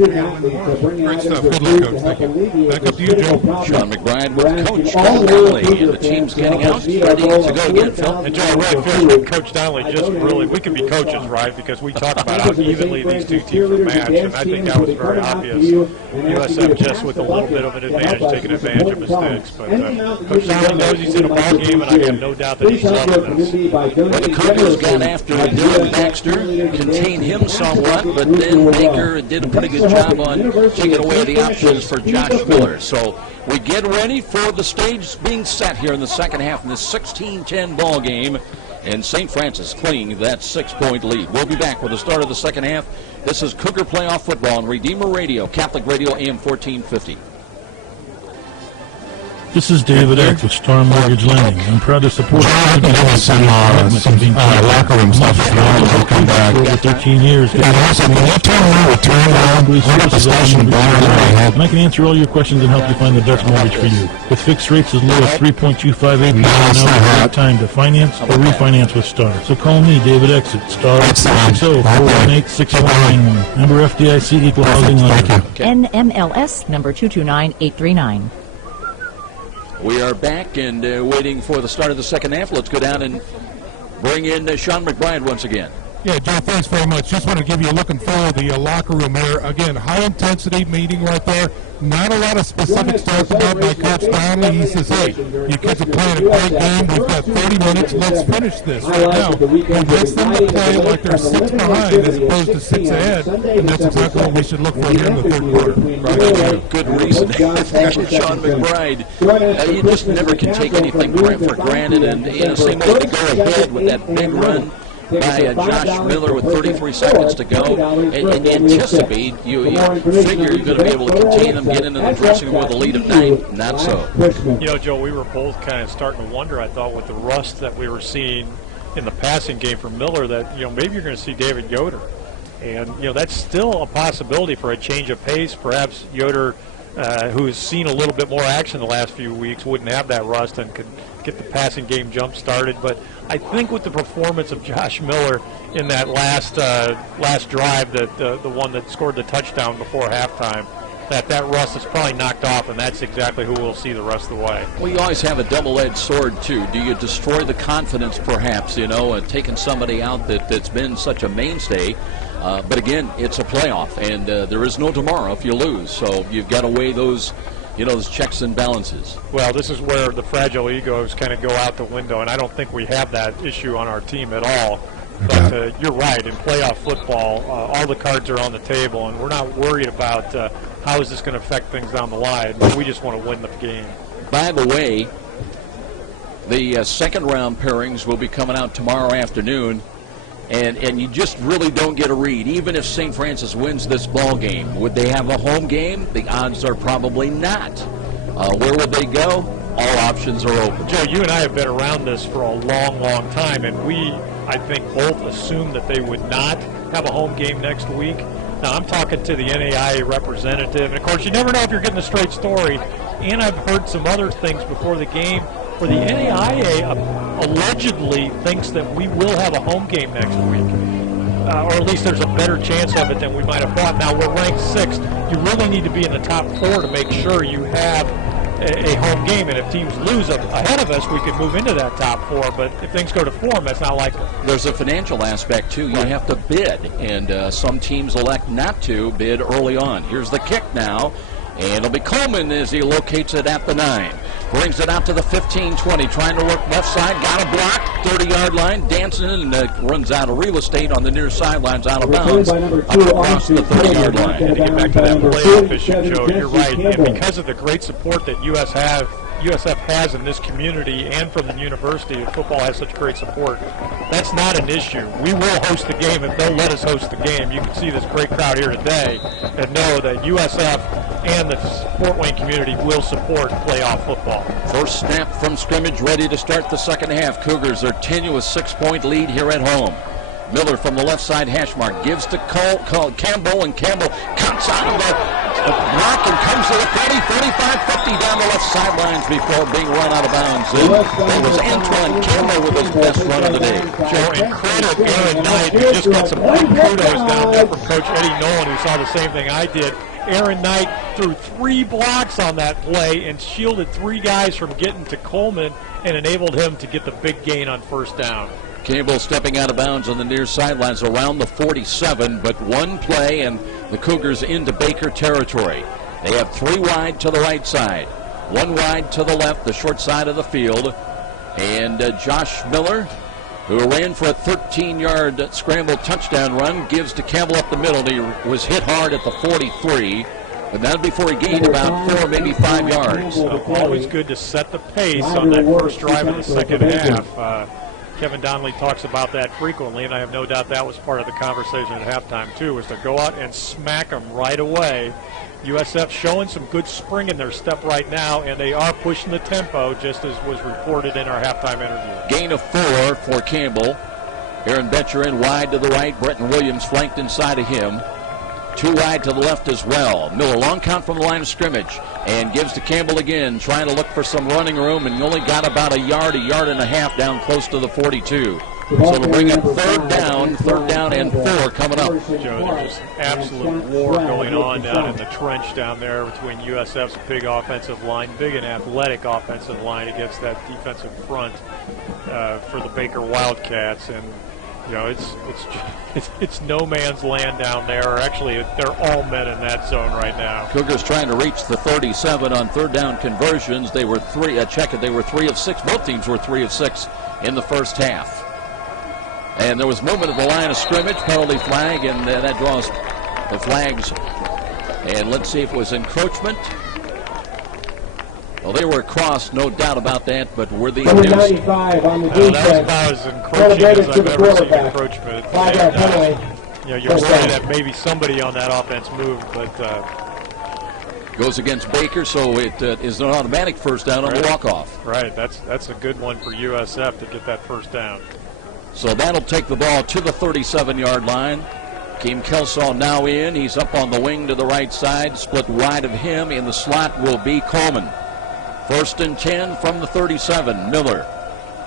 Great stuff. Good luck, Coach. Thank you. Back up to you, Joe. Sean McBride with Coach Donnelly, and the team's getting out, ready to go again, Phil. And Joe, I really feel like Coach Donnelly just really, we can be coaches, right? Because we talk about how evenly these two teams are matched, and I think that was very obvious. USF just with a little bit of an advantage, taking advantage of mistakes. But Coach Donnelly knows he's in a ball game, and I have no doubt that he's loving this. Well, the Cougars got after Dylan Baxter, contained him somewhat, but then Baker did a pretty good job on taking away the options for Josh Miller. So we get ready for the stage being set here in the second half in this 16-10 ball game, and St. Francis clinging that 6-point lead. We'll be back with the start of the second half. This is Cougar Playoff Football on Redeemer Radio, Catholic Radio, AM 1450. This is David Eck with Star Mortgage Lending. I'm proud to support some locker room stuff if you want to come back. For over 13 years. And also, when you turn around, we have a discussion and I can answer all your questions and help you find the best mortgage for you. With fixed rates as low as 3.258%, now is the right time to finance or refinance with Star. So call me, David Eck, at Star 60418-6191. Member FDIC, Equal Housing Lender. NMLS number 229839. We are back and waiting for the start of the second half. Let's go down and bring in Sean McBride once again. Yeah, Joe, thanks very much. Just want to give you a look and feel of the locker room here. Again, high-intensity meeting right there. Not a lot of specifics talked about by Coach Donnelly. He says, hey, you kids are playing a great game. We've got 30 minutes. Let's finish this right now. He gets them to play like they're 6 behind as opposed to 6 ahead, and that's exactly what we should look for here in the third quarter. Right. Good reason. Sean McBride. You just never can take anything for granted, and same way to go ahead with that big run by Josh Miller with 33 seconds to go, and anticipate, you figure you're going to be able to contain them, get into the dressing room with a lead of 9. Not so. You know, Joe, we were both kind of starting to wonder, I thought, with the rust that we were seeing in the passing game from Miller, that, maybe you're going to see David Yoder. And, that's still a possibility for a change of pace. Perhaps Yoder, who has seen a little bit more action the last few weeks, wouldn't have that rust and could get the passing game jump started. But I think with the performance of Josh Miller in that last drive, that the one that scored the touchdown before halftime, that rust is probably knocked off, and that's exactly who we'll see the rest of the way. Well, you always have a double-edged sword, too. Do you destroy the confidence, perhaps, taking somebody out that's been such a mainstay? But again, it's a playoff, and there is no tomorrow if you lose. So you've got to weigh those checks and balances. Well, this is where the fragile egos kind of go out the window, and I don't think we have that issue on our team at all. But you're right. In playoff football, all the cards are on the table, and we're not worried about how is this going to affect things down the line. We just want to win the game. By the way, the second-round pairings will be coming out tomorrow afternoon. And you just really don't get a read. Even if St. Francis wins this ball game, would they have a home game? The odds are probably not. Where would they go? all options are open. Joe, you and I have been around this for a long, long time, and we, I think, both assumed that they would not have a home game next week. Now, I'm talking to the NAIA representative, and of course, you never know if you're getting a straight story. And I've heard some other things before the game where the NAIA allegedly thinks that we will have a home game next week. Or at least there's a better chance of it than we might have thought. Now, we're ranked 6th. You really need to be in the top 4 to make sure you have a home game. And if teams lose ahead of us, we could move into that top 4. But if things go to form, that's not likely. There's a financial aspect, too. You have to bid, and some teams elect not to bid early on. Here's the kick now, and it'll be Coleman as he locates it at the 9. Brings it out to the 15-20, trying to work left side, got a block, 30-yard line, dancing, and runs out of real estate on the near sidelines, out of bounds, up across the 30-yard line. And to get back to that playoff issue, Joe, you're right. And because of the great support that USF has in this community and from the university, football has such great support, that's not an issue. We will host the game if they'll let us host the game. You can see this great crowd here today and know that USF and the Fort Wayne community will support playoff football. First snap from scrimmage, ready to start the second half. Cougars are tenuous 6-point lead here at home. Miller from the left side hash mark gives to Campbell, and Campbell cuts out of the block and comes to the 30, 35, 50 down the left sidelines before being run out of bounds. And that was Antoine Campbell with his best run of the day. Joe, and credit Aaron Knight, who just got some kudos down there from Coach Eddie Nolan, who saw the same thing I did. Aaron Knight threw 3 blocks on that play and shielded 3 guys from getting to Coleman and enabled him to get the big gain on first down. Campbell stepping out of bounds on the near sidelines around the 47, but one play and the Cougars into Baker territory. They have 3 wide to the right side, 1 wide to the left, the short side of the field. And Josh Miller, who ran for a 13-yard scramble touchdown run, gives to Campbell up the middle. He was hit hard at the 43, but that before he gained about 4, maybe 5 yards. Always good to set the pace on that first drive of the second half. Kevin Donnelly talks about that frequently, and I have no doubt that was part of the conversation at halftime, too, was to go out and smack them right away. USF showing some good spring in their step right now, and they are pushing the tempo, just as was reported in our halftime interview. Gain of 4 for Campbell. Aaron Betcher in wide to the right. Bretton Williams flanked inside of him. 2 wide to the left as well. Miller, long count from the line of scrimmage, and gives to Campbell again, trying to look for some running room, and only got about a yard and a half down close to the 42. So to bring up third down and 4 coming up. Joe, there's just absolute war going on down in the trench down there between USF's big offensive line, big and athletic offensive line against that defensive front for the Baker Wildcats. And you know, it's no man's land down there. Or actually, they're all men in that zone right now. Cougars trying to reach the 37 on third down conversions. They were 3 of 6. Both teams were 3 of 6 in the first half. And there was movement at the line of scrimmage, penalty flag, and that draws the flags. And let's see if it was encroachment. Well, they were across, no doubt about that, but were they induced? 95 on the that was about as encroaching as I've ever seen encroachment. And, you're worried that maybe somebody on that offense moved, but goes against Baker, so it is an automatic first down on the walk-off. Right, that's a good one for USF to get that first down. So that'll take the ball to the 37-yard line. Keem Kelsaw now in. He's up on the wing to the right side. Split wide of him. In the slot will be Coleman. 1st and 10 from the 37. Miller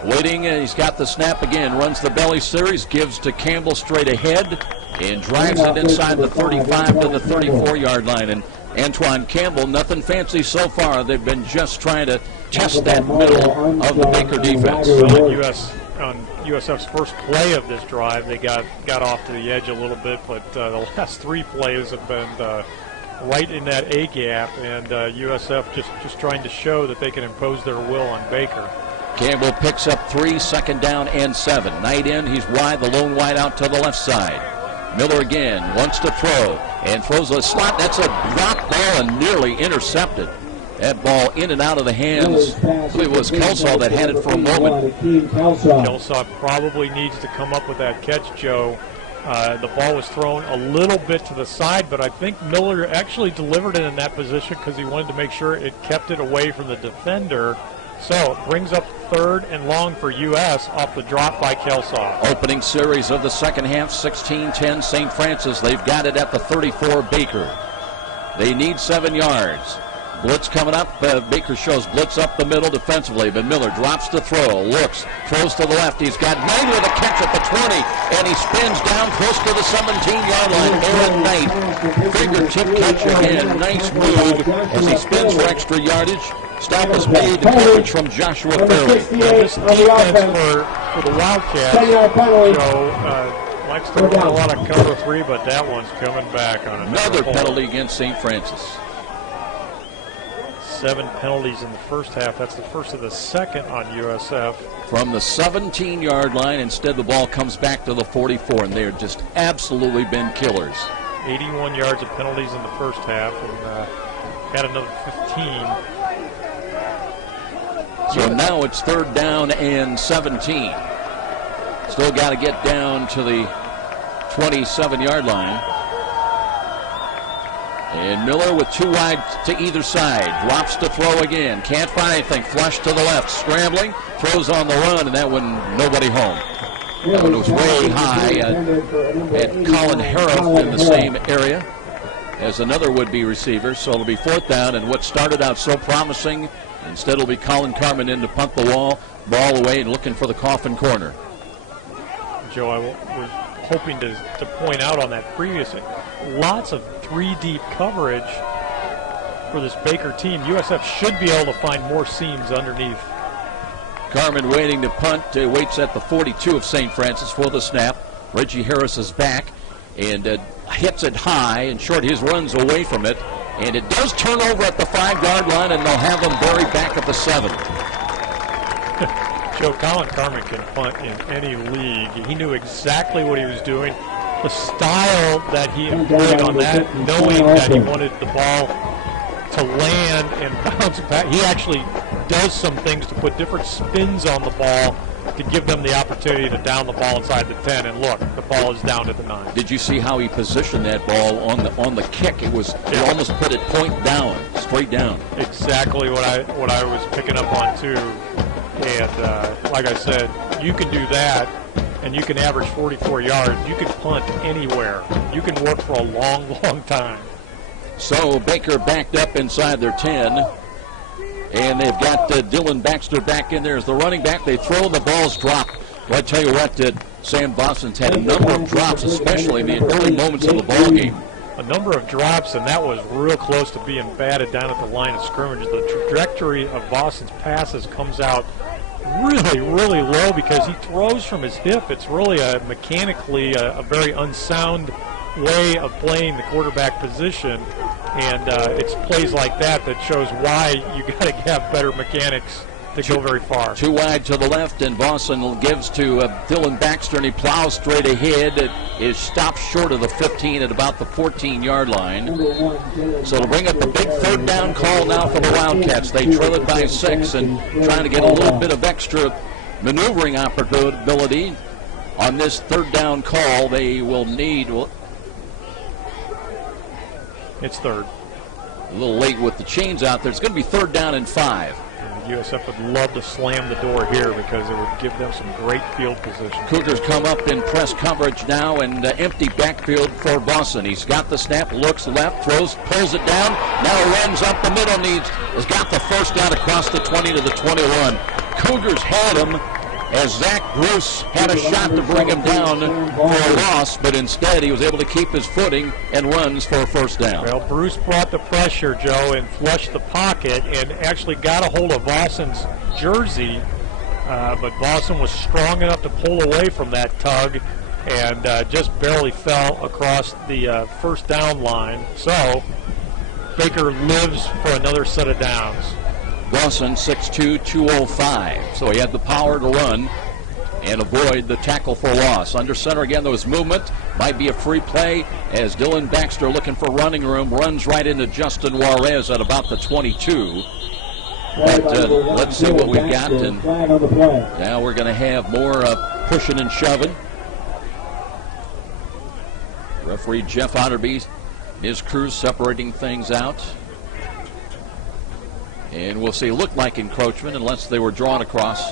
waiting. He's got the snap again. Runs the belly series. Gives to Campbell straight ahead. And drives it inside the 35 to the 34-yard line. And Antoine Campbell, nothing fancy so far. They've been just trying to test that middle of the Baker defense. On USF's first play of this drive, they got off to the edge a little bit, but the last 3 plays have been right in that A gap, and USF just trying to show that they can impose their will on Baker. Campbell picks up 3, 2nd down and 7. Knight in, he's wide, the lone wide out to the left side. Miller again wants to throw and throws a slot. That's a drop ball and nearly intercepted. That ball in and out of the hands. It was Kelsaw that had it for a moment. Kelsaw probably needs to come up with that catch, Joe. The ball was thrown a little bit to the side, but I think Miller actually delivered it in that position because he wanted to make sure it kept it away from the defender. So it brings up 3rd and long for U.S. off the drop by Kelsaw. Opening series of the second half, 16-10 St. Francis. They've got it at the 34 Baker. They need 7 yards. Blitz coming up. Baker shows blitz up the middle defensively, but Miller drops to throw, looks, throws to the left. He's got Knight with a catch at the 20, and he spins down close to the 17-yard line. Aaron Knight, fingertip catch again. Nice move as he spins for extra yardage. Stop is made. The coverage from Joshua Fairley. Yeah, this defense for the Wildcats, Joe, likes to run a lot of cover 3, but that one's coming back on another penalty against St. Francis. 7 penalties in the first half. That's the first of the second on USF. From the 17-yard line, instead the ball comes back to the 44, and they've just absolutely been killers. 81 yards of penalties in the first half, and had another 15. So now it's 3rd down and 17. Still got to get down to the 27-yard line. And Miller with 2 wide to either side. Drops to throw again. Can't find anything. Flush to the left. Scrambling. Throws on the run, and that one, nobody home. That one was way high at Colin Harrop in the same area as another would-be receiver. So it'll be 4th down, and what started out so promising, instead it'll be Colin Carmen in to punt the ball away and looking for the coffin corner. Joe, I was hoping to point out on that previous, lots of 3-deep coverage for this Baker team. USF should be able to find more seams underneath. Carmen waiting to punt, waits at the 42 of St. Francis for the snap. Reggie Harris is back and hits it high and short. His runs away from it, and it does turn over at the 5-yard line, and they'll have him buried back at the 7. Joe, Colin Carmen can punt in any league. He knew exactly what he was doing. The style that he employed on that, knowing that he wanted the ball to land and bounce back. He actually does some things to put different spins on the ball to give them the opportunity to down the ball inside the 10. And look, the ball is down at the 9. Did you see how he positioned that ball on the kick? It was he almost put it point down, straight down. Exactly what I was picking up on too. And like I said, you can do that, and you can average 44 yards. You can punt anywhere. You can work for a long, long time. So Baker backed up inside their 10, and they've got Dylan Baxter back in there as the running back. They throw, and the ball's dropped. Well, I tell you what, Sam Boston's had a number of drops, especially in the early moments of the ball game. A number of drops, and that was real close to being batted down at the line of scrimmage. The trajectory of Boston's passes comes out really, really low because he throws from his hip. It's really mechanically a very unsound way of playing the quarterback position, and it's plays like that shows why you got to have better mechanics to go very far. 2 wide to the left, and Boston gives to Dylan Baxter, and he plows straight ahead. It is stopped short of the 15 at about the 14-yard line. So to bring up the big 3rd down call now for the Wildcats. They trail it by 6 and trying to get a little bit of extra maneuvering opportunity on this 3rd down call. They will need... It's 3rd. A little late with the chains out there. It's going to be 3rd down and 5. USF would love to slam the door here because it would give them some great field position. Cougars come up in press coverage now and empty backfield for Boston. He's got the snap, looks left, throws, pulls it down, now runs up the middle, has got the 1st down across the 20 to the 21. Cougars had him as Zach Bruce had a shot to bring him down for a loss, but instead he was able to keep his footing and runs for a 1st down. Well, Bruce brought the pressure, Joe, and flushed the pocket and actually got a hold of Boston's jersey, but Boston was strong enough to pull away from that tug and just barely fell across the 1st down line. So Baker lives for another set of downs. Boston 6'2", 205. So he had the power to run and avoid the tackle for loss. Under center again, there was movement. Might be a free play as Dylan Baxter, looking for running room, runs right into Justin Juarez at about the 22. But let's see what we've got. And now we're going to have more pushing and shoving. Referee Jeff Otterby, his crew separating things out. And we'll see, looked like encroachment unless they were drawn across.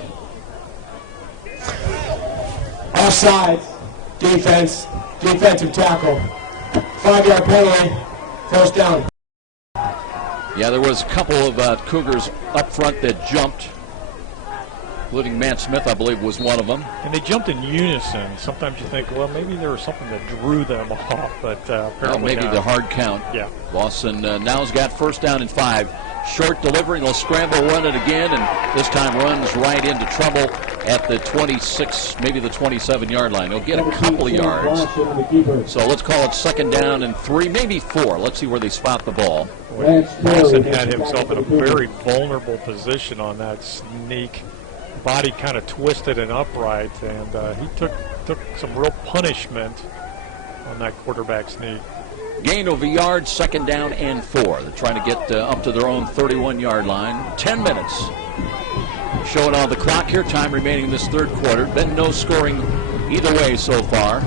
Offside, defense, defensive tackle. 5-yard penalty, first down. Yeah, there was a couple of Cougars up front that jumped, including Matt Smith, I believe, was one of them. And they jumped in unison. Sometimes you think, well, maybe there was something that drew them off, but apparently maybe not. the hard count. Yeah. Lawson now's got first down and 5. Short delivery, they'll scramble, run it again, and this time runs right into trouble at the 26, maybe the 27-yard line. They'll get a couple of yards. So let's call it second down and 3, maybe 4. Let's see where they spot the ball. Lawson had himself in a very vulnerable position on that sneak. Body kind of twisted and upright, and he took some real punishment on that quarterback sneak. Gain of a yard, second down and 4. They're trying to get up to their own 31-yard line. 10 minutes. Showing on the clock here, time remaining in this third quarter. Been no scoring either way so far.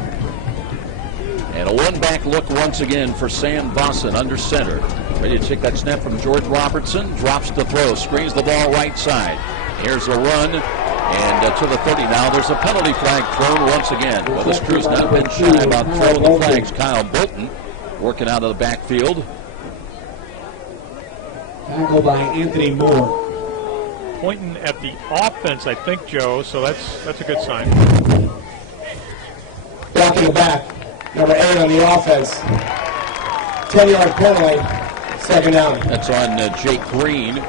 And a one-back look once again for Sam Vossen under center. Ready to take that snap from George Robertson. Drops the throw, screens the ball right side. Here's a run, and to the 30 now. There's a penalty flag thrown once again. Well, this crew's not been shy about throwing the flags. Kyle Bolton working out of the backfield. Tackle by Anthony Moore. Pointing at the offense, I think, Joe, so that's a good sign. Back in the back, number 8 on the offense. 10-yard penalty, second down. That's on Jake Green,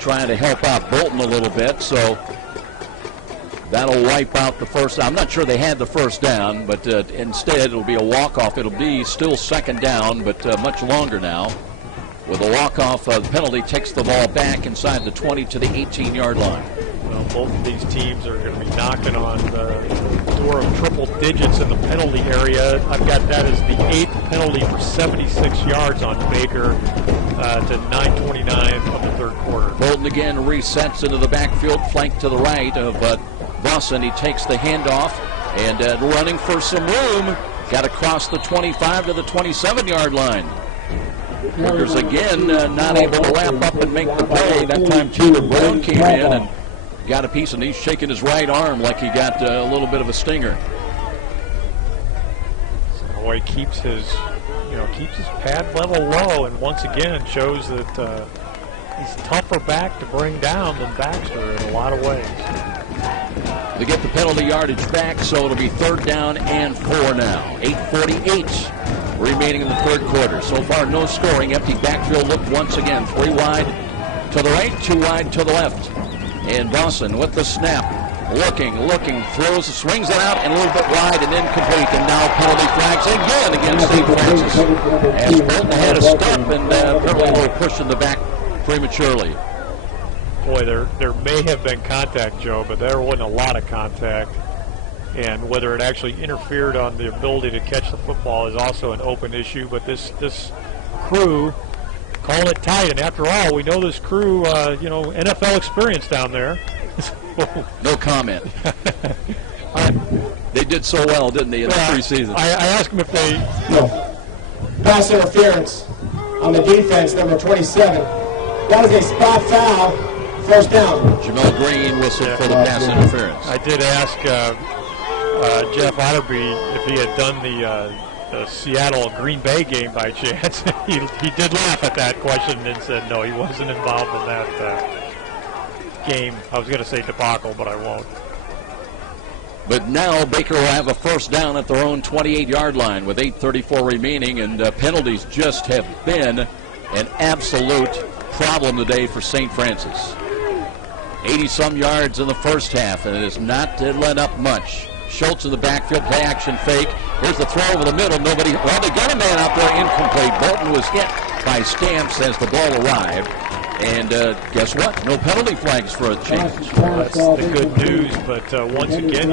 trying to help out Bolton a little bit, so that'll wipe out the first down. I'm not sure they had the first down, but instead it'll be a walk-off. It'll be still second down, but much longer now. With a walk-off, the penalty takes the ball back inside the 20 to the 18-yard line. Well, both of these teams are going to be knocking on the door of triple digits in the penalty area. I've got that as the 8th penalty for 76 yards on Baker to 9:29 of the third quarter. Bolton again resets into the backfield, flank to the right of Vossen. He takes the handoff and running for some room. Got across the 25 to the 27-yard line. Cougars again not able to lap up and make the play. That time Taylor Brown came in and got a piece, and he's shaking his right arm like he got a little bit of a stinger. So he keeps his pad level low, and once again shows that he's tougher back to bring down than Baxter in a lot of ways. They get the penalty yardage back, so it'll be third down and 4 now. 8:48 remaining in the third quarter. So far, no scoring. Empty backfield look once again. 3 wide to the right, 2 wide to the left. And Vossen with the snap. Looking, throws, swings it out, and a little bit wide and incomplete. And now penalty flags again against St. Francis. As Bolton had a stop and apparently a little push in the back prematurely. Boy, there may have been contact, Joe, but there wasn't a lot of contact. And whether it actually interfered on the ability to catch the football is also an open issue. But this crew calling it tight, and after all, we know this crew, NFL experience down there. No comment. They did so well, didn't they, in the preseason? I asked them if they... No. Pass interference on the defense, number 27. That is a spot foul, first down. Jamel Green whistled for the pass interference. I did ask Jeff Otterby if he had done the Seattle-Green Bay game by chance. he did laugh at that question and said no, he wasn't involved in that game. I was going to say debacle, but I won't. But now Baker will have a first down at their own 28-yard line with 8:34 remaining, and penalties just have been an absolute problem today for St. Francis. 80-some yards in the first half, and it has not let up much. Schultz in the backfield, play action fake. Here's the throw over the middle. Nobody. Well, they got a man out there, incomplete. Bolton was hit by Stamps as the ball arrived. And guess what? No penalty flags for a change. That's the good news. But once again,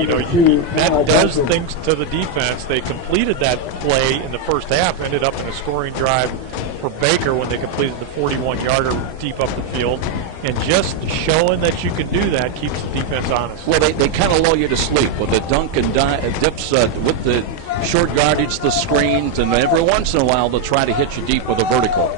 that does things to the defense. They completed that play in the first half, ended up in a scoring drive for Baker when they completed the 41-yarder deep up the field. And just showing that you can do that keeps the defense honest. Well, they kind of lull you to sleep with the dunk and dips with the short yardage, the screens, and every once in a while they'll try to hit you deep with a vertical.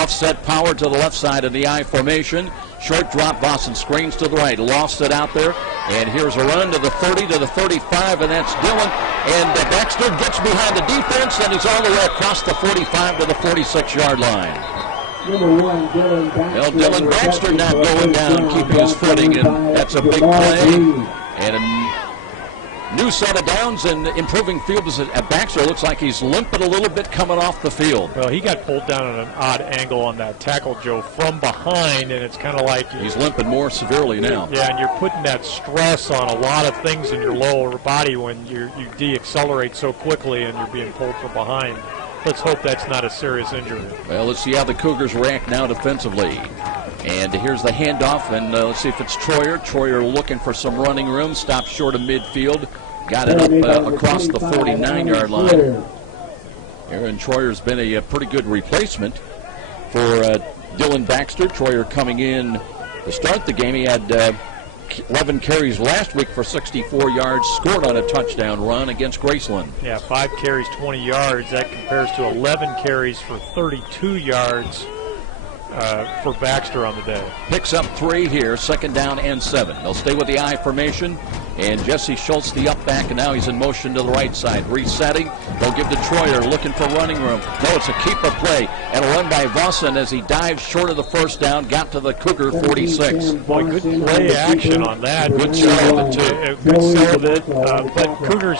Offset power to the left side of the I formation. Short drop, Boston screens to the right. Lofts it out there. And here's a run to the 30, to the 35, and that's Dillon. And Baxter gets behind the defense, and he's all the way across the 45 to the 46-yard line. Well, Dillon Baxter not going down, keeping his footing, and that's a big play. And a new set of downs and improving field position. Baxter looks like he's limping a little bit coming off the field. Well, he got pulled down at an odd angle on that tackle, Joe, from behind, and it's kind of like... He's limping more severely now. Yeah, and you're putting that stress on a lot of things in your lower body when you de-accelerate so quickly and you're being pulled from behind. Let's hope that's not a serious injury. Well, let's see how the Cougars react now defensively. And here's the handoff, and let's see if it's Troyer. Troyer looking for some running room, stopped short of midfield, got it up across the 49-yard line. Aaron Troyer's been a pretty good replacement for Dillon Baxter. Troyer coming in to start the game. He had 11 carries last week for 64 yards, scored on a touchdown run against Graceland. Yeah, 5 carries, 20 yards. That compares to 11 carries for 32 yards for Baxter on the day. Picks up 3 here, 2nd down and 7. They'll stay with the I formation, and Jesse Schultz, the up back, and now he's in motion to the right side. Resetting, they'll give to Troyer, looking for running room. No, it's a keeper play, and a run by Vossen as he dives short of the 1st down, got to the Cougar 46. Boy, good play action on that. Good sell of it, too. Good sell of it, but Cougars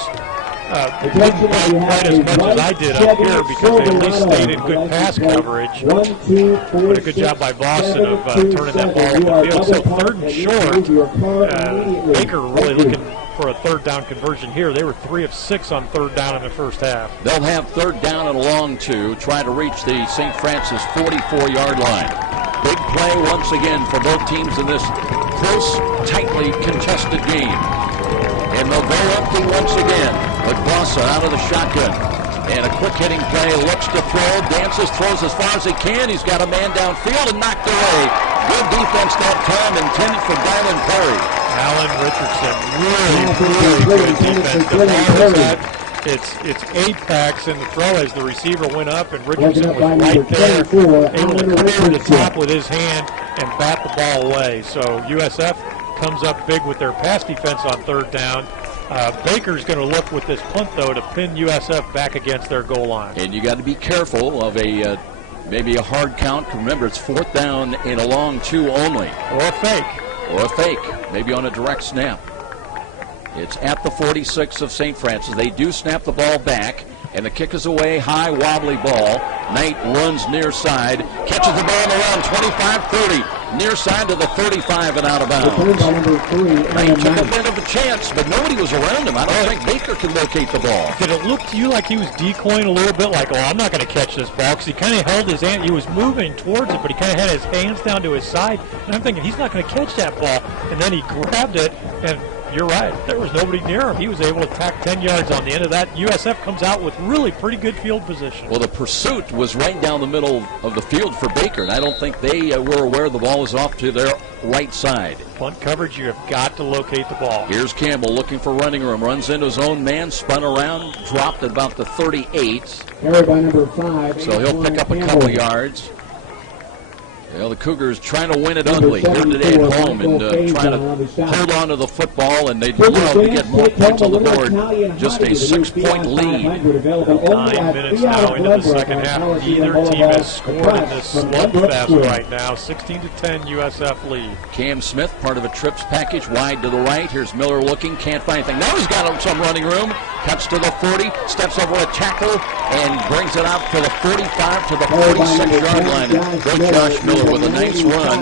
didn't play quite as much as I did up here because they at least stayed in good pass coverage. But a good job by Boston of turning that ball up the field. So 3rd and short, Baker really looking for a 3rd down conversion here. They were 3 of 6 on 3rd down in the first half. They'll have 3rd down and a long 2, try to reach the St. Francis 44-yard line. Big play once again for both teams in this close, tightly contested game. And they'll go empty once again. But Bossa out of the shotgun. And a quick hitting play, looks to throw, dances, throws as far as he can. He's got a man downfield and knocked away. Good defense that time, intended for Dylan Perry. Alan Richardson, really good defense. It's 8 packs in the throw as the receiver went up, and Richardson was right there, able to clear the top with his hand and bat the ball away. So USF comes up big with their pass defense on 3rd down. Baker's going to look with this punt, though, to pin USF back against their goal line. And you got to be careful of maybe a hard count. Remember, it's 4th down in a long 2 only. Or a fake. Or a fake, maybe on a direct snap. It's at the 46 of St. Francis. They do snap the ball back, and the kick is away, high, wobbly ball. Knight runs near side, catches the ball on the run, 25-30. Near side to the 35 and out of bounds. Knight took a bit of a chance, but nobody was around him. I don't think Baker can locate the ball. Did it look to you like he was decoying a little bit, like, oh, I'm not going to catch this ball? Because he kind of held his hand. He was moving towards it, but he kind of had his hands down to his side. And I'm thinking, he's not going to catch that ball. And then he grabbed it, and you're right. There was nobody near him. He was able to tack 10 yards on the end of that. USF comes out with really pretty good field position. Well, the pursuit was right down the middle of the field for Baker, and I don't think they were aware the ball was off to their right side. Punt coverage, you have got to locate the ball. Here's Campbell looking for running room. Runs into his own man, spun around, dropped at about the 38. Carried by number 5. So he'll pick up a couple yards. Well, the Cougars trying to win it ugly here today at home and trying to hold on to the football, and they'd love to get more points on the board. Just a 6-point lead. 9 minutes now into the second half. Neither team has scored in this slugfest right now. 16-10 USF lead. Cam Smith, part of a trips package, wide to the right. Here's Miller looking, can't find anything. Now he's got some running room. Cuts to the 40, steps over a tackle, and brings it out to the 45 to the 46-yard line. Good Josh Miller with a nice run.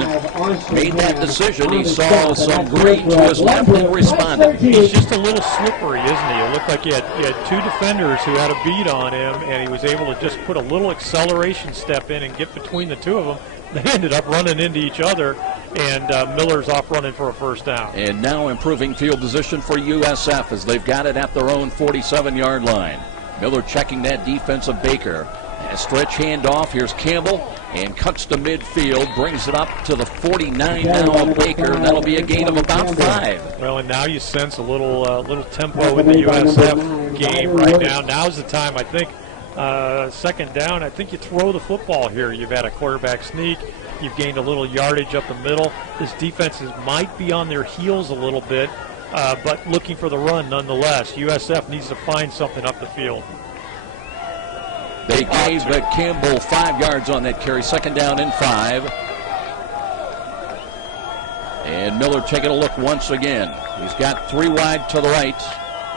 Made that decision. He saw some green to his left and responded. He's just a little slippery, isn't he? It looked like he had 2 defenders who had a beat on him, and he was able to just put a little acceleration step in and get between the 2 of them. They ended up running into each other, and Miller's off running for a 1st down. And now improving field position for USF as they've got it at their own 47-yard line. Miller checking that defense of Baker. A stretch handoff. Here's Campbell and cuts to midfield, brings it up to the 49 now of Baker, and that'll be a gain of about 5. Well, and now you sense a little tempo in the USF game right now. Now's the time, I think. second down, I think you throw the football here. You've had a quarterback sneak. You've gained a little yardage up the middle. This defense might be on their heels a little bit, but looking for the run nonetheless. USF needs to find something up the field. They gave Campbell 5 yards on that carry. Second down and 5. And Miller taking a look once again. He's got 3 wide to the right.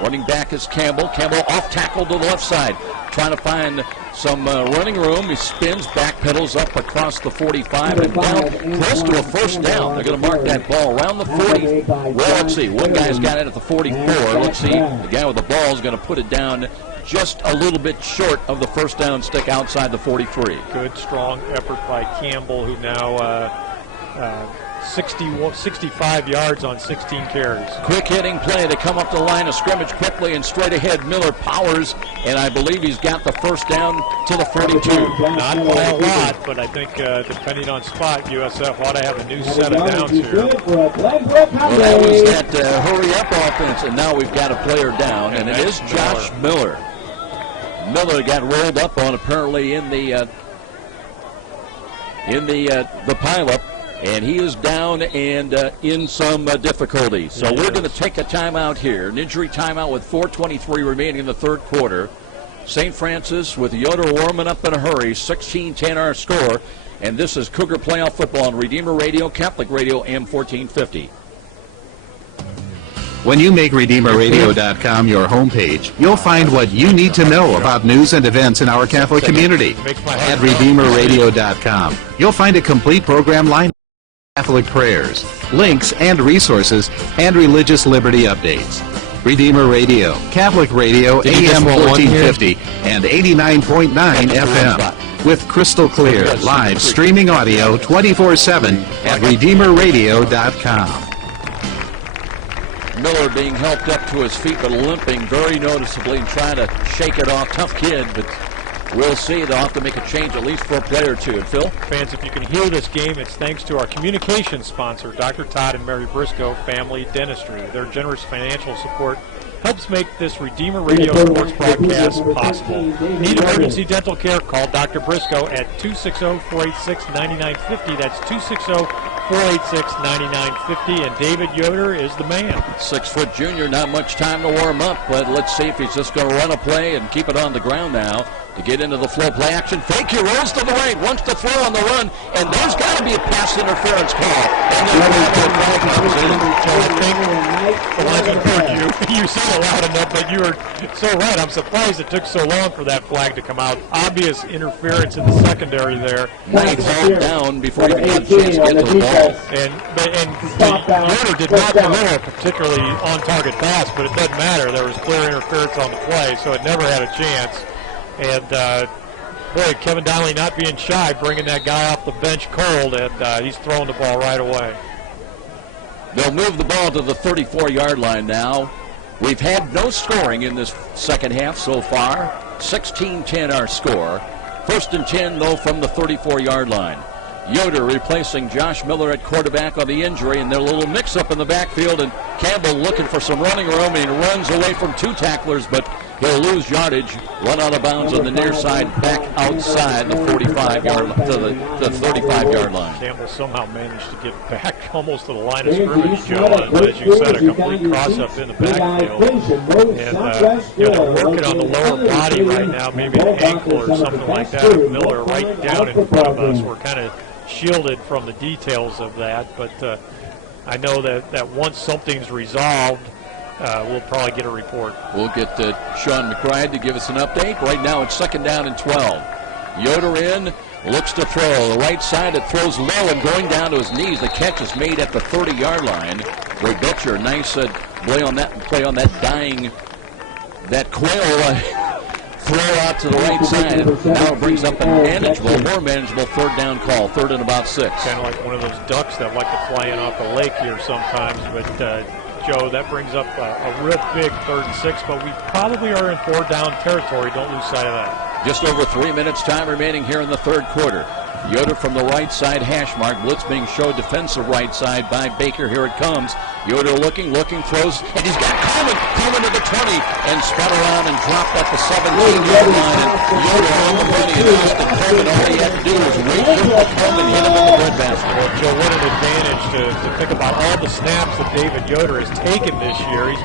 Running back is Campbell. Campbell off tackle to the left side. Trying to find some running room. He spins, backpedals up across the 45 and down close to a first down. They're going to mark that ball around the 40. Well, let's see. One guy's got it at the 44. Let's see. The guy with the ball is going to put it down just a little bit short of the first down stick outside the 43. Good, strong effort by Campbell, who now 65 yards on 16 carries. Quick hitting play to come up the line of scrimmage quickly and straight ahead. Miller powers, and I believe he's got the first down to the 42. Not by a lot, but I think depending on spot, USF ought to have a new set of downs here. Well, that was that hurry-up offense, and now we've got a player down, and it is Josh Miller. Miller got rolled up on apparently in the pileup. And he is down and in some difficulty. So we're going to take a timeout here, an injury timeout with 4:23 remaining in the third quarter. St. Francis with Yoder warming up in a hurry, 16-10 our score. And this is Cougar Playoff Football on Redeemer Radio, Catholic Radio, AM 1450. When you make RedeemerRadio.com your homepage, you'll find what you need to know about news and events in our Catholic community. At RedeemerRadio.com, you'll find a complete program lineup. Catholic prayers, links and resources, and religious liberty updates. Redeemer Radio, Catholic Radio, AM 1450 and 89.9 FM. With crystal clear, live streaming audio 24/7 at RedeemerRadio.com. Miller being helped up to his feet but limping very noticeably and trying to shake it off. Tough kid, but we'll see. They'll have to make a change at least for a play or two. And Phil? Fans, if you can hear this game, it's thanks to our communications sponsor, Dr. Todd and Mary Briscoe Family Dentistry. Their generous financial support helps make this Redeemer Radio Sports broadcast possible. Need emergency dental care? Call Dr. Briscoe at 260-486-9950. That's 260-486-9950. And David Yoder is the man. 6-foot junior, not much time to warm up, but let's see if he's just going to run a play and keep it on the ground now. To get into the flow play action. Fake, he rolls to the right, wants to throw on the run, and there's got to be a pass interference call. And then comes in. So I think you said it loud enough, but you were so right. I'm surprised it took so long for that flag to come out. Obvious interference in the secondary there. Nice hold down before he even got a chance to get to the ball. And Yoder did not throw a particularly on-target pass, but it doesn't matter. There was clear interference on the play, so it never had a chance. And, boy, Kevin Donnelly not being shy, bringing that guy off the bench cold, and he's throwing the ball right away. They'll move the ball to the 34-yard line now. We've had no scoring in this second half so far. 16-10 our score. First and 10, though, from the 34-yard line. Yoder replacing Josh Miller at quarterback on the injury, and their little mix-up in the backfield, and Campbell looking for some running room, and he runs away from 2 tacklers, but he'll lose yardage, run out of bounds on the near side, back outside the 45-yard to the 35-yard line. Campbell somehow managed to get back almost to the line of scrimmage, Joe, and as you said, a complete cross-up in the backfield. And they're working on the lower body right now, maybe an ankle or something like that. Miller right down in front of us. We're kind of shielded from the details of that, but I know that once something's resolved, we'll probably get a report. We'll get Sean McBride to give us an update. Right now it's second down and 12. Yoder in, looks to throw. The right side, it throws low and going down to his knees. The catch is made at the 30-yard line. Ray Betcher, nice play on that dying, that quail throw out to the right side. Now it brings up a more manageable third down call, 3rd and about 6. Kind of like one of those ducks that like to fly in off the lake here sometimes, but Joe, that brings up a real big 3rd and 6, but we probably are in 4 down territory. Don't lose sight of that. Just over 3 minutes time remaining here in the third quarter. Yoder from the right side hash mark. Blitz being showed defensive right side by Baker. Here it comes. Yoder looking, throws, and he's got Coleman to the 20, and spun around and dropped at the 17-yard line. And Yoder on the money, and Austin Coleman, all he had to do was wait for Coleman, hit him in the breadbasket. Well, Joe, what an advantage to think about all the snaps that David Yoder has taken this year. He's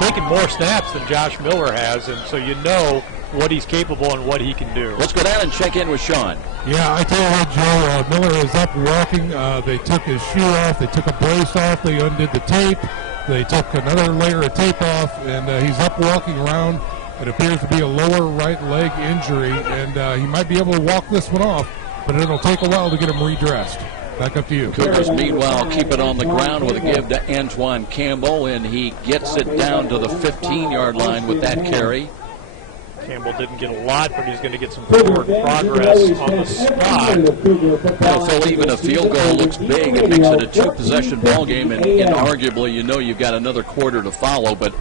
taken more snaps than Josh Miller has, and so you know what he's capable and what he can do. Let's go down and check in with Sean. Yeah, I tell you what, Joe, Miller is up walking. They took his shoe off. They took a brace off. They undid the tape. They took another layer of tape off, and he's up walking around. It appears to be a lower right leg injury, and he might be able to walk this one off, but it'll take a while to get him redressed. Back up to you. Cougars, meanwhile, keep it on the ground with a give to Antoine Campbell, and he gets it down to the 15-yard line with that carry. Campbell didn't get a lot, but he's going to get some forward progress on the spot. Well, Phil, even a field goal looks big. It makes it a two-possession ball game, and arguably, you know, you've got another quarter to follow. But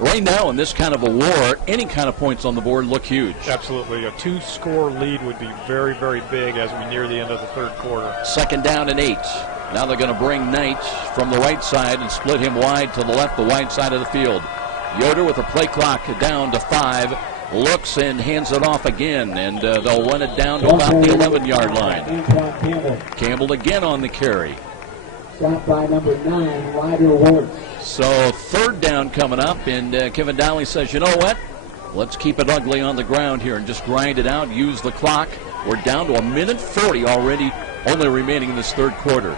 right now, in this kind of a war, any kind of points on the board look huge. Absolutely. A two-score lead would be very, very big as we near the end of the third quarter. Second down and 8. Now they're going to bring Knight from the right side and split him wide to the left, the wide side of the field. Yoder with a play clock down to 5. Looks and hands it off again, and they'll run it down to about the 11-yard line. Campbell again on the carry. Stopped by number 9, Ryder Ward. So third down coming up, and Kevin Donnelly says, you know what? Let's keep it ugly on the ground here and just grind it out, use the clock. We're down to 1:40 already, only remaining in this third quarter.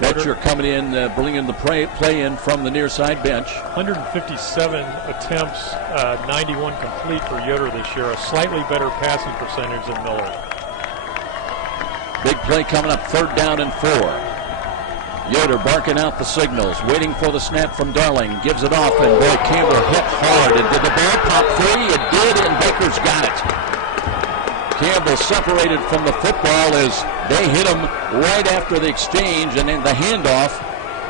Betcher coming in, bringing the play in from the near side bench. 157 attempts, 91 complete for Yoder this year, a slightly better passing percentage than Miller. Big play coming up, third down and 4. Yoder barking out the signals, waiting for the snap from Darling, gives it off, and boy, Campbell hit hard. And did the ball pop free? It did, and Baker's got it. Campbell separated from the football as they hit him right after the exchange and then the handoff.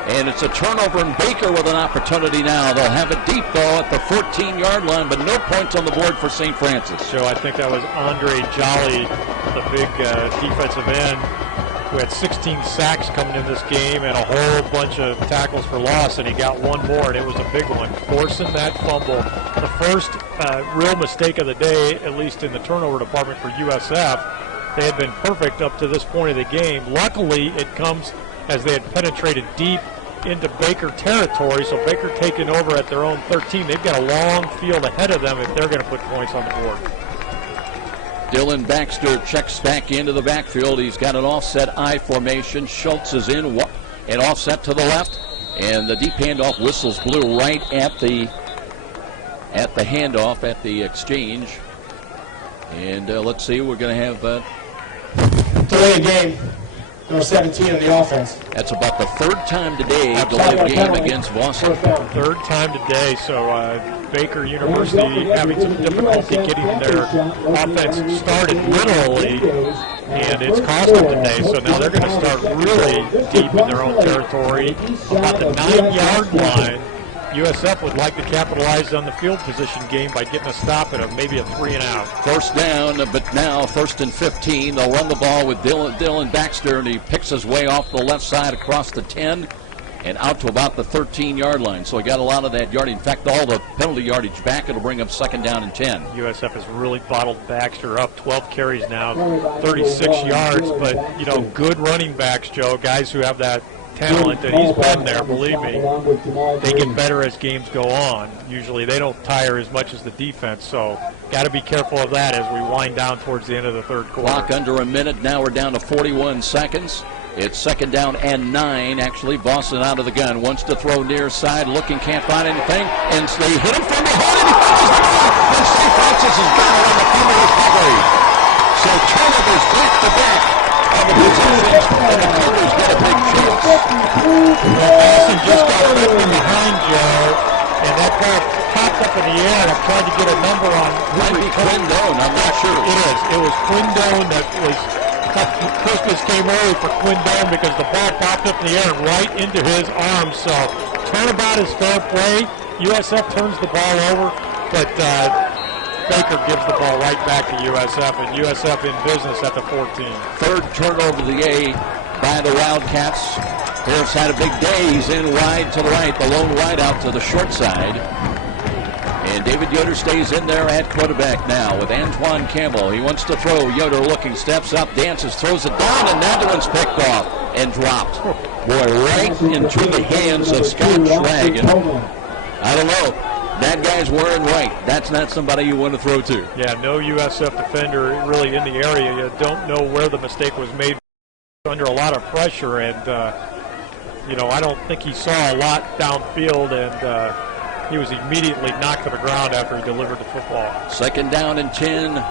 And it's a turnover, and Baker with an opportunity now. They'll have it deep, though, at the 14-yard line, but no points on the board for St. Francis. So I think that was Andre Jolly, the big defensive end, who had 16 sacks coming in this game and a whole bunch of tackles for loss, and he got one more, and it was a big one, forcing that fumble. The first real mistake of the day, at least in the turnover department for USF. They had been perfect up to this point of the game. Luckily, it comes as they had penetrated deep into Baker territory, so Baker taking over at their own 13. They've got a long field ahead of them if they're going to put points on the board. Dylan Baxter checks back into the backfield. He's got an offset I formation. Schultz is in, an offset to the left, and the deep handoff whistles blew right at the handoff, at the exchange. And let's see, we're going to have delay game. Number 17 on the offense. That's about the third time today delayed game against Boston. Third time today, so Baker University having some difficulty getting their offense started literally, and it's cost them today. So now they're going to start really deep in their own territory. About the 9-yard line, USF would like to capitalize on the field position game by getting a stop at maybe a 3-and-out. First down, but now first and 15. They'll run the ball with Dylan Baxter, and he picks his way off the left side across the 10 and out to about the 13-yard line. So he got a lot of that yardage. In fact, all the penalty yardage back. It'll bring up second down and 10. USF has really bottled Baxter up. 12 carries now, 36 yards. But, you know, good running backs, Joe, guys who have that talent, and he's been there, believe me. They get better as games go on. Usually they don't tire as much as the defense, so got to be careful of that as we wind down towards the end of the third quarter. Clock under a minute. Now we're down to 41 seconds. It's second down and 9. Actually, Boston out of the gun. Wants to throw near side, looking, can't find anything, and they hit him from behind, and he touches the ball. And St. Francis has got it on the fumble recovery. So turnovers back to back on the possessions, and the Cougars get a big chance. Boston just got lifted behind Joe, and that ball popped up in the air, and I'm trying to get a number on who might be Quindone, I'm not sure. It is. It was Quindone that was. Christmas came early for Quindone because the ball popped up in the air and right into his arms. So turnabout is fair play. USF turns the ball over, but Baker gives the ball right back to USF, and USF in business at the 14. Third turnover of the day by the Wildcats. Harris had a big day. He's in wide to the right, the lone wide out to the short side. And David Yoder stays in there at quarterback now with Antoine Campbell. He wants to throw. Yoder looking, steps up, dances, throws it down, and that one's picked off and dropped. Boy, right into the hands of Scott Schwag. And I don't know. That guy's wearing white. That's not somebody you want to throw to. Yeah, no USF defender really in the area. You don't know where the mistake was made. Under a lot of pressure, and I don't think he saw a lot downfield, and he was immediately knocked to the ground after he delivered the football. Second down and 10,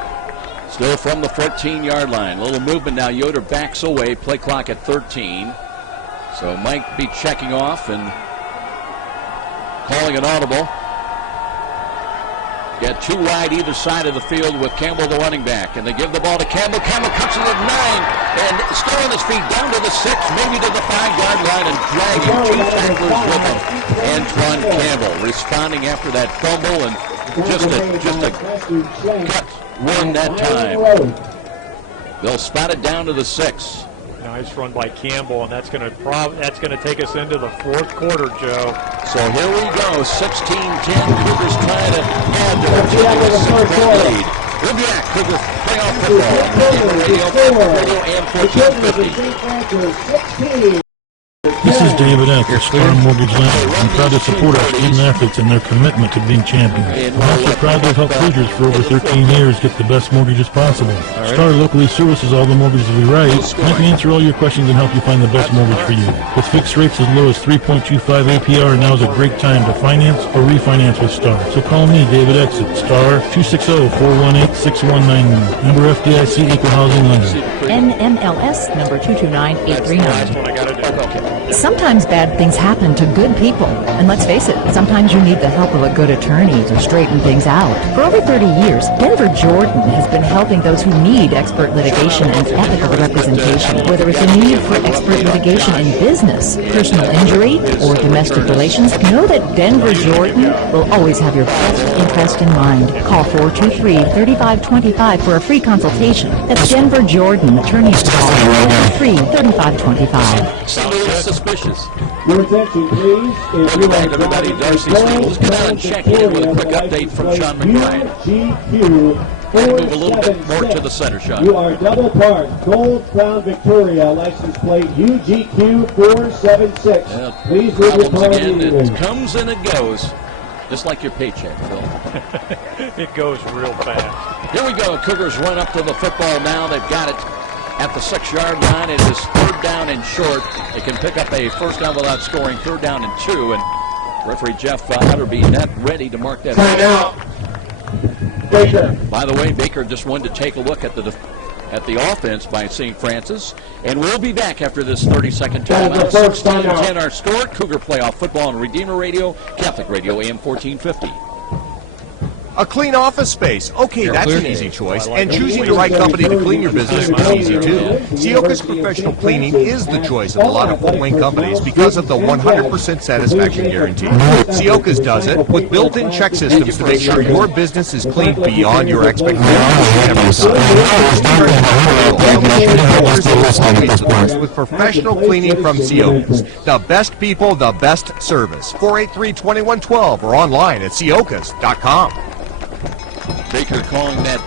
still from the 14-yard line. A little movement now. Yoder backs away. Play clock at 13. So Mike be checking off and calling an audible. Got two wide either side of the field with Campbell the running back. And they give the ball to Campbell. Campbell cuts it at 9 and still on his feet down to the 6, maybe to the 5-yard line, and dragging two tacklers with him. Antoine Campbell responding after that fumble, and just a cut run that time. They'll spot it down to the 6. Nice run by Campbell, and that's going to take us into the fourth quarter, Joe. So here we go, 16-10. Cougars trying to add to their 6-point lead. We'll be back. Cougars playoff football. Radio, AM 1450. This is David Eck at Star Mortgage Lender. I'm proud to support our student athletes and their commitment to being champions. I'm also proud to have helped Cougars for over 13 years get the best mortgages possible. Star locally services all the mortgages we write, and I can answer all your questions and help you find the best mortgage for you. With fixed rates as low as 3.25 APR, now is a great time to finance or refinance with Star. So call me, David Eck, at Star 260-418-6191. Member FDIC Equal Housing Lender. NMLS number 229839. Sometimes bad things happen to good people. And let's face it, sometimes you need the help of a good attorney to straighten things out. For over 30 years, Denver Jordan has been helping those who need expert litigation and ethical representation. Whether it's a need for expert litigation in business, personal injury, or domestic relations, know that Denver Jordan will always have your best interest in mind. Call 423-3525 for a free consultation. That's Denver Jordan, attorneys call 423-3525. Somebody suspicious. Your attention, please. Welcome back, everybody. Darcy Staples come out and check in with a quick update from Sean McBride. Move a little bit more to the center, Sean. You are double parked. Gold Crown Victoria, license plate UGQ 476. Please move your car again. It immediately. comes and it goes. Just like your paycheck, Phil. It goes real fast. Here we go. Cougars run up to the football now. They've got it at the 6-yard line. It is third down and short. They can pick up a first down without scoring, third down and 2. And referee Jeff Utterby not ready to mark that. Timeout. Baker. By the way, Baker just wanted to take a look at the offense by St. Francis. And we'll be back after this 30-second timeout. 16-10 our score. Cougar playoff football on Redeemer Radio, Catholic Radio, AM 1450. A clean office space. Okay, that's an easy choice. And choosing the right company to clean your business is easy too. Sioka's Professional Cleaning is the choice of a lot of Fort Wayne companies because of the 100% satisfaction guarantee. Sioka's does it with built-in check systems to make sure your business is clean beyond your expectations. With professional cleaning from Sioka's. The best people, the best service. 483-2112 or online at siokas.com. Baker calling that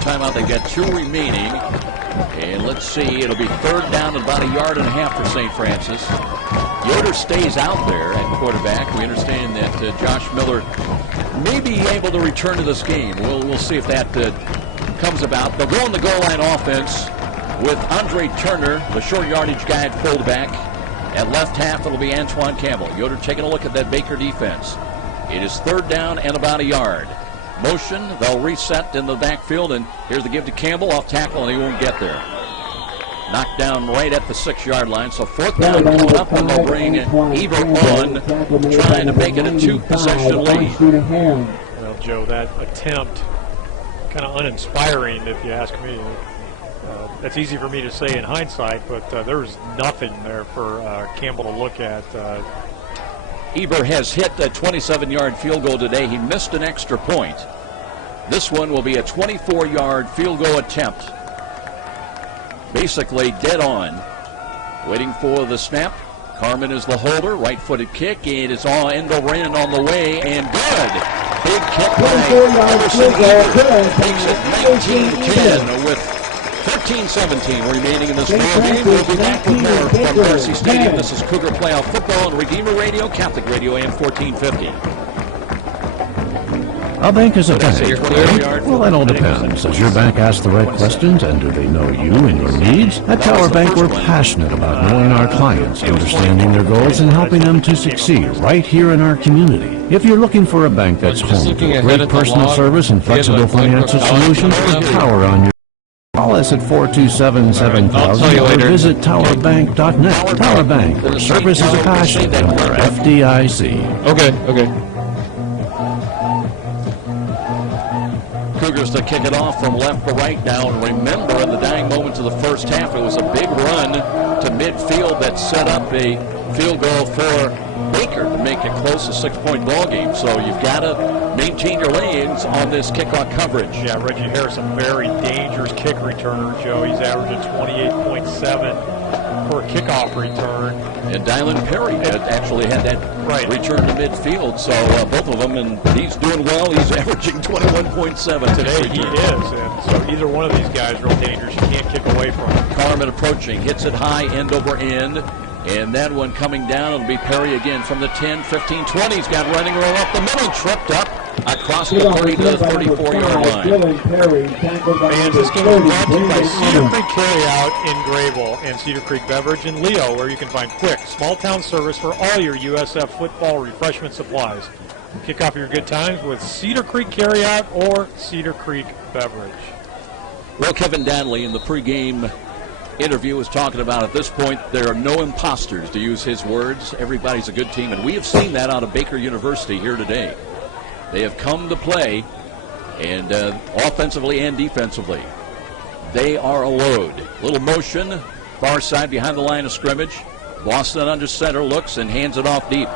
timeout. They got 2 remaining. And let's see, it'll be third down and about 1.5 yards for St. Francis. Yoder stays out there at quarterback. We understand that Josh Miller may be able to return to this game. We'll see if that comes about. They'll go on the goal line offense with Andre Turner, the short yardage guy at fullback. At left half, it'll be Antoine Campbell. Yoder taking a look at that Baker defense. It is third down and about 1 yard. Motion, they'll reset in the backfield, and here's the give to Campbell, off tackle, and he won't get there. Knocked down right at the 6-yard line, so fourth down coming up, and they'll bring Eber on, trying to make it a 2-possession lead. Well, Joe, that attempt, kind of uninspiring, if you ask me. That's easy for me to say in hindsight, but there was nothing there for Campbell to look at. Eber has hit a 27-yard field goal today. He missed an extra point. This one will be a 24-yard field goal attempt. Basically dead on. Waiting for the snap. Carmen is the holder. Right-footed kick. It is all end over end on the way, and good. Big kick by Emerson Eater. Takes it 19-10 with 13-17 remaining in this ball game. We'll be back with more from Darcy Stadium. This is Cougar Playoff Football on Redeemer Radio, Catholic Radio, AM 1450. A bank is a bank. Well, that all depends. Does your bank ask the right questions, and do they know you and your needs? At Tower Bank, we're passionate about knowing our clients, understanding their goals, and helping them to succeed right here in our community. If you're looking for a bank that's home to great personal service and flexible financial solutions, put Tower on your call us at 427-7000 or visit towerbank.net. Tower Bank, where service is a passion, and we're FDIC. Okay. Cougars to kick it off from left to right now. And remember, in the dying moments of the first half, it was a big run to midfield that set up a field goal for Baker to make it close, a 6-point ball game. So you've got to maintain your lanes on this kickoff coverage. Yeah, Reggie Harris, a very dangerous kick returner, Joe. He's averaging 28.7 for a kickoff return. And Dylan Perry actually had that return to midfield, so both of them, and he's doing well. He's averaging 21.7 today. He is, and so either one of these guys real dangerous. You can't kick away from him. Carmen approaching, hits it high, end over end, and that one coming down. It'll be Perry again from the 10, 15, 20. He's got running roll up the middle, tripped up across the 30 to the 34-yard line. Fans, this game is brought to you by Cedar Creek Carryout in Grayville and Cedar Creek Beverage in Leo, where you can find quick, small-town service for all your USF football refreshment supplies. Kick off your good times with Cedar Creek Carryout or Cedar Creek Beverage. Well, Kevin Danley in the pregame interview was talking about at this point there are no imposters, to use his words. Everybody's a good team, and we have seen that out of Baker University here today. They have come to play, and offensively and defensively, they are a load. Little motion, far side behind the line of scrimmage. Boston under center looks and hands it off deep.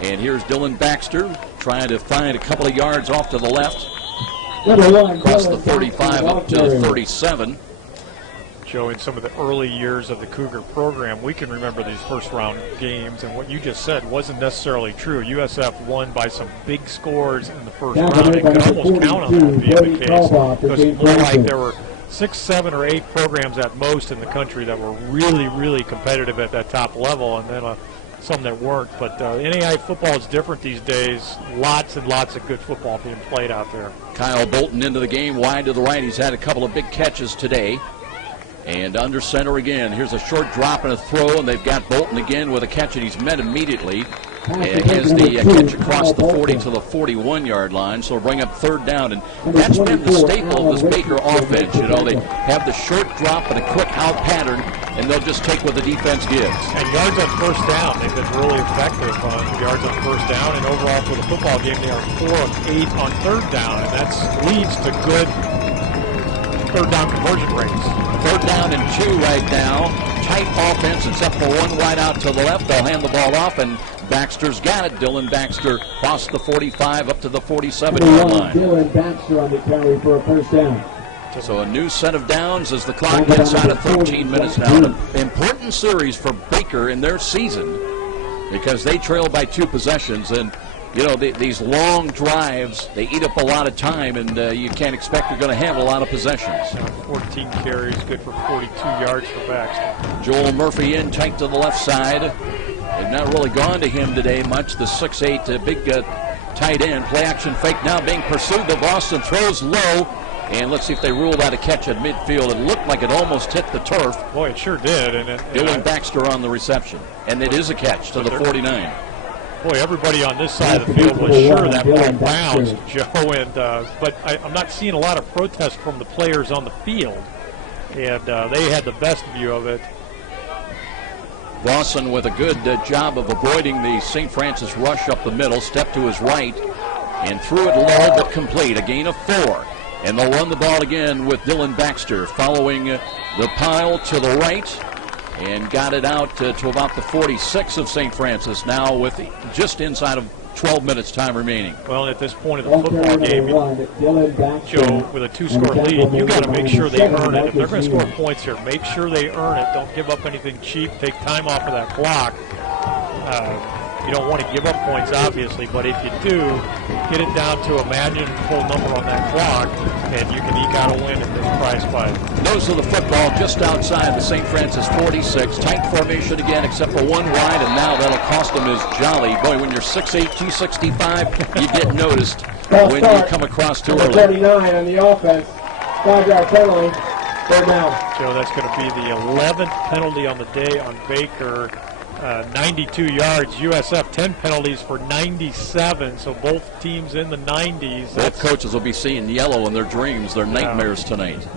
And here's Dylan Baxter trying to find a couple of yards off to the left. Across the 35 up to the 37. Joe, in some of the early years of the Cougar program, we can remember these first-round games, and what you just said wasn't necessarily true. USF won by some big scores in the first round. You could almost count on that being the case. It was more like there were 6, 7, or 8 programs at most in the country that were really, really competitive at that top level, and then some that weren't. But NAI football is different these days. Lots and lots of good football being played out there. Kyle Bolton into the game, wide to the right. He's had a couple of big catches today. And under center again. Here's a short drop and a throw, and they've got Bolton again with a catch, and he's met immediately. And has the catch across the 40 to the 41-yard line, so it'll bring up third down. And that's been the staple of this Baker offense. You know, they have the short drop and a quick out pattern, and they'll just take what the defense gives. And yards on first down, they've been really effective on yards on first down. And overall for the football game, they are 4 of 8 on third down, and that leads to good third down conversion rates. Third down and 2 right now. Tight offense except for one wide out to the left. They'll hand the ball off, and Baxter's got it. Dylan Baxter across the 45 up to the 47-yard line. Dylan Baxter on the carry for a first down. So a new set of downs as the clock gets out of 13 minutes now. An important series for Baker in their season because they trail by 2 possessions. And, you know, these long drives, they eat up a lot of time, and you can't expect you're going to have a lot of possessions. 14 carries, good for 42 yards for Baxter. Joel Murphy in tight to the left side. They've not really gone to him today much. The 6'8", big tight end. Play action fake now being pursued. The Boston throws low. And let's see if they ruled out a catch at midfield. It looked like it almost hit the turf. Boy, it sure did. Dylan Baxter on the reception. And it is a catch to the 49. Boy, everybody on this side of the field was sure that ball bounced, Joe. And but I'm not seeing a lot of protest from the players on the field. And they had the best view of it. Lawson with a good job of avoiding the St. Francis rush up the middle. Step to his right and threw it low but complete. A gain of 4. And they'll run the ball again with Dylan Baxter following the pile to the right and got it out to about the 46 of St. Francis now with just inside of 12 minutes time remaining. Well, at this point of the football game, Joe, with a 2-score lead, you got to make sure they earn it. If they're going to score points here, make sure they earn it. Don't give up anything cheap. Take time off of that clock. You don't want to give up points, obviously, but if you do, get it down to a manageable number on that clock, and you can eke out a win at this price fight. Nose of the football just outside the St. Francis 46. Tight formation again, except for one wide, and now that'll cost them his jolly. Boy, when you're 6'8", 265, you get noticed when you come across too early. 39 on the offense. 5-yard penalty. Third down. Joe, that's going to be the 11th penalty on the day on Baker. 92 yards. USF 10 penalties for 97, so both teams in the 90s. Both coaches will be seeing yellow in their dreams, their nightmares tonight.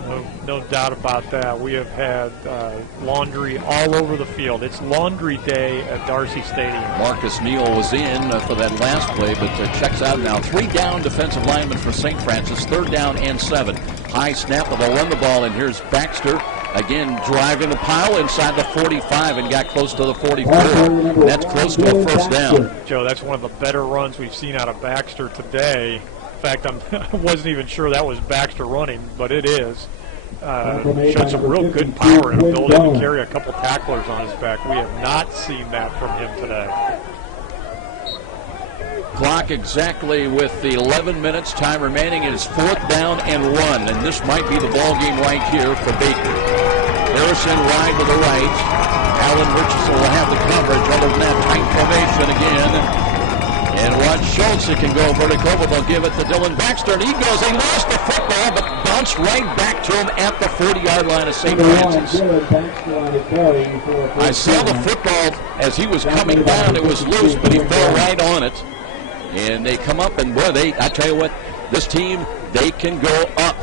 No doubt about that. We have had laundry all over the field. It's laundry day at Darcy Stadium. Marcus Neal was in for that last play, but checks out now. 3 down defensive linemen for St. Francis, 3rd down and 7. High snap, but they'll run the ball, and here's Baxter. Again, driving the pile inside the 45 and got close to the 44. That's close to a first down. Joe, that's one of the better runs we've seen out of Baxter today. In fact, I wasn't even sure that was Baxter running, but it is. Showed some real good power and ability to carry a couple tacklers on his back. We have not seen that from him today. Clock exactly with the 11 minutes time remaining. It is 4th down and 1, and this might be the ball game right here for Baker. Harrison wide to the right. Alan Richardson will have the coverage. Other than that, tight formation again. And watch Schultz. It can go vertical, but they'll give it to Dylan Baxter, and he lost the football, but bounced right back to him at the 40-yard line of St. Francis. I saw the football as he was coming down. It was loose, but he fell right on it. And they come up, and boy, I tell you what, this team, they can go up.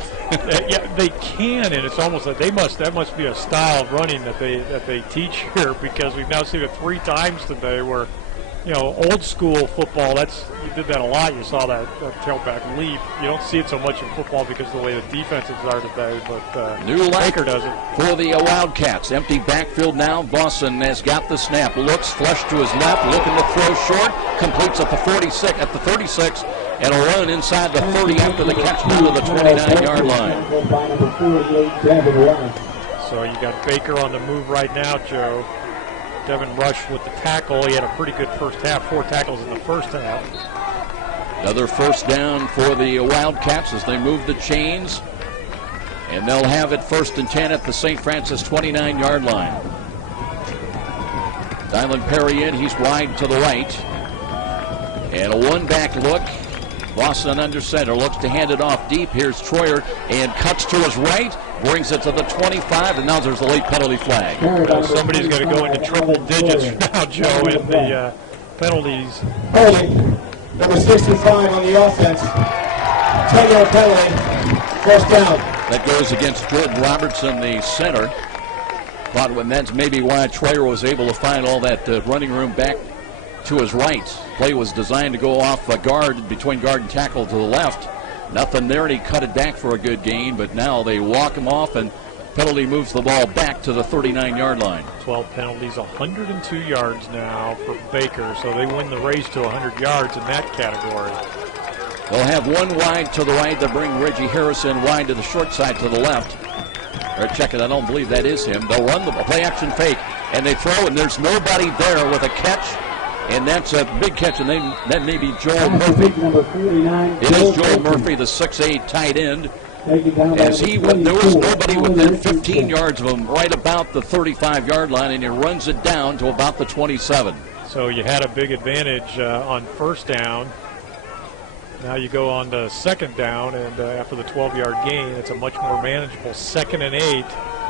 Yeah, they can, and it's almost like that must be a style of running that they teach here, because we've now seen it 3 times today where, old school football, you did that a lot. You saw that tailback leap. You don't see it so much in football because of the way the defenses are today, but New Baker does it. For the Wildcats. Empty backfield now. Boston has got the snap. Looks, flush to his left, looking to throw short. Completes at the 36, and a run inside the 30 after the catch down to the 29-yard line. So you got Baker on the move right now, Joe. Devin Rush with the tackle. He had a pretty good first half, 4 tackles in the first half. Another first down for the Wildcats as they move the chains. And they'll have it 1st and 10 at the St. Francis 29-yard line. Dylan Perry in. He's wide to the right. And a one-back look. Boston under center. Looks to hand it off deep. Here's Troyer and cuts to his right. Brings it to the 25, and now there's a late penalty flag. Well, somebody's going to go into triple digits now, Joe, in the penalties. Number 65 on the offense. 10-yard penalty. First down. That goes against Jordan Robertson, the center. But that's maybe why Troyer was able to find all that running room back to his right. Play was designed to go off a guard, between guard and tackle to the left. Nothing there, and he cut it back for a good gain, but now they walk him off, and penalty moves the ball back to the 39-yard line. 12 penalties, 102 yards now for Baker, so they win the race to 100 yards in that category. They'll have one wide to the right. They'll bring Reggie Harrison wide to the short side to the left. They're checking. I don't believe that is him. They'll run the play-action fake, and they throw, and there's nobody there with a catch. And that's a big catch, and that may be Joel Murphy. It is Joel Murphy, the 6'8" tight end. As there was nobody within 15 yards of him, right about the 35-yard line, and he runs it down to about the 27. So you had a big advantage on first down. Now you go on to second down, and after the 12-yard gain, it's a much more manageable 2nd and 8.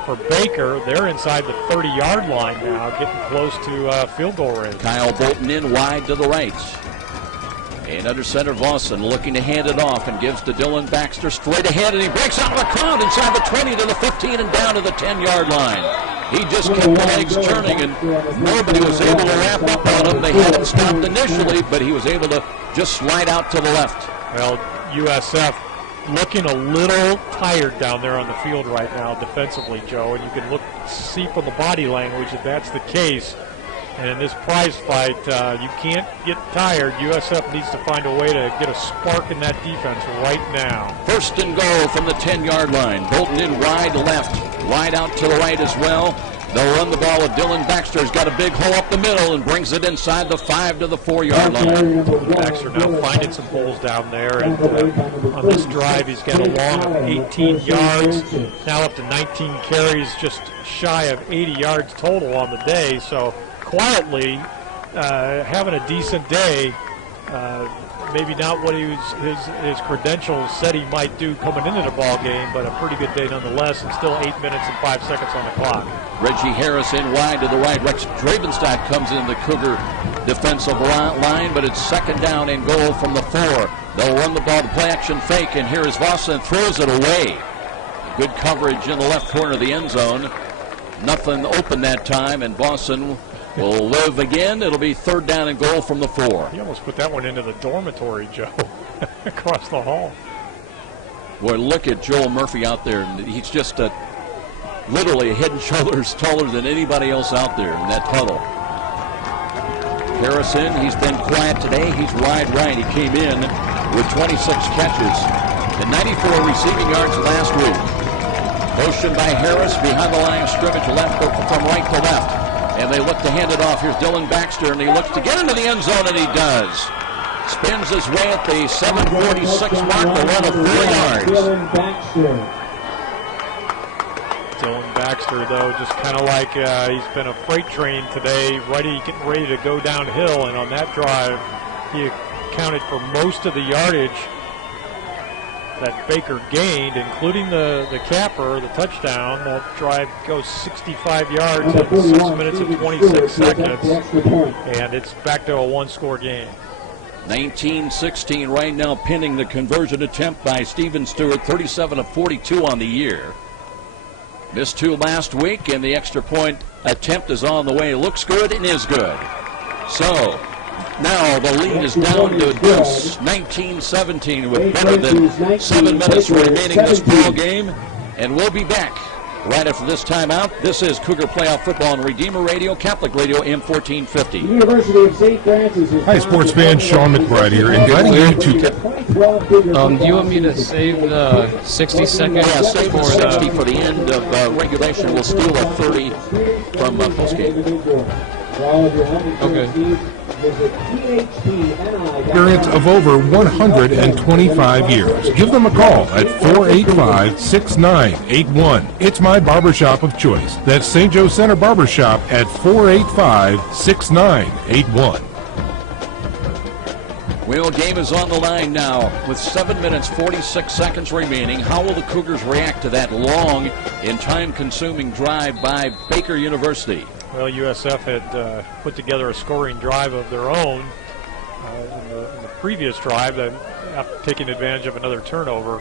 For Baker, they're inside the 30-yard line now, getting close to field goal range. Kyle Bolton in wide to the right. And under center, Vossen looking to hand it off and gives to Dylan Baxter straight ahead, and he breaks out of the crowd inside the 20 to the 15 and down to the 10-yard line. He just kept the legs turning, and nobody was able to wrap up on him. They had him stopped initially, but he was able to just slide out to the left. Well, USF looking a little tired down there on the field right now defensively, Joe, and you can see from the body language that that's the case. And in this prize fight, you can't get tired. USF needs to find a way to get a spark in that defense right now. First and goal from the 10-yard line. Bolton in wide left, wide out to the right as well. They'll run the ball with Dylan Baxter. He's got a big hole up the middle and brings it inside the 5 to the 4-yard line. Baxter now finding some holes down there. And on this drive, he's got a long of 18 yards. Now up to 19 carries, just shy of 80 yards total on the day. So quietly having a decent day. Maybe not what his credentials said he might do coming into the ball game, but a pretty good day nonetheless, and still 8 minutes and 5 seconds on the clock. Reggie Harris in wide to the right. Rex Dravenstadt comes in the Cougar defensive line, but it's second down and goal from the 4. They'll run the ball to play action fake, and here is Vossen, throws it away. Good coverage in the left corner of the end zone. Nothing open that time, and Vossen will live again. It'll be third down and goal from the 4. He almost put that one into the dormitory, Joe, across the hall. Boy, look at Joel Murphy out there. He's just literally a head and shoulders taller than anybody else out there in that tunnel. Harrison, he's been quiet today. He's wide right. He came in with 26 catches and 94 receiving yards last week. Motion by Harris behind the line of scrimmage, left from right to left. And they look to hand it off. Here's Dylan Baxter, and he looks to get into the end zone, and he does. Spins his way at the 7:46 mark, the run of 4 yards. Dylan Baxter, though, just kind of like he's been a freight train today, getting ready to go downhill, and on that drive, he accounted for most of the yardage that Baker gained, including the capper, the touchdown. That drive goes 65 yards in 6 minutes and 26 seconds, and it's back to a one-score game. 19-16 right now, pinning the conversion attempt by Steven Stewart, 37 of 42 on the year. Missed 2 last week, and the extra point attempt is on the way. Looks good and is good. So now the lead is down to a deuce, 19-17, with better than 7 minutes remaining in this ball game. And we'll be back right after this timeout. This is Cougar Playoff Football on Redeemer Radio, Catholic Radio, M1450. University of St. Francis. Hi, sports fan Sean McBride here, inviting you to... do you want me to save the 60 seconds? Yeah, save the 60 for the end of regulation. We'll steal a 30 from postgame. Okay. Experience of over 125 years. Give them a call at 485-6981. It's my barbershop of choice. That's St. Joe Center Barbershop at 485-6981. Well, game is on the line now with 7 minutes, 46 seconds remaining. How will the Cougars react to that long and time-consuming drive by Baker University? Well, USF had put together a scoring drive of their own in the previous drive, taking advantage of another turnover.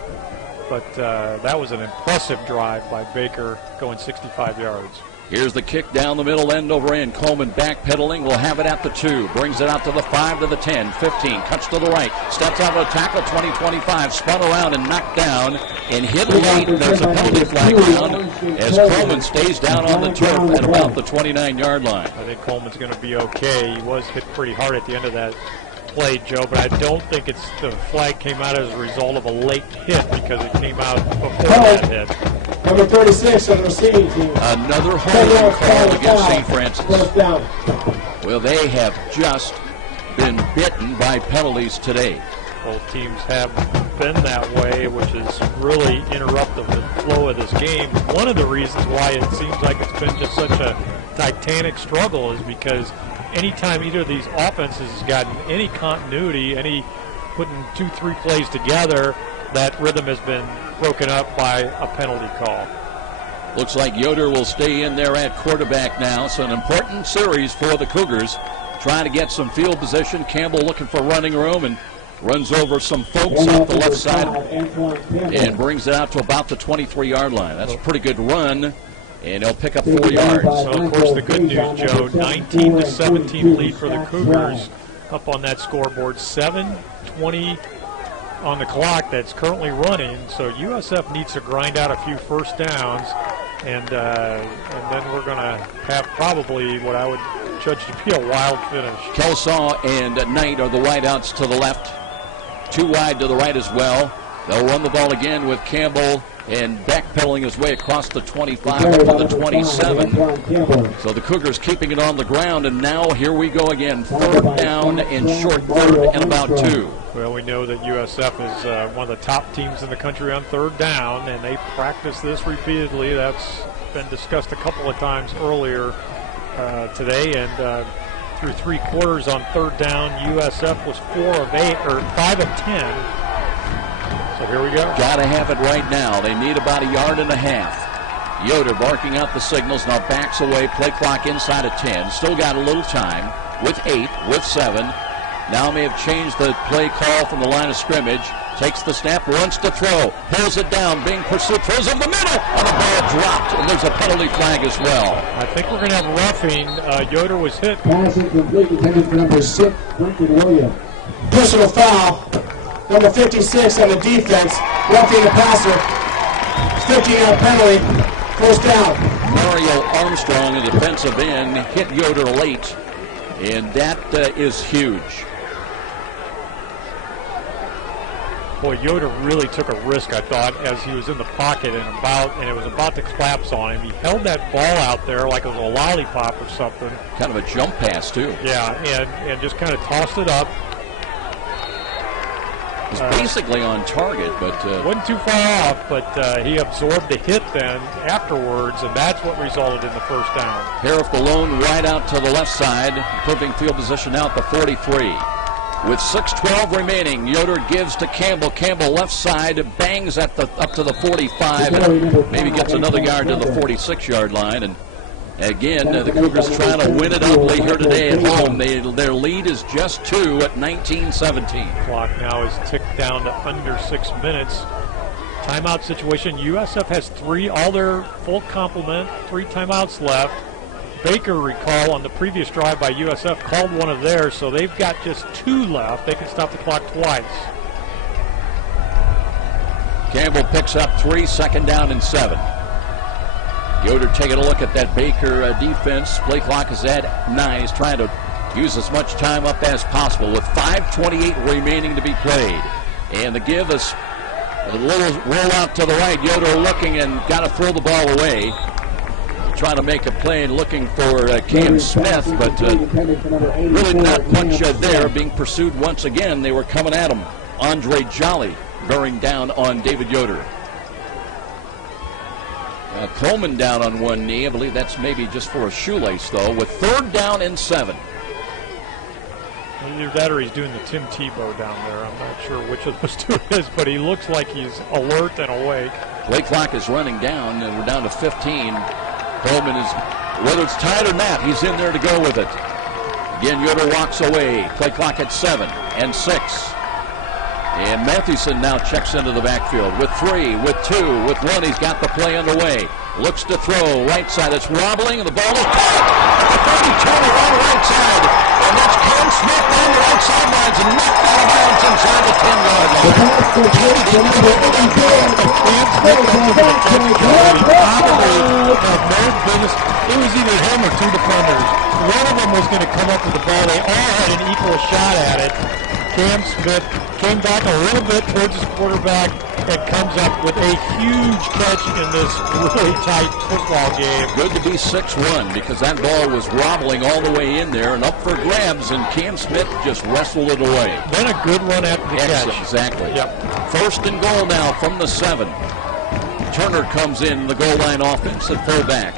But that was an impressive drive by Baker, going 65 yards. Here's the kick down the middle, end over end. Coleman backpedaling, will have it at the 2. Brings it out to the 5, to the 10, 15. Cuts to the right. Steps out of a tackle, 20-25. Spun around and knocked down and hit late. There's a penalty flag down as Coleman stays down on the turf at about the 29-yard line. I think Coleman's going to be okay. He was hit pretty hard at the end of that play, Joe, but I don't think the flag came out as a result of a late hit because it came out before that hit. Number 36 on the receiving team. Another holding call against St. Francis. Well, they have just been bitten by penalties today. Both teams have been that way, which has really interrupted the flow of this game. One of the reasons why it seems like it's been just such a titanic struggle is because anytime either of these offenses has gotten any continuity, any putting 2-3 plays together, that rhythm has been broken up by a penalty call. Looks like Yoder will stay in there at quarterback now. So an important series for the Cougars, trying to get some field position. Campbell looking for running room and runs over some folks off the left side and brings it out to about the 23-yard line. That's a pretty good run, and he'll pick up 4 yards. So, of course, the good news, Joe, 19-17 lead for the Cougars up on that scoreboard. 7:20 on the clock that's currently running, so USF needs to grind out a few first downs, and then we're going to have probably what I would judged to be a wild finish. Kelsaw and Knight are the wideouts to the left. 2 wide to the right as well. They'll run the ball again with Campbell and backpedaling his way across the 25 up to the 27. So the Cougars keeping it on the ground, and now here we go again. 3rd down and short, 3rd and about 2. Well, we know that USF is one of the top teams in the country on 3rd down, and they practice this repeatedly. That's been discussed a couple of times earlier today, and through 3 quarters on 3rd down, USF was 4 of 8 or 5 of 10. So here we go. Got to have it right now. They need about 1.5 yards. Yoder barking out the signals, now backs away, play clock inside of 10. Still got a little time with 8, with 7. Now may have changed the play call from the line of scrimmage. Takes the snap, runs to throw, pulls it down, being pursued, throws in the middle, and the ball dropped, and there's a penalty flag as well. I think we're going to have roughing. Yoder was hit. Passing complete, intended for number 6, Quentin Williams. Personal foul, number 56 on the defense, roughing the passer. 15-yard penalty, first down. Mario Armstrong, a defensive end, hit Yoder late, and that is huge. Boy, Yoder really took a risk, I thought, as he was in the pocket and it was about to collapse on him. He held that ball out there like it was a lollipop or something. Kind of a jump pass, too. Yeah, and just kind of tossed it up. He's basically on target, but wasn't too far off, but he absorbed the hit then afterwards, and that's what resulted in the first down. Harif the lone wide out to the left side, improving field position out the 43. With 6:12 remaining, Yoder gives to Campbell. Campbell left side, bangs at the up to the 45, and maybe gets another yard to the 46-yard line. And again, the Cougars trying to win it ugly here today at home. Their lead is just 2 at 19-17. Clock now is ticked down to under 6 minutes. Timeout situation. USF has 3, all their full complement, 3 timeouts left. Baker, recall, on the previous drive by USF, called one of theirs, so they've got just 2 left. They can stop the clock twice. Campbell picks up 3, 2nd down and 7. Yoder taking a look at that Baker defense. Play clock is at 9. He's trying to use as much time up as possible with 5:28 remaining to be played. And the give is a little roll out to the right. Yoder looking and got to throw the ball away. Trying to make a play and looking for Cam Smith, but really not much there. Being pursued once again. They were coming at him. Andre Jolly bearing down on David Yoder. Coleman down on one knee. I believe that's maybe just for a shoelace, though, with 3rd down and 7. Either that or he's doing the Tim Tebow down there. I'm not sure which of those 2 it is, but he looks like he's alert and awake. Play clock is running down, and we're down to 15. Coleman is, whether it's tied or not, he's in there to go with it. Again, Yoder walks away. Play clock at 7 and 6. And Mathewson now checks into the backfield with 3, with 2, with 1. He's got the play underway. Looks to throw right side. It's wobbling. The ball is caught at the 32 on the right side. And that's Cam Smith on the right sidelines and knocked out of bounds inside the 10-yard line. It was either him or 2 defenders. One of them was going to come up with the ball. They all had an equal shot at it. Cam Smith came back a little bit towards his quarterback and comes up with a huge catch in this really tight football game. Good to be 6-1 because that ball was wobbling all the way in there and up for grabs, and Cam Smith just wrestled it away. Then a good run after the catch. Exactly. Yep. 1st and goal now from the 7. Turner comes in the goal line offense at fullback.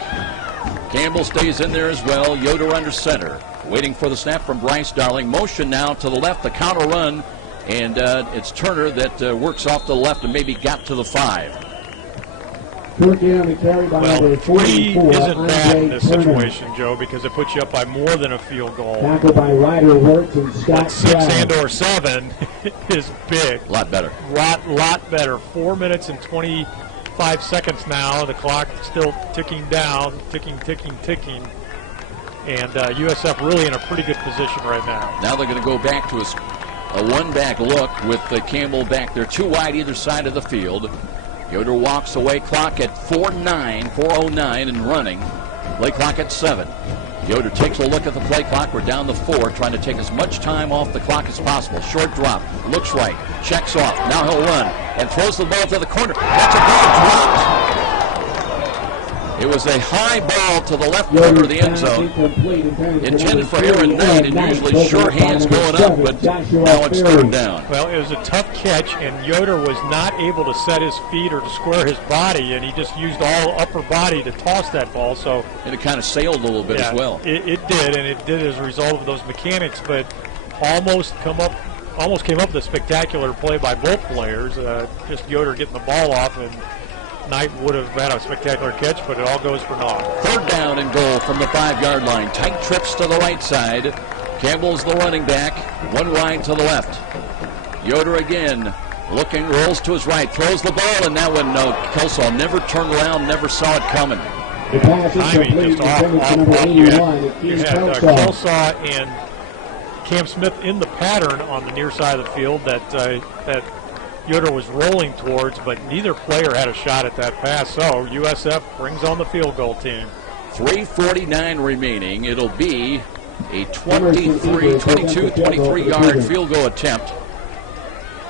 Campbell stays in there as well. Yoder under center. Waiting for the snap from Bryce Darling. Motion now to the left, the counter run. And it's Turner that works off to the left and maybe got to the 5. Well, 3 isn't bad in this situation, Joe, because it puts you up by more than a field goal. Tackled by Ryder Wirtz and Scott 6 and or 7 is big. A lot better. Lot better. 4 minutes and 25 seconds now. The clock still ticking down, ticking. And USF really in a pretty good position right now. Now they're going to go back to a one-back look with Campbell back there. 2 wide either side of the field. Yoder walks away. Clock at 4:09 and running. Play clock at 7. Yoder takes a look at the play clock. We're down to 4, trying to take as much time off the clock as possible. Short drop, looks right, checks off. Now he'll run and throws the ball to the corner. That's a ball dropped. It was a high ball to the left corner of the end zone, intended for Aaron Knight, and usually sure hands going up, but now it's third down. Well, it was a tough catch, and Yoder was not able to set his feet or to square his body, and he just used all upper body to toss that ball. So, and it kind of sailed a little bit as well. It did, and it did as a result of those mechanics, but almost came up with a spectacular play by both players. Just Yoder getting the ball off, and Knight would have had a spectacular catch, but it all goes for naught. Third down and goal from the 5-yard line. Tight trips to the right side. Campbell's the running back. One wide to the left. Yoder again looking, rolls to his right, throws the ball, and that one, Kelsaw never turned around, never saw it coming. Timing just off. You had Kelsaw and Cam Smith in the pattern on the near side of the field that Yoder was rolling towards, but neither player had a shot at that pass, so USF brings on the field goal team. 3:49 remaining. It'll be a 23-yard field goal attempt.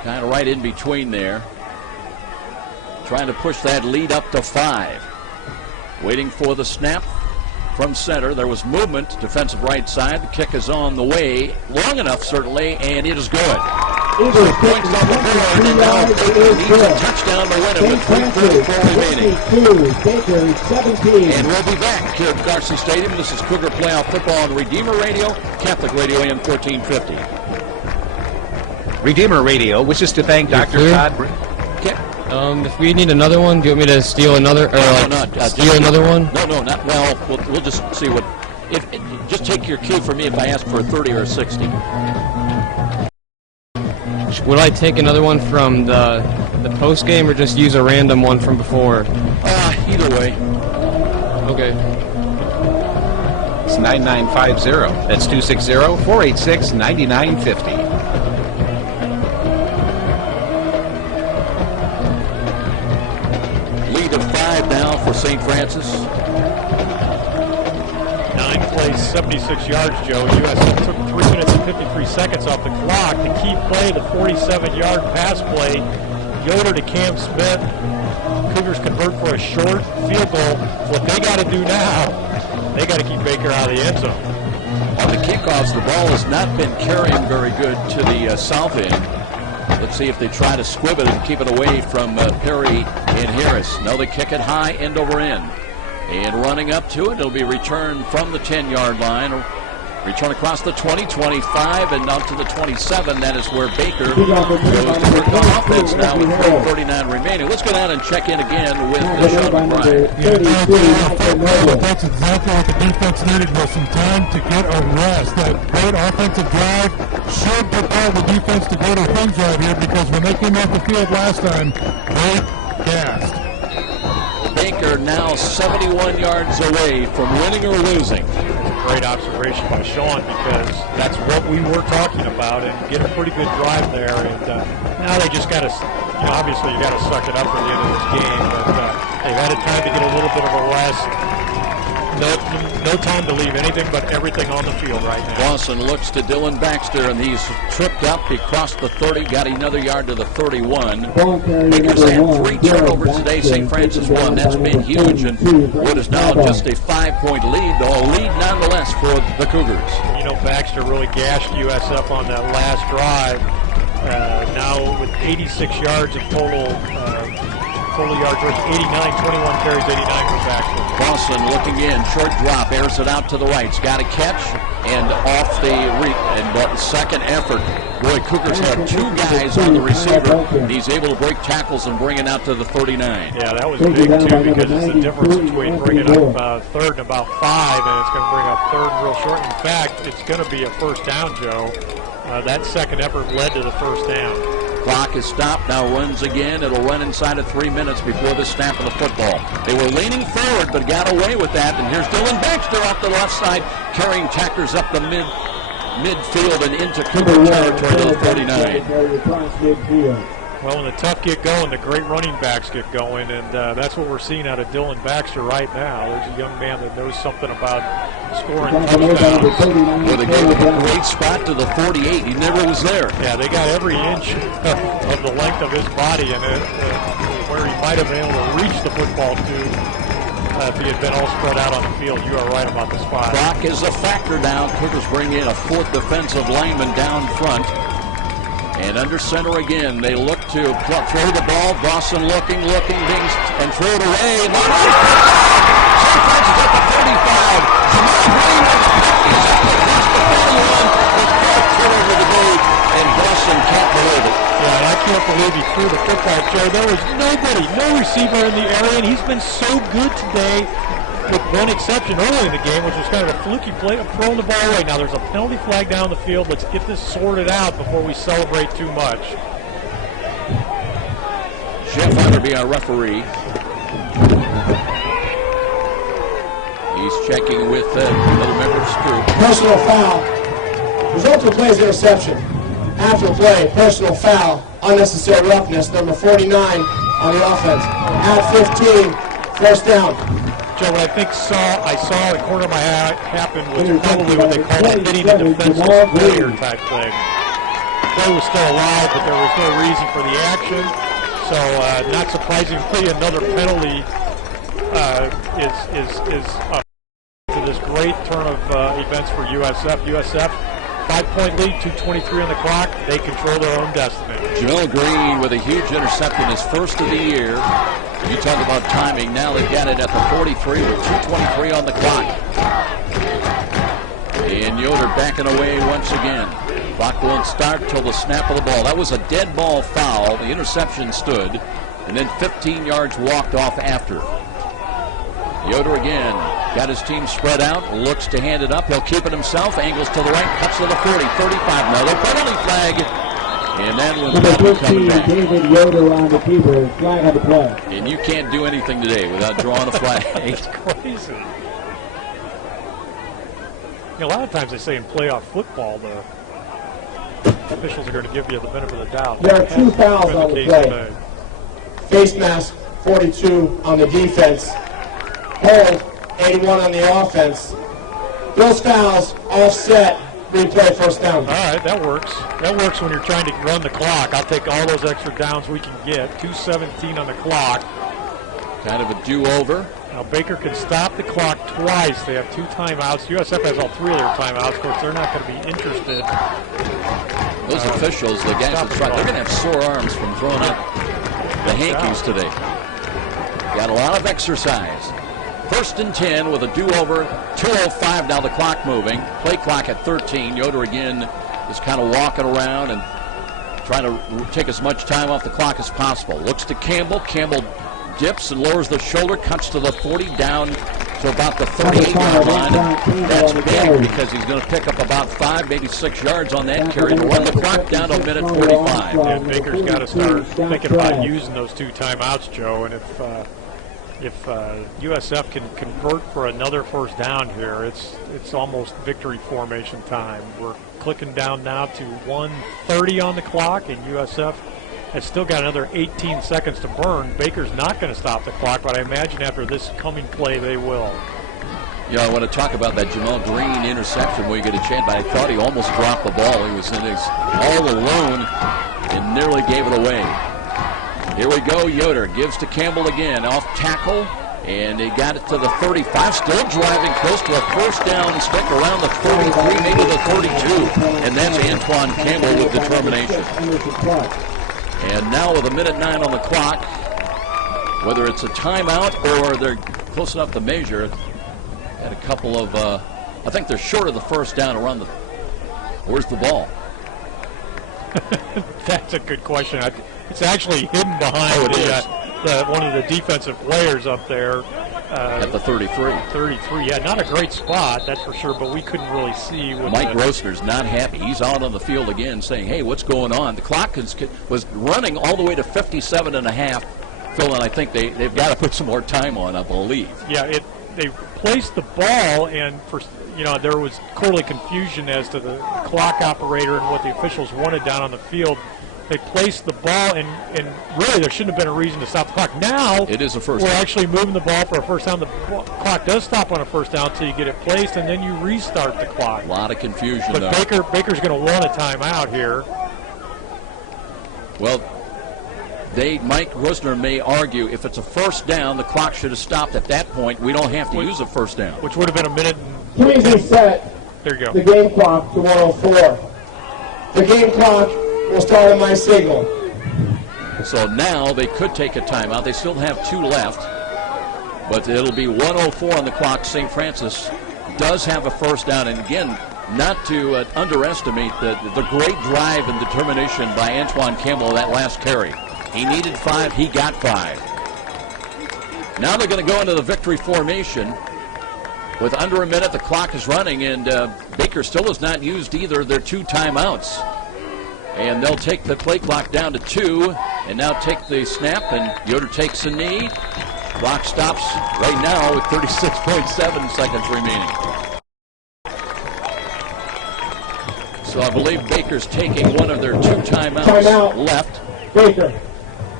Kind of right in between there. Trying to push that lead up to 5. Waiting for the snap from center. There was movement, defensive right side. The kick is on the way. Long enough, certainly, and it is good. 6 points on the board, and now needs a touchdown to win it with 3:34 remaining. And we'll be back here at Darcy Stadium. This is Cougar Playoff Football on Redeemer Radio, Catholic Radio AM 1450. Redeemer Radio wishes to thank Dr. Todd. If we need another one, do you want me to steal another, steal another one? No, not well. We'll just see what. Just take your cue for me if I ask for a 30 or a 60. Would I take another one from the post game, or just use a random one from before? Either way. Okay. It's 9950. That's 260-486-9950. Lead of 5 now for St. Francis. 9 plays, 76 yards, Joe. USF took 3 minutes and 53 seconds off the clock. The key play, the 47-yard pass play, Yoder to Cam Smith. Cougars convert for a short field goal. What they got to do now, they got to keep Baker out of the end zone. On the kickoffs, the ball has not been carrying very good to the south end. Let's see if they try to squib it and keep it away from Perry and Harris. No, they kick it high, end over end. And running up to it, it'll be returned from the 10-yard line. Return across the 20, 25, and up to the 27. That is where Baker goes to work on offense now with 3:39 remaining. Let's go down and check in again with Sean McBride. That's exactly what the defense needed, was some time to get a rest. That great offensive drive should propel the defense to go to a drive here, because when they came off the field last time, they gassed. Baker now 71 yards away from winning or losing. Great observation by Sean, because that's what we were talking about, and get a pretty good drive there. And now they just got to, obviously you got to suck it up for the end of this game, but they've had a time to get a little bit of a rest. No time to leave anything but everything on the field right now. Lawson looks to Dylan Baxter, and he's tripped up. He crossed the 30, got another yard to the 31. Baker's had 3 turnovers today. St. Francis 1. That's been huge, and what is now just a 5-point lead, though a lead nonetheless for the Cougars. Baxter really gashed USF on that last drive. Now with 86 yards of total yards, 89, 21 carries, 89 for Baxter. Lawson looking in, short drop, airs it out to the right. He's got a catch, and off the second effort. Boy, Cougars have 2 guys on the receiver, and he's able to break tackles and bring it out to the 39. Yeah, that was big, too, because it's the difference between bringing up third and about 5, and it's going to bring up third real short. In fact, it's going to be a first down, Joe. That second effort led to the first down. Clock is stopped, now runs again. It'll run inside of 3 minutes before the snap of the football. They were leaning forward, but got away with that. And here's Dylan Baxter off the left side, carrying tackers up the midfield and into Cougar territory to the 39. Well, when the tough get going, the great running backs get going, and that's what we're seeing out of Dylan Baxter right now. There's a young man that knows something about scoring touchdowns. Well, they gave him a great spot to the 48. He never was there. Yeah, they got every inch of the length of his body and where he might have been able to reach the football to if he had been all spread out on the field. You are right about the spot. Clock is a factor now. Cougars bring in a fourth defensive lineman down front. And under center again, they look to throw the ball. Dawson looking, and throw it away. And St. Francis at the 35. Jamal Green with the 50 is up across the 41. The fourth turnover of the day, and Dawson can't believe it. Yeah, and I can't believe he threw the football, Joe. There was no receiver in the area, and he's been so good today. With one exception early in the game, which was kind of a fluky play of throwing the ball away. Now there's a penalty flag down the field. Let's get this sorted out before we celebrate too much. Jeff Hunter be our referee. He's checking with another member of his group. Personal foul. Result of the play is interception. After the play, personal foul, unnecessary roughness, number 49 on the offense. At 15, first down. Joe, what I think I saw in the corner of my eye happen was probably what they call hitting the defensive failure type thing. Play was still alive, but there was no reason for the action. So, not surprisingly, another penalty is to this great turn of events for USF. USF, 5-point lead, 2:23 on the clock. They control their own destiny. Jamal Green with a huge interception, his first of the year. You talk about timing. Now they've got it at the 43 with 2:23 on the clock. And Yoder backing away once again. Clock won't start till the snap of the ball. That was a dead ball foul. The interception stood, and then 15 yards walked off after. Yoder again got his team spread out, looks to hand it up. He'll keep it himself, angles to the right, cuts to the 40, 35. Another penalty flag. And that one's coming back. David Yoder on the keeper, flag on the play. And you can't do anything today without drawing a flag. It's crazy. You know, a lot of times they say in playoff football, the officials are going to give you the benefit of the doubt. There are 2 fouls on the play. Face mask, 42 on the defense. Hold, 81 on the offense. Those fouls offset. Replay, first down. All right, that works. That works when you're trying to run the clock. I'll take all those extra downs we can get. 2:17 on the clock. Kind of a do-over. Now Baker can stop the clock twice. They have 2 timeouts. USF has all 3 of their timeouts. Of course, they're not going to be interested. Those officials, the guys that try, they're going to have sore arms from throwing up the hankies today. Got a lot of exercise. 1st and 10 with a do-over. 2:05 now, the clock moving. Play clock at 13. Yoder again is kind of walking around and trying to take as much time off the clock as possible. Looks to Campbell. Campbell dips and lowers the shoulder, cuts to the 40, down to about the 38-yard line. That's big because he's going to pick up about 5, maybe 6 yards on that carry to run the clock down to a minute 45. Yeah, Baker's got to start thinking about using those 2 timeouts, Joe, and if USF can convert for another first down here, it's almost victory formation time. We're clicking down now to 1:30 on the clock, and USF has still got another 18 seconds to burn. Baker's not going to stop the clock, but I imagine after this coming play they will. Yeah, I want to talk about that Jamal Green interception where you get a chance, but I thought he almost dropped the ball. He was in his all alone and nearly gave it away. Here we go. Yoder gives to Campbell again. Off tackle. And they got it to the 35. Still driving close to a first down stick around the 33, maybe the 32. And that's Antoine Campbell with determination. And now with 1:09 on the clock, whether it's a timeout or they're close enough to measure, had a couple of, I think they're short of the first down around the, where's the ball? That's a good question. It's actually hidden behind one of the defensive players up there. At the 33. 33, yeah, not a great spot, that's for sure, but we couldn't really see. Mike Grossner's not happy. He's out on the field again saying, hey, what's going on? The clock was running all the way to 57 and a half. Phil, and I think they've got to put some more time on, I believe. Yeah, they placed the ball, and there was clearly confusion as to the clock operator and what the officials wanted down on the field. They placed the ball, and really there shouldn't have been a reason to stop the clock. Now it is a first we're down. actually moving the ball for a first down. The clock does stop on a first down until you get it placed, and then you restart the clock. A lot of confusion, but though. Baker's going to want a timeout here. Well, Mike Rosner may argue if it's a first down, the clock should have stopped at that point. We don't have to use a first down. Which would have been a minute. Please reset there you go. the game clock to 104. The game clock will start on my signal. So now they could take a timeout. They still have 2 left, but it'll be 104 on the clock. St. Francis does have a first down, and again, not to underestimate the great drive and determination by Antoine Campbell that last carry. He needed 5, he got 5. Now they're going to go into the victory formation. With under a minute, the clock is running, and Baker still has not used either of their 2 timeouts. And they'll take the play clock down to 2, and now take the snap, and Yoder takes a knee. Clock stops right now with 36.7 seconds remaining. So I believe Baker's taking one of their 2 timeouts left. Baker.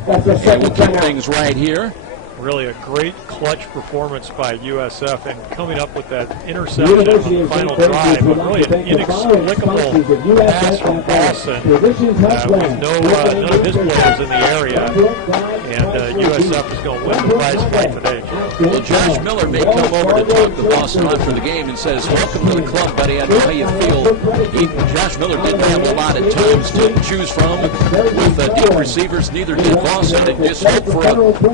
That's the and we'll keep things right here. Really a great clutch performance by USF, and coming up with that interception on the final drive, but really an inexplicable pass from Boston with none of his players in the area, and USF is going to win the prize fight today. Well, Josh Miller may come over to talk to Boston after the game and says, "Welcome to the club, buddy. I know how you feel." Josh Miller didn't have a lot of times to choose from with deep receivers. Neither did Boston, and just hope for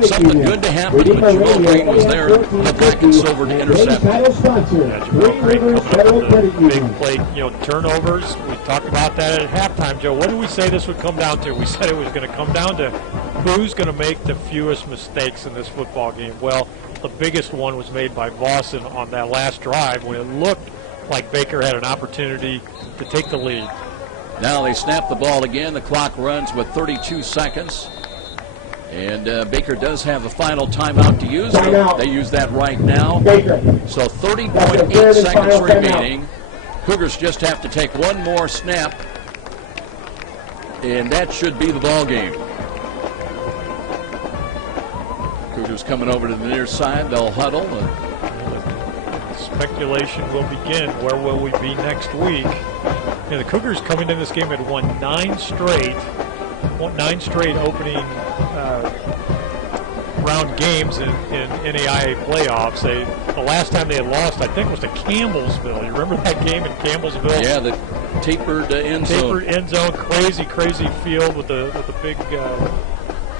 something good to happen. But Jamal Green was there, the black and silver to intercept. Jamal Green coming up with the big play, turnovers. We talked about that at halftime, Joe. What did we say this would come down to? We said it was going to come down to who's going to make the fewest mistakes in this football game. Well, the biggest one was made by Boston on that last drive when it looked like Baker had an opportunity to take the lead. Now they snap the ball again. The clock runs with 32 seconds. And Baker does have a final timeout to use. They use that right now. So 30.8 seconds remaining. Cougars just have to take one more snap, and that should be the ball game. Cougars coming over to the near side. They'll huddle. Speculation will begin. Where will we be next week? The Cougars coming in this game had won 9 straight opening round games in NAIA playoffs. The last time they had lost, I think, was to Campbellsville. You remember that game in Campbellsville? Yeah, the tapered end zone. Tapered end zone, crazy field with the big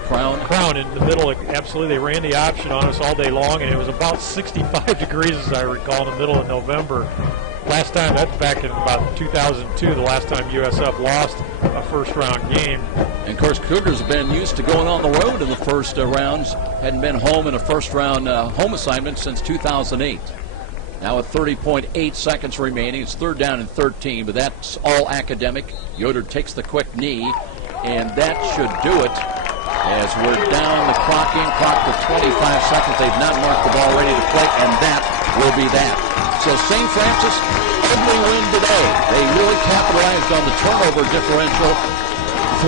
crown in the middle. Absolutely, they ran the option on us all day long, and it was about 65 degrees, as I recall, in the middle of November. Last time, that's back in about 2002, the last time USF lost a first-round game. And, of course, Cougars have been used to going on the road in the first rounds. Hadn't been home in a first-round home assignment since 2008. Now with 30.8 seconds remaining, it's 3rd down and 13, but that's all academic. Yoder takes the quick knee, and that should do it. As we're down the clock to 25 seconds. They've not marked the ball ready to play, and that will be that. So St. Francis, ugly win today. They really capitalized on the turnover differential. 3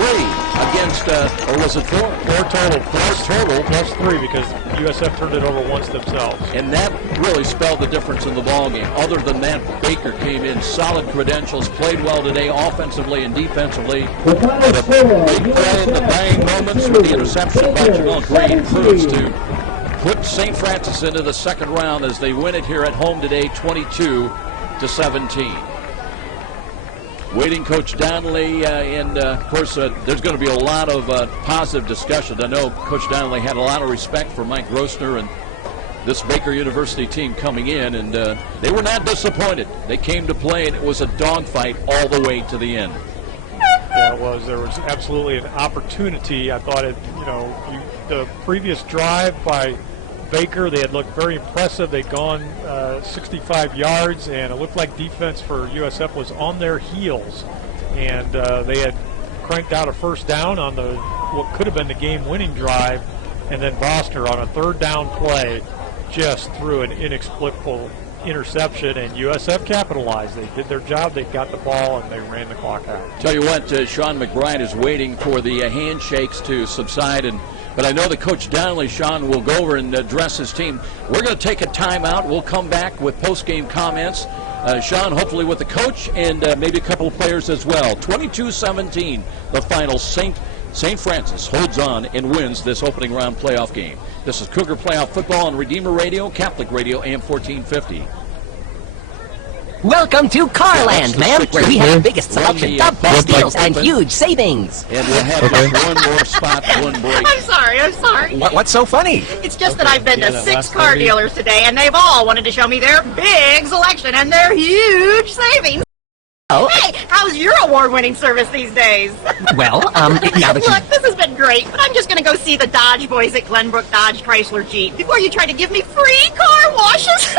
against, or was it 4? 4 total. 4 total plus 3 because USF turned it over once themselves. And that really spelled the difference in the ball game. Other than that, Baker came in solid credentials, played well today offensively and defensively. The big play in the dying moments with the interception by Jamal Green proves to put St. Francis into the second round as they win it here at home today, 22-17. Waiting Coach Donnelly, and of course there's going to be a lot of positive discussions. I know Coach Donnelly had a lot of respect for Mike Grosner and this Baker University team coming in, and they were not disappointed. They came to play, and it was a dogfight all the way to the end. Yeah, it was. There was absolutely an opportunity. I thought the previous drive by Baker, they had looked very impressive. They'd gone 65 yards, and it looked like defense for USF was on their heels. And they had cranked out a first down on what could have been the game-winning drive, and then Boster on a 3rd down play just threw an inexplicable interception, and USF capitalized. They did their job. They got the ball, and they ran the clock out. Tell you what, Sean McBride is waiting for the handshakes to subside, but I know that Coach Donnelly, Sean, will go over and address his team. We're going to take a timeout. We'll come back with post-game comments. Sean, hopefully with the coach and maybe a couple of players as well. 22-17, the final. St. Francis holds on and wins this opening round playoff game. This is Cougar Playoff Football on Redeemer Radio, Catholic Radio, AM 1450. Welcome to Carland, ma'am, where we have the biggest selection, the best deals, and huge savings. And we'll have just one more spot, one break. I'm sorry. What's so funny? It's just that I've been to 6 car dealers today, and they've all wanted to show me their big selection and their huge savings. Oh. Hey, how's your award-winning service these days? Well, now that Look, this has been great, but I'm just going to go see the Dodge boys at Glenbrook Dodge Chrysler Jeep before you try to give me free car washes.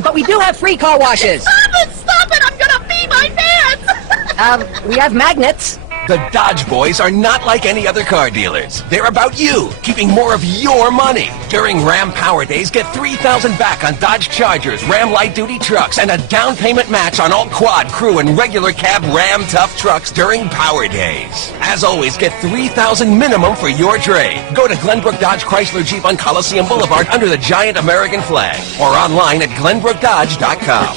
But we do have free car washes. Stop it! I'm going to pee my pants! We have magnets. The Dodge Boys are not like any other car dealers. They're about you, keeping more of your money. During Ram Power Days, get $3,000 back on Dodge Chargers, Ram Light Duty trucks, and a down payment match on all quad, crew, and regular cab Ram Tough trucks during Power Days. As always, get $3,000 minimum for your trade. Go to Glenbrook Dodge Chrysler Jeep on Coliseum Boulevard under the giant American flag, or online at glenbrookdodge.com.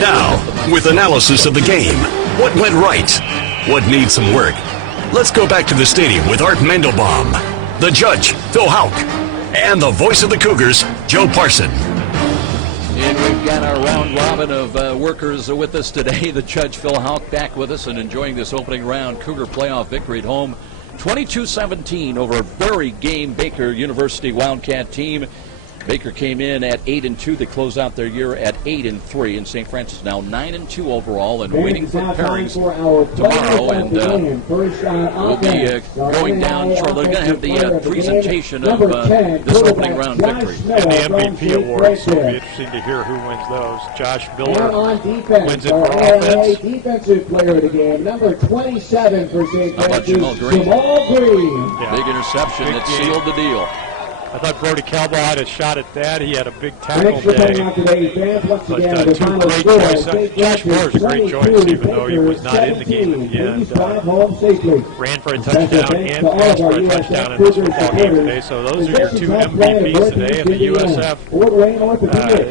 Now, with analysis of the game, what went right, what needs some work. Let's go back to the stadium with Art Mendelbaum, the judge, Phil Houck, and the voice of the Cougars, Joe Parson. And we've got our round robin of workers with us today. The judge, Phil Houck, back with us and enjoying this opening round Cougar playoff victory at home. 22-17 over a very game Baker University Wildcat team. Baker came in at 8-2. They close out their year at 8-3, and St. Francis now 9-2 overall, and waiting for pairings tomorrow. And we'll be going down shortly. They're going to have the presentation of this opening round victory and the MVP awards. So it'll be interesting to hear who wins those. Josh Miller wins it for offense. Defensive player of the game, number 27 for St. Francis. How about Jamal Green? Yeah. Big interception that sealed the deal. I thought Brody Calbaugh had a shot at that. He had a big tackle day. But two great choices. Josh Miller's a great choice, even though he was not in the game at the end. Ran for a touchdown and passed for a touchdown in this football game today. So those are your two MVPs today, and the USF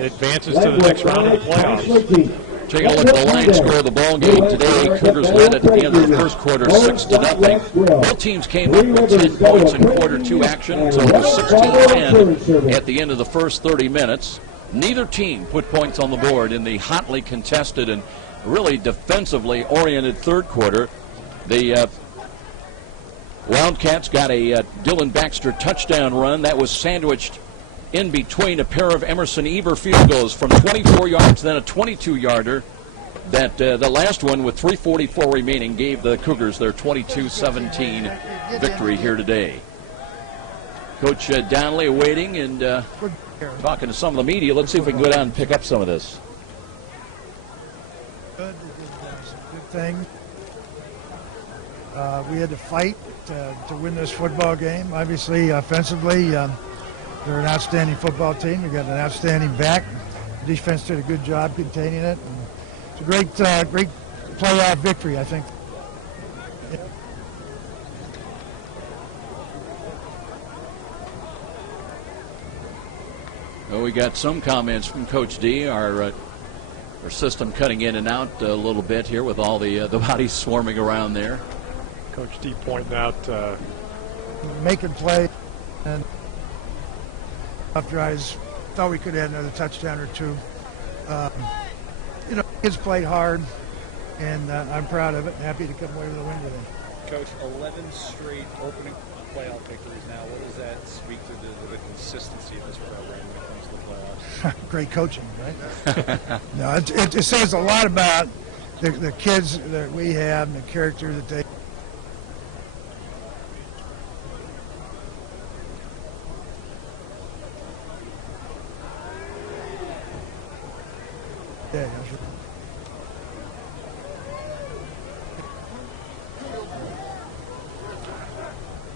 advances to the next round of the playoffs. Take a look at the line score of the ball game today. Cougars led at the end of the first quarter 6-0. Both teams came up with 10 points in quarter 2 action, so it was 16-10 at the end of the first 30 minutes. Neither team put points on the board in the hotly contested and really defensively oriented third quarter. The Wildcats got a Dylan Baxter touchdown run that was sandwiched in between a pair of Emerson Eber field goals from 24 yards, then a 22-yarder. That the last one with 3:44 remaining gave the Cougars their 22-17 victory here today. Coach Donnelly waiting and talking to some of the media. Let's see if we can go down and pick up some of this. Good. Good thing. We had to fight to win this football game. Obviously, offensively, they're an outstanding football team. We got an outstanding back. The defense did a good job containing it. And it's a great playoff victory, I think. Well, we got some comments from Coach D. Our system cutting in and out a little bit here with all the bodies swarming around there. Coach D pointing out making play and tough drives. Thought we could have had another touchdown or two. Kids played hard, and I'm proud of it. Happy to come away with a win today. Coach, 11 straight opening playoff victories now. What does that speak to the consistency of this program when it comes to the playoffs? Great coaching, right? No, it says a lot about the kids that we have and the character that they. Yeah, sure.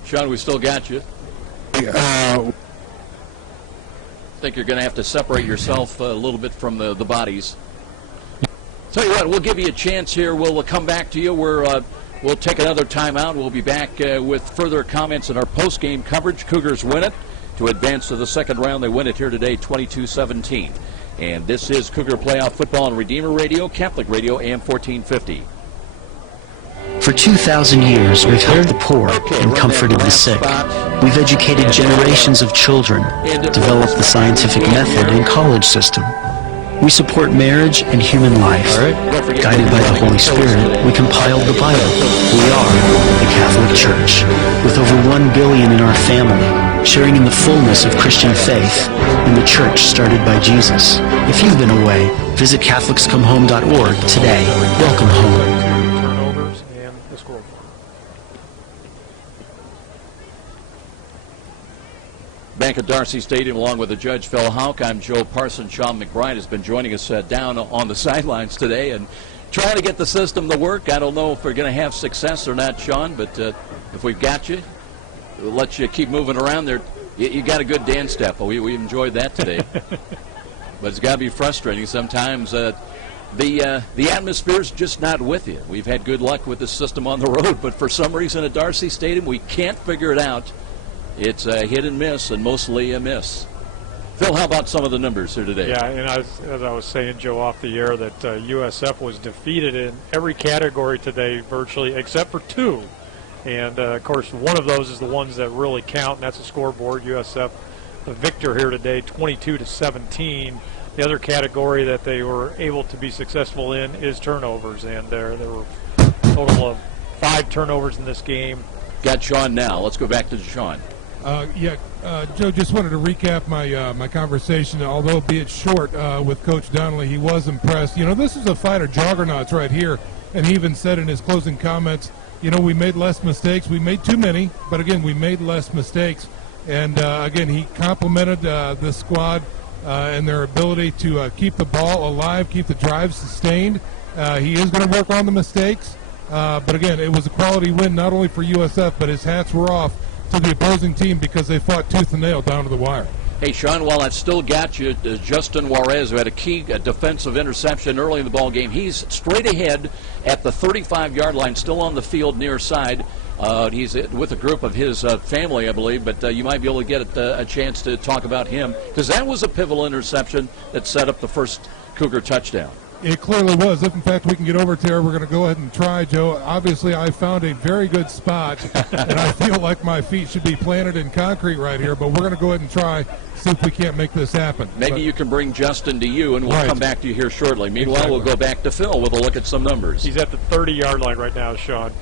Sean, we still got you. think you're going to have to separate yourself a little bit from the bodies. Tell you what, we'll give you a chance here. We'll come back to you. We'll take another timeout. We'll be back with further comments in our post-game coverage. Cougars win it to advance to the second round. They win it here today, 22-17. And this is Cougar Playoff Football on Redeemer Radio, Catholic Radio, AM 1450. For 2,000 years, we've helped the poor and comforted the sick. We've educated generations of children, developed the scientific method and college system. We support marriage and human life. Guided by the Holy Spirit, we compiled the Bible. We are the Catholic Church, with over 1 billion in our family, sharing in the fullness of Christian faith in the church started by Jesus. If you've been away, visit CatholicsComeHome.org today. Welcome home. Back at Darcy Stadium, along with the Judge Phil Houck, I'm Joe Parson. Sean McBride has been joining us down on the sidelines today and trying to get the system to work. I don't know if we're going to have success or not, Sean, but if we've got you, we'll let you keep moving around there. You got a good dance step. We enjoyed that today. But it's got to be frustrating sometimes. The atmosphere's just not with you. We've had good luck with the system on the road, but for some reason at Darcy Stadium, we can't figure it out. It's a hit and miss, and mostly a miss. Phil, how about some of the numbers here today? Yeah, and as I was saying, Joe, off the air, that USF was defeated in every category today, virtually, except for 2. And, of course, one of those is the ones that really count, and that's the scoreboard. USF, the victor here today, 22-17. The other category that they were able to be successful in is turnovers, and there were a total of 5 turnovers in this game. Got Sean now. Let's go back to Sean. Joe, just wanted to recap my conversation, although be it short, with Coach Donnelly. He was impressed. You know, this is a fight of juggernauts right here, and he even said in his closing comments, you know, we made less mistakes. We made too many, but again, we made less mistakes. And again, he complimented the squad and their ability to keep the ball alive, keep the drive sustained. He is going to work on the mistakes, but again, it was a quality win not only for USF, but his hats were off to the opposing team because they fought tooth and nail down to the wire. Hey, Sean, while I've still got you, Justin Juarez, who had a key defensive interception early in the ball game, he's straight ahead at the 35-yard line, still on the field near side. He's with a group of his family, I believe, but you might be able to get a chance to talk about him, because that was a pivotal interception that set up the first Cougar touchdown. It clearly was. If, in fact, we can get over there, we're going to go ahead and try, Joe. Obviously, I found a very good spot, and I feel like my feet should be planted in concrete right here, but we're going to go ahead and try, see if we can't make this happen. Maybe you can bring Justin to you, and we'll come back to you here shortly. Meanwhile, we'll go back to Phil with a look at some numbers. He's at the 30-yard line right now, Sean.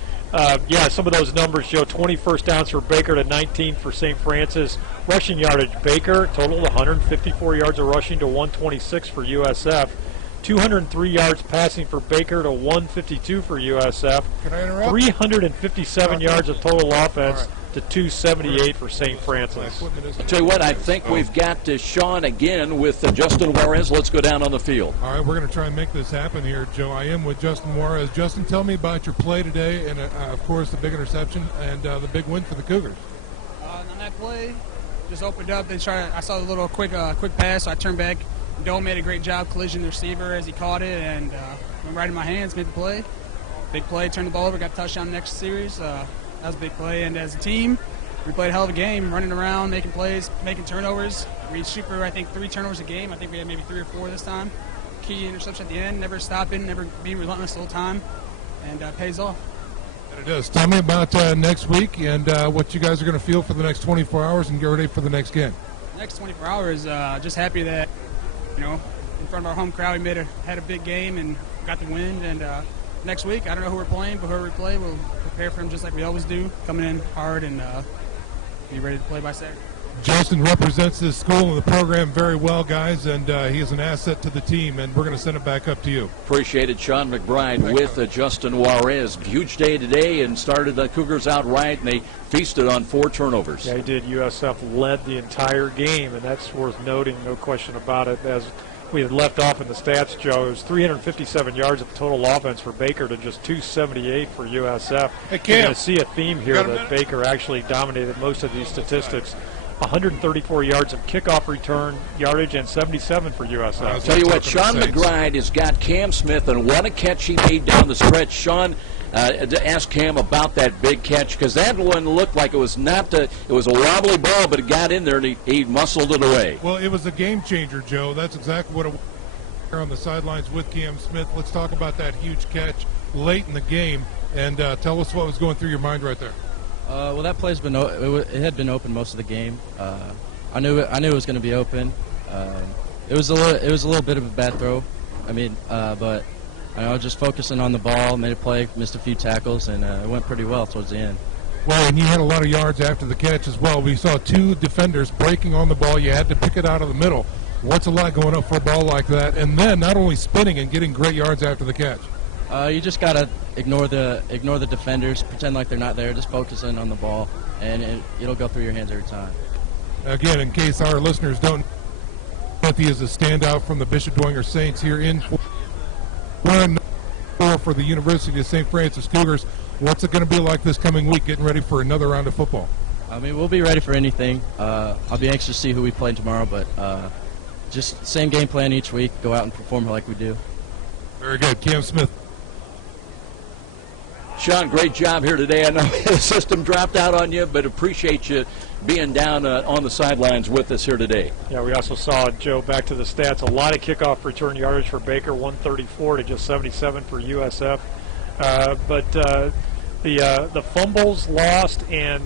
Yeah, some of those numbers, Joe. 20 first downs for Baker to 19 for St. Francis. Rushing yardage, Baker totaled 154 yards of rushing to 126 for USF. 203 yards passing for Baker to 152 for USF. Can I interrupt? 357 yards of total offense to 278 for St. Francis. I'll tell you what, I think we've got Sean again with Justin Juarez. Let's go down on the field. All right, we're going to try and make this happen here, Joe. I am with Justin Juarez. Justin, tell me about your play today and, of course, the big interception and the big win for the Cougars. On that play, just opened up. I saw the little quick pass, so I turned back. Dome made a great job collision the receiver as he caught it, and went right in my hands, made the play. Big play, turned the ball over, got a touchdown next series. That was a big play, and as a team, we played a hell of a game, running around, making plays, making turnovers. We shoot for, I think, 3 turnovers a game. I think we had maybe 3 or 4 this time. Key interception at the end, never stopping, never being relentless the whole time, and pays off. And it does. Tell me about next week and what you guys are going to feel for the next 24 hours and get ready for the next game. Next 24 hours, just happy that, you know, in front of our home crowd, we had a big game and got the win. And next week, I don't know who we're playing, but whoever we play, we'll prepare for them just like we always do, coming in hard and be ready to play by Saturday. Justin represents this school and the program very well, guys, and he is an asset to the team, and we're going to send it back up to you. Appreciate it, Sean McBride with Justin Juarez. Huge day today and started the Cougars out right, and they feasted on 4 turnovers. Yeah, he did. USF led the entire game, and that's worth noting, no question about it. As we had left off in the stats, Joe, it was 357 yards of total offense for Baker to just 278 for USF. Hey, You're going to see a theme here that Baker actually dominated most of these statistics. 134 yards of kickoff return yardage and 77 for USF. I'll tell you what, Sean McBride has got Cam Smith, and what a catch he made down the stretch. Sean, to ask Cam about that big catch, because that one looked like it was not it was a wobbly ball, but it got in there and he muscled it away. Well, it was a game changer, Joe. That's exactly what it was on the sidelines with Cam Smith. Let's talk about that huge catch late in the game, and tell us what was going through your mind right there. Well, that play's been it had been open most of the game. I knew it was going to be open. It was a little bit of a bad throw. I mean, but I was just focusing on the ball, made a play, missed a few tackles, and it went pretty well towards the end. Well, and you had a lot of yards after the catch as well. We saw two defenders breaking on the ball. You had to pick it out of the middle. What's a lot going up for a ball like that? And then not only spinning and getting great yards after the catch. You just gotta ignore the defenders, pretend like they're not there, just focusing on the ball, and it'll go through your hands every time. Again, in case our listeners don't know, he is a standout from the Bishop Dwenger Saints here in 4 for the University of St. Francis Cougars. What's it going to be like this coming week, getting ready for another round of football? I mean, we'll be ready for anything. I'll be anxious to see who we play tomorrow, but just same game plan each week, go out and perform like we do. Very good. Cam Smith. Sean, great job here today. I know the system dropped out on you, but appreciate you being down on the sidelines with us here today. Yeah, we also saw, Joe, back to the stats, a lot of kickoff return yardage for Baker, 134 to just 77 for USF. But the fumbles lost, and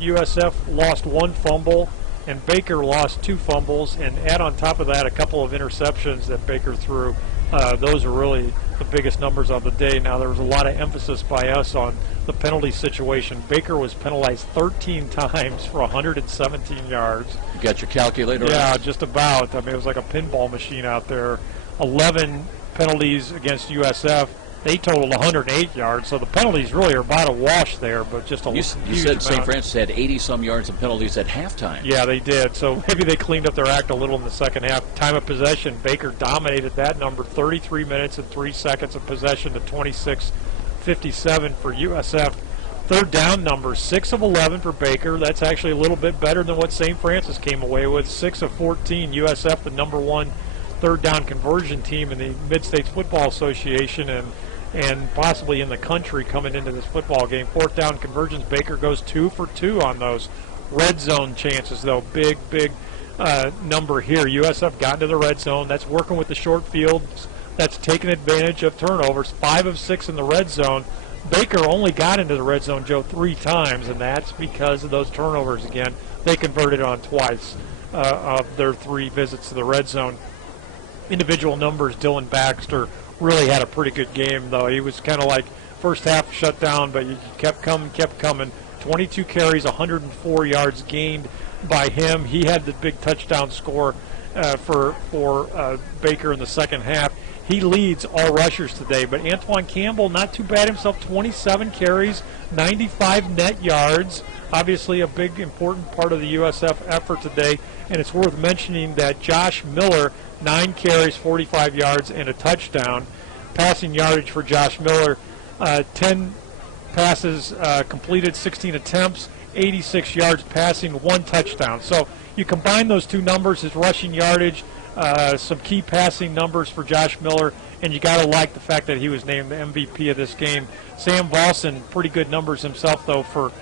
USF lost 1 fumble, and Baker lost 2 fumbles, and add on top of that a couple of interceptions that Baker threw. Those are really the biggest numbers of the day. Now, there was a lot of emphasis by us on the penalty situation. Baker was penalized 13 times for 117 yards. You got your calculator? Yeah, just about. I mean, it was like a pinball machine out there. 11 penalties against USF. They totaled 108 yards, so the penalties really are about a wash there, but just a You said St. Francis had 80-some yards of penalties at halftime. Yeah, they did. So maybe they cleaned up their act a little in the second half. Time of possession, Baker dominated that number, 33 minutes and 3 seconds of possession to 26:57 for USF. Third down numbers, 6 of 11 for Baker. That's actually a little bit better than what St. Francis came away with. 6 of 14, USF, the number 1 third down conversion team in the Mid-States Football Association, and possibly in the country coming into this football game. Fourth down conversions, Baker goes 2 for 2 on those. Red zone chances, though, big number here. USF got into the red zone. That's working with the short fields. That's taking advantage of turnovers. 5 of 6 in the red zone. Baker only got into the red zone, Joe, 3 times, and that's because of those turnovers again. They converted on twice of their 3 visits to the red zone. Individual numbers, Dylan Baxter really had a pretty good game, though. He was kind of like first half shut down, but he kept coming. 22 carries, 104 yards gained by him. He had the big touchdown score for Baker in the second half. He leads all rushers today, but Antoine Campbell, not too bad himself, 27 carries, 95 net yards. Obviously a big, important part of the USF effort today, and it's worth mentioning that Josh Miller, 9 carries, 45 yards, and a touchdown. Passing yardage for Josh Miller, 10 passes completed, 16 attempts, 86 yards passing, 1 touchdown. So you combine those 2 numbers, his rushing yardage, some key passing numbers for Josh Miller, and you got to like the fact that he was named the MVP of this game. Sam Volson, pretty good numbers himself, though, for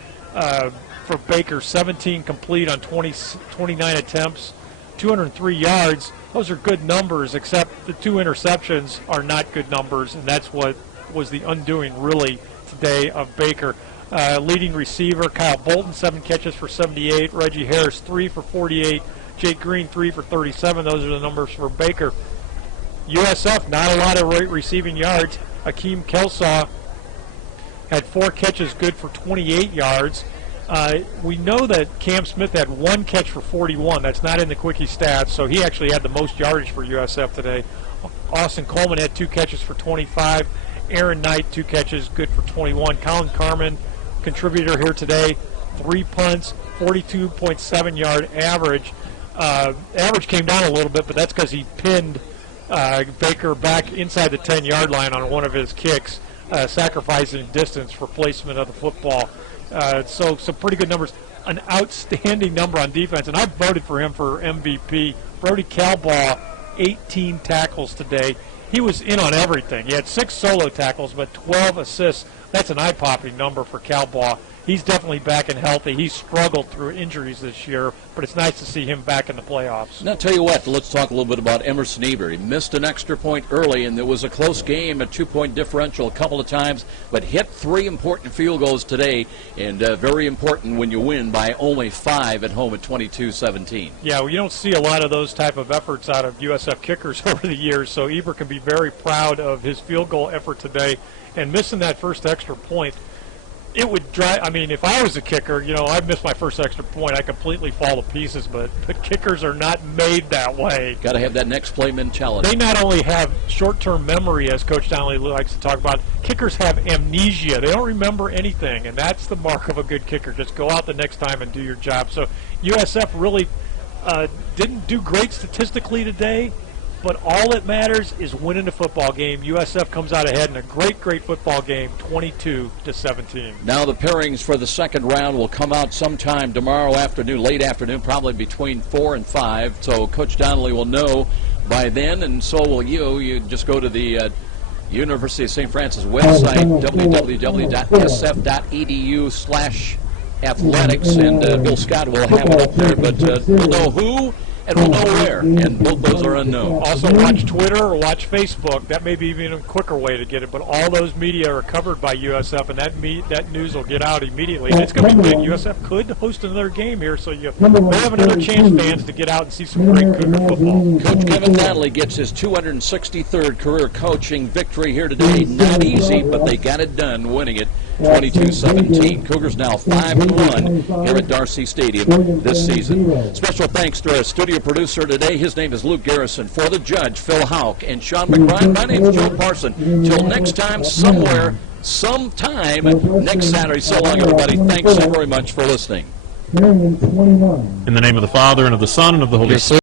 Baker, 17 complete on 29 attempts, 203 yards. Those are good numbers, except the 2 interceptions are not good numbers, and that's what was the undoing, really, today of Baker. Leading receiver, Kyle Bolton, 7 catches for 78. Reggie Harris, 3 for 48. Jake Green, 3 for 37. Those are the numbers for Baker. USF, not a lot of receiving yards. Akeem Kelsaw had 4 catches, good for 28 yards. We know that Cam Smith had 1 catch for 41. That's not in the quickie stats, so he actually had the most yardage for USF today. Austin Coleman had 2 catches for 25. Aaron Knight, 2 catches, good for 21. Colin Carmen, contributor here today, 3 punts, 42.7 yard average. Average came down a little bit, but that's because he pinned Baker back inside the 10-yard line on one of his kicks, sacrificing distance for placement of the football. So some pretty good numbers. an outstanding number on defense, and I voted for him for MVP. Brody Calbaugh, 18 tackles today. He was in on everything. He had 6 solo tackles, but 12 assists. That's an eye-popping number for Calbaugh. He's definitely back and healthy. He's struggled through injuries this year, but it's nice to see him back in the playoffs. Now, tell you what, let's talk a little bit about Emerson Eber. He missed an extra point early, and there was a close game, a 2-point differential a couple of times, but hit 3 important field goals today, and very important when you win by only 5 at home at 22-17. Yeah, well, you don't see a lot of those type of efforts out of USF kickers over the years, so Eber can be very proud of his field goal effort today, and missing that first extra point. It would drive. I mean, if I was a kicker, I missed my first extra point, I completely fall to pieces. But kickers are not made that way. Got to have that next play mentality. They not only have short-term memory, as Coach Donnelly likes to talk about. Kickers have amnesia. They don't remember anything, and that's the mark of a good kicker. Just go out the next time and do your job. So USF really didn't do great statistically today. But all that matters is winning the football game. USF comes out ahead in a great, great football game, 22-17. Now the pairings for the second round will come out sometime tomorrow afternoon, late afternoon, probably between 4 and 5. So Coach Donnelly will know by then, and so will you. You just go to the University of St. Francis website, www.sf.edu/athletics, and Bill Scott will have it up there. But we'll know who and we'll know where, and both those are unknown. Also, watch Twitter or watch Facebook. That may be even a quicker way to get it, but all those media are covered by USF, and that news will get out immediately. And it's going to be big. USF could host another game here, so you may have another chance, fans, to get out and see some great Cougar football. Coach Kevin Donnelly gets his 263rd career coaching victory here today. Not easy, but they got it done, winning it 22-17. Cougars now 5-1 here at Darcy Stadium this season. Special thanks to our studio producer today. His name is Luke Garrison. For the judge, Phil Houck, and Sean McBride, my name is Joe Parson. Till next time, somewhere, sometime next Saturday. So long, everybody. Thanks so very much for listening. In the name of the Father, and of the Son, and of the Holy Spirit.